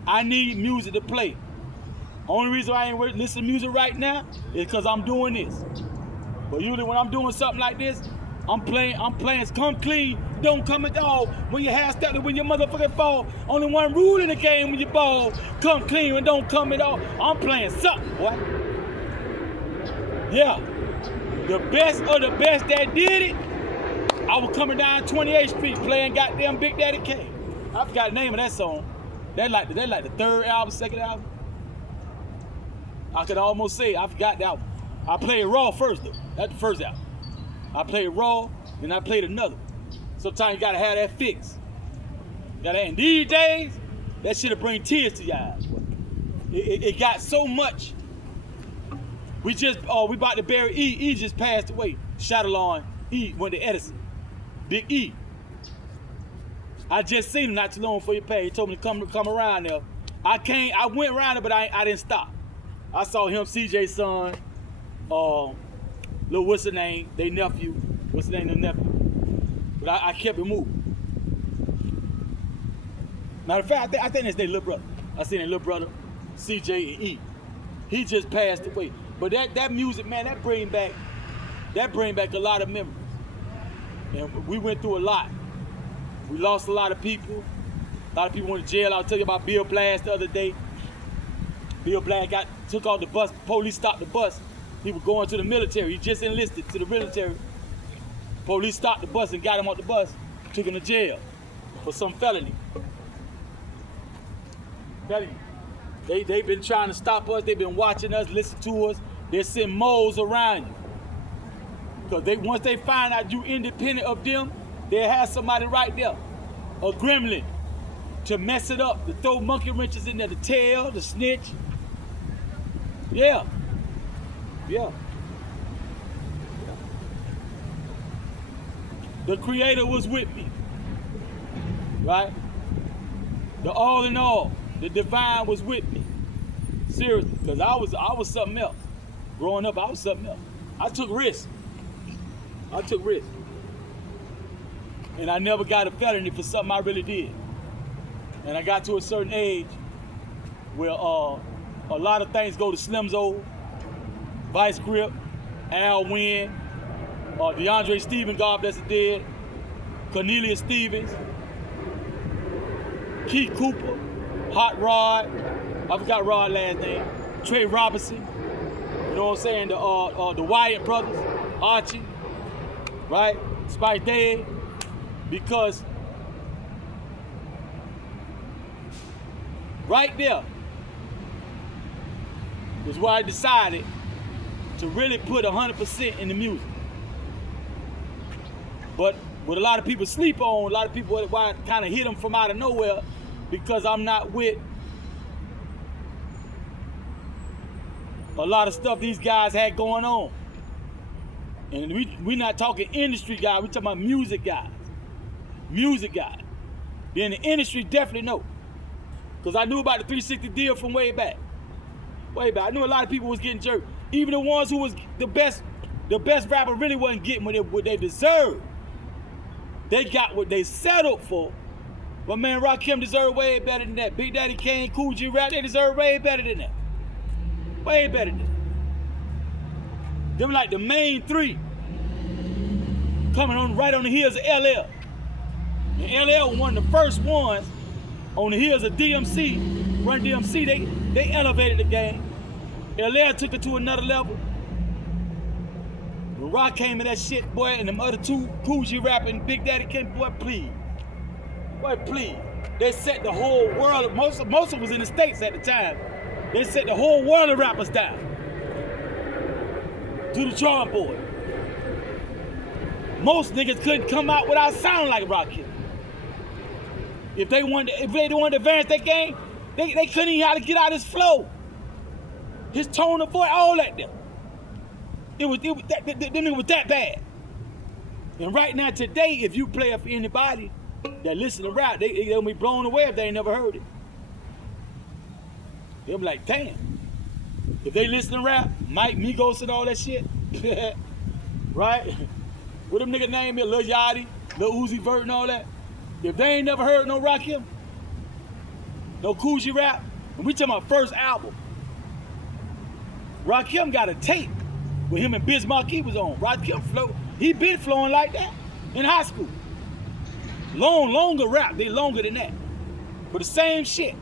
I need music to play. Only reason I ain't listening to music right now is because I'm doing this. But usually when I'm doing something like this, I'm playing come clean, don't come at all. When your hair stepped, when your motherfucking fall, only one rule in the game when you ball, come clean and don't come at all. I'm playing something, boy. Yeah. The best of the best that did it, I was coming down 28th Street playing goddamn Big Daddy Kane. I forgot the name of that song. They like the third album, second album. I could almost say I forgot that album. I played Raw first though. That's the first album. I played Raw, then I played another. Sometimes you gotta have that fix. And these days, that shit'll bring tears to your eyes. It got so much. We about to bury E. E just passed away. Shadowlawn E went to Edison. Big E. I just seen him not too long before you paid. He told me to come around there. I went around it, but I didn't stop. I saw him, CJ's son, little what's the name, they nephew. What's the name of the nephew? But I kept it moving. Matter of fact, I think that's their little brother. I seen their little brother, CJ and E. He just passed away. But that music, man, that bring back a lot of memories. And we went through a lot. We lost a lot of people. A lot of people went to jail. I'll tell you about Bill Blast the other day. Bill Blast took off the bus. Police stopped the bus. He was going to the military. He just enlisted to the military. Police stopped the bus and got him off the bus, took him to jail for some felony. They've been trying to stop us. They've been watching us, listen to us. They send moles around you. Because once they find out you independent of them, they'll have somebody right there, a gremlin, to mess it up, to throw monkey wrenches in there, to tell, to snitch. Yeah. The Creator was with me, right? The all in all, the divine was with me. Seriously, because I was something else. Growing up, I was something else. I took risks. I took risks. And I never got a felony for something I really did. And I got to a certain age where a lot of things go to Slimzo, Vice Grip, Al Wynn, DeAndre Stevens, God bless the dead, Cornelius Stevens, Keith Cooper, Hot Rod, I forgot Rod's last name, Trey Robinson, you know what I'm saying, the Wyatt brothers, Archie, right, Spice Day, because right there was where I decided to really put 100% in the music. But what a lot of people sleep on, a lot of people why I kind of hit them from out of nowhere, because I'm not with a lot of stuff these guys had going on. And we're not talking industry guys, we're talking about music guys. Music guys. Then the industry definitely know. Because I knew about the 360 deal from way back. Way back. I knew a lot of people was getting jerked. Even the ones who was the best rapper really wasn't getting what they deserved. They got what they settled for. But man, Rakim deserved way better than that. Big Daddy Kane, Cool G Rap, they deserve way better than that. Way better than that. Them like the main three coming on right on the heels of LL. And LL was one of the first ones on the heels of DMC, Run DMC, they elevated the game. LL took it to another level. When Rock came in that shit, boy, and them other two, Cool G Rap and Big Daddy Kane, boy, please. Boy, please. They set the whole world, most of them was in the States at the time. They set the whole world of rappers down. To the drawing board. Most niggas couldn't come out without sounding like Rakim. If they wanted to advance that game, they couldn't even how to get out his flow. His tone of voice, all that there. Them niggas was that bad. And right now, today, if you play it for anybody that listen to rap, they'll be blown away if they ain't never heard it. They'll be like, damn. If they listen to rap, Mike, Migos and all that shit, right? What them niggas name is, Lil Yachty, Lil Uzi Vert and all that. If they ain't never heard no Rakim, no Cool G Rap, and we talking about first album, Rakim got a tape with him and Biz Markie was on. Rakim flow, he been flowing like that in high school. Longer rap, they longer than that. But the same shit.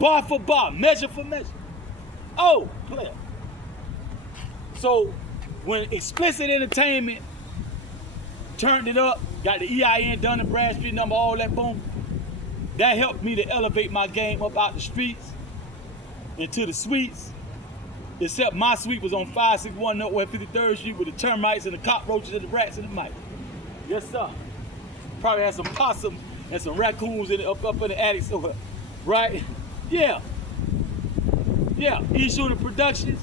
Bar for bar, measure for measure. Oh, player. So when Explicit Entertainment turned it up, got the EIN, Dun and Bradstreet number, all that boom, that helped me to elevate my game up out the streets into the suites. Except my suite was on 561 Northwest 53rd Street with the termites and the cockroaches and the rats and the mice. Yes, sir. Probably had some possums and some raccoons up in the attic somewhere. Right? Yeah. Yeah. East Unit Productions,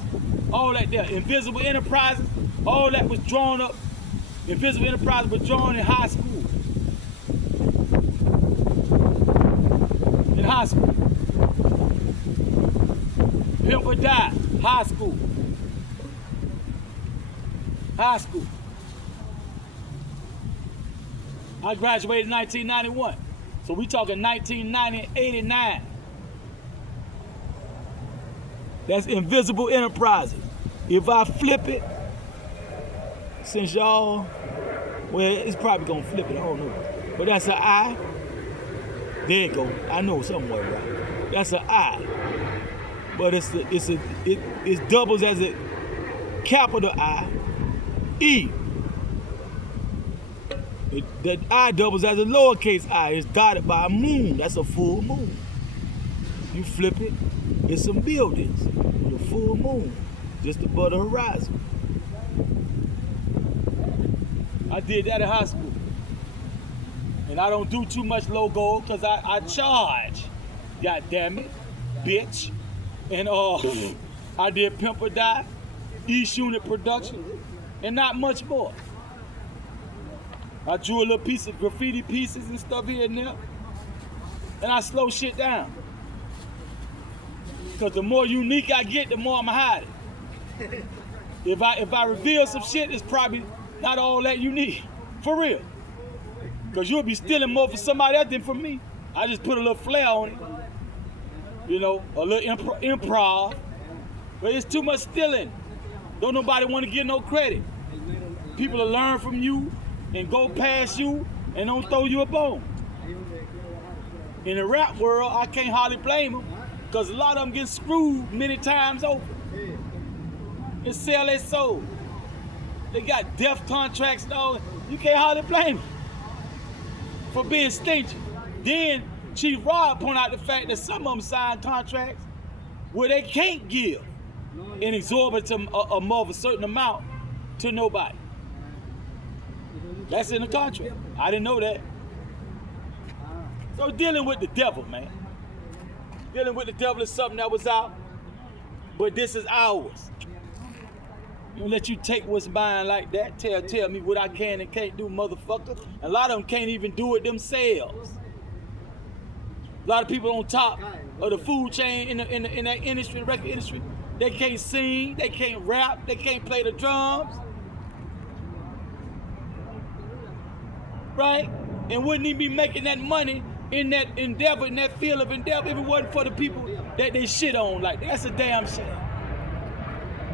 all that there. Invisible Enterprises, all that was drawn up. Invisible Enterprises was drawn in high school. In high school. Pimp or Die, high school. High school. I graduated in 1991. So we talking 1990 and 89. That's Invisible Enterprises. If I flip it, since y'all, well, it's probably gonna flip it, I don't know. But that's an I. There you go. I know somewhere right. That's an I. But it doubles as a capital I, E. The I doubles as a lowercase I. It's dotted by a moon. That's a full moon. You flip it, it's some buildings. The full moon, just above the horizon. I did that in high school. And I don't do too much logo because I charge. God damn it, bitch. And I did Pimp or Die, East Unit Production, and not much more. I drew a little piece of graffiti pieces and stuff here and there, and I slow shit down. Because the more unique I get, the more I'ma hide it. If I reveal some shit, it's probably Not all that you need, for real. Because you'll be stealing more for somebody else than for me. I just put a little flair on it. You know, a little improv. But it's too much stealing. Don't nobody want to get no credit. People will learn from you and go past you and don't throw you a bone. In the rap world, I can't hardly blame them because a lot of them get screwed many times over and sell their soul. They got death contracts and all. You can't hardly blame them for being stingy. Then Chief Rod pointed out the fact that some of them signed contracts where they can't give an exorbitant more of a certain amount to nobody. That's in the contract. I didn't know that. So dealing with the devil, man. Dealing with the devil is something that was out, but this is ours. Don't let you take what's mine like that. Tell me what I can and can't do, motherfucker. A lot of them can't even do it themselves. A lot of people on top of the food chain in that industry, the record industry, they can't sing, they can't rap, they can't play the drums. Right? And wouldn't even be making that money in that endeavor, in that field of endeavor, if it wasn't for the people that they shit on. Like, that's a damn shame.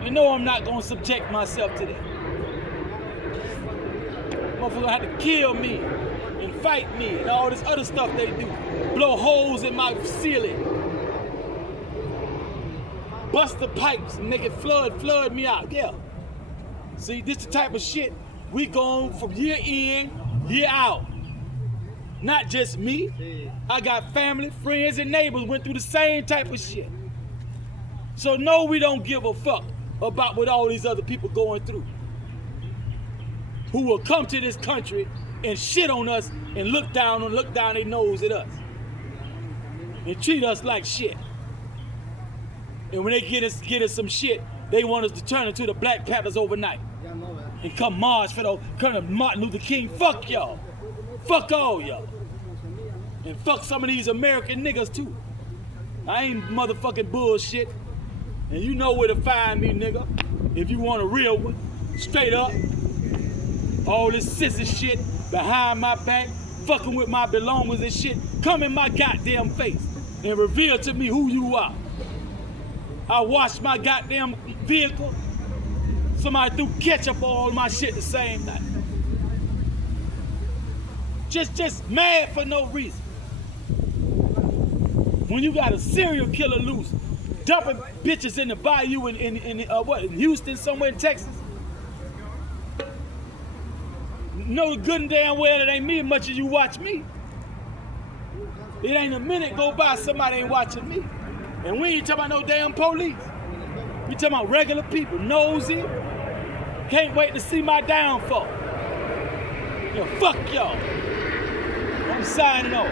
You know I'm not gonna subject myself to that. Motherfucker have to kill me and fight me and all this other stuff they do. Blow holes in my ceiling. Bust the pipes and make it flood me out. Yeah. See, this the type of shit we go from year in, year out. Not just me. I got family, friends, and neighbors went through the same type of shit. So no, we don't give a fuck about what all these other people going through. Who will come to this country and shit on us and look down their nose at us. And treat us like shit. And when they get us some shit, they want us to turn into the Black Panthers overnight. And come march for the Colonel Martin Luther King. Fuck y'all. Fuck all y'all. And fuck some of these American niggas too. I ain't motherfucking bullshit. And you know where to find me, nigga. If you want a real one, straight up. All this sissy shit behind my back, fucking with my belongings and shit, come in my goddamn face and reveal to me who you are. I washed my goddamn vehicle. Somebody threw ketchup on all my shit the same night. Just mad for no reason. When you got a serial killer loose, dumping bitches in the bayou in Houston, somewhere in Texas. Know good and damn well it ain't me as much as you watch me. It ain't a minute go by somebody ain't watching me. And we ain't talking about no damn police. We talking about regular people, nosy, can't wait to see my downfall. Yeah, fuck y'all. I'm signing off.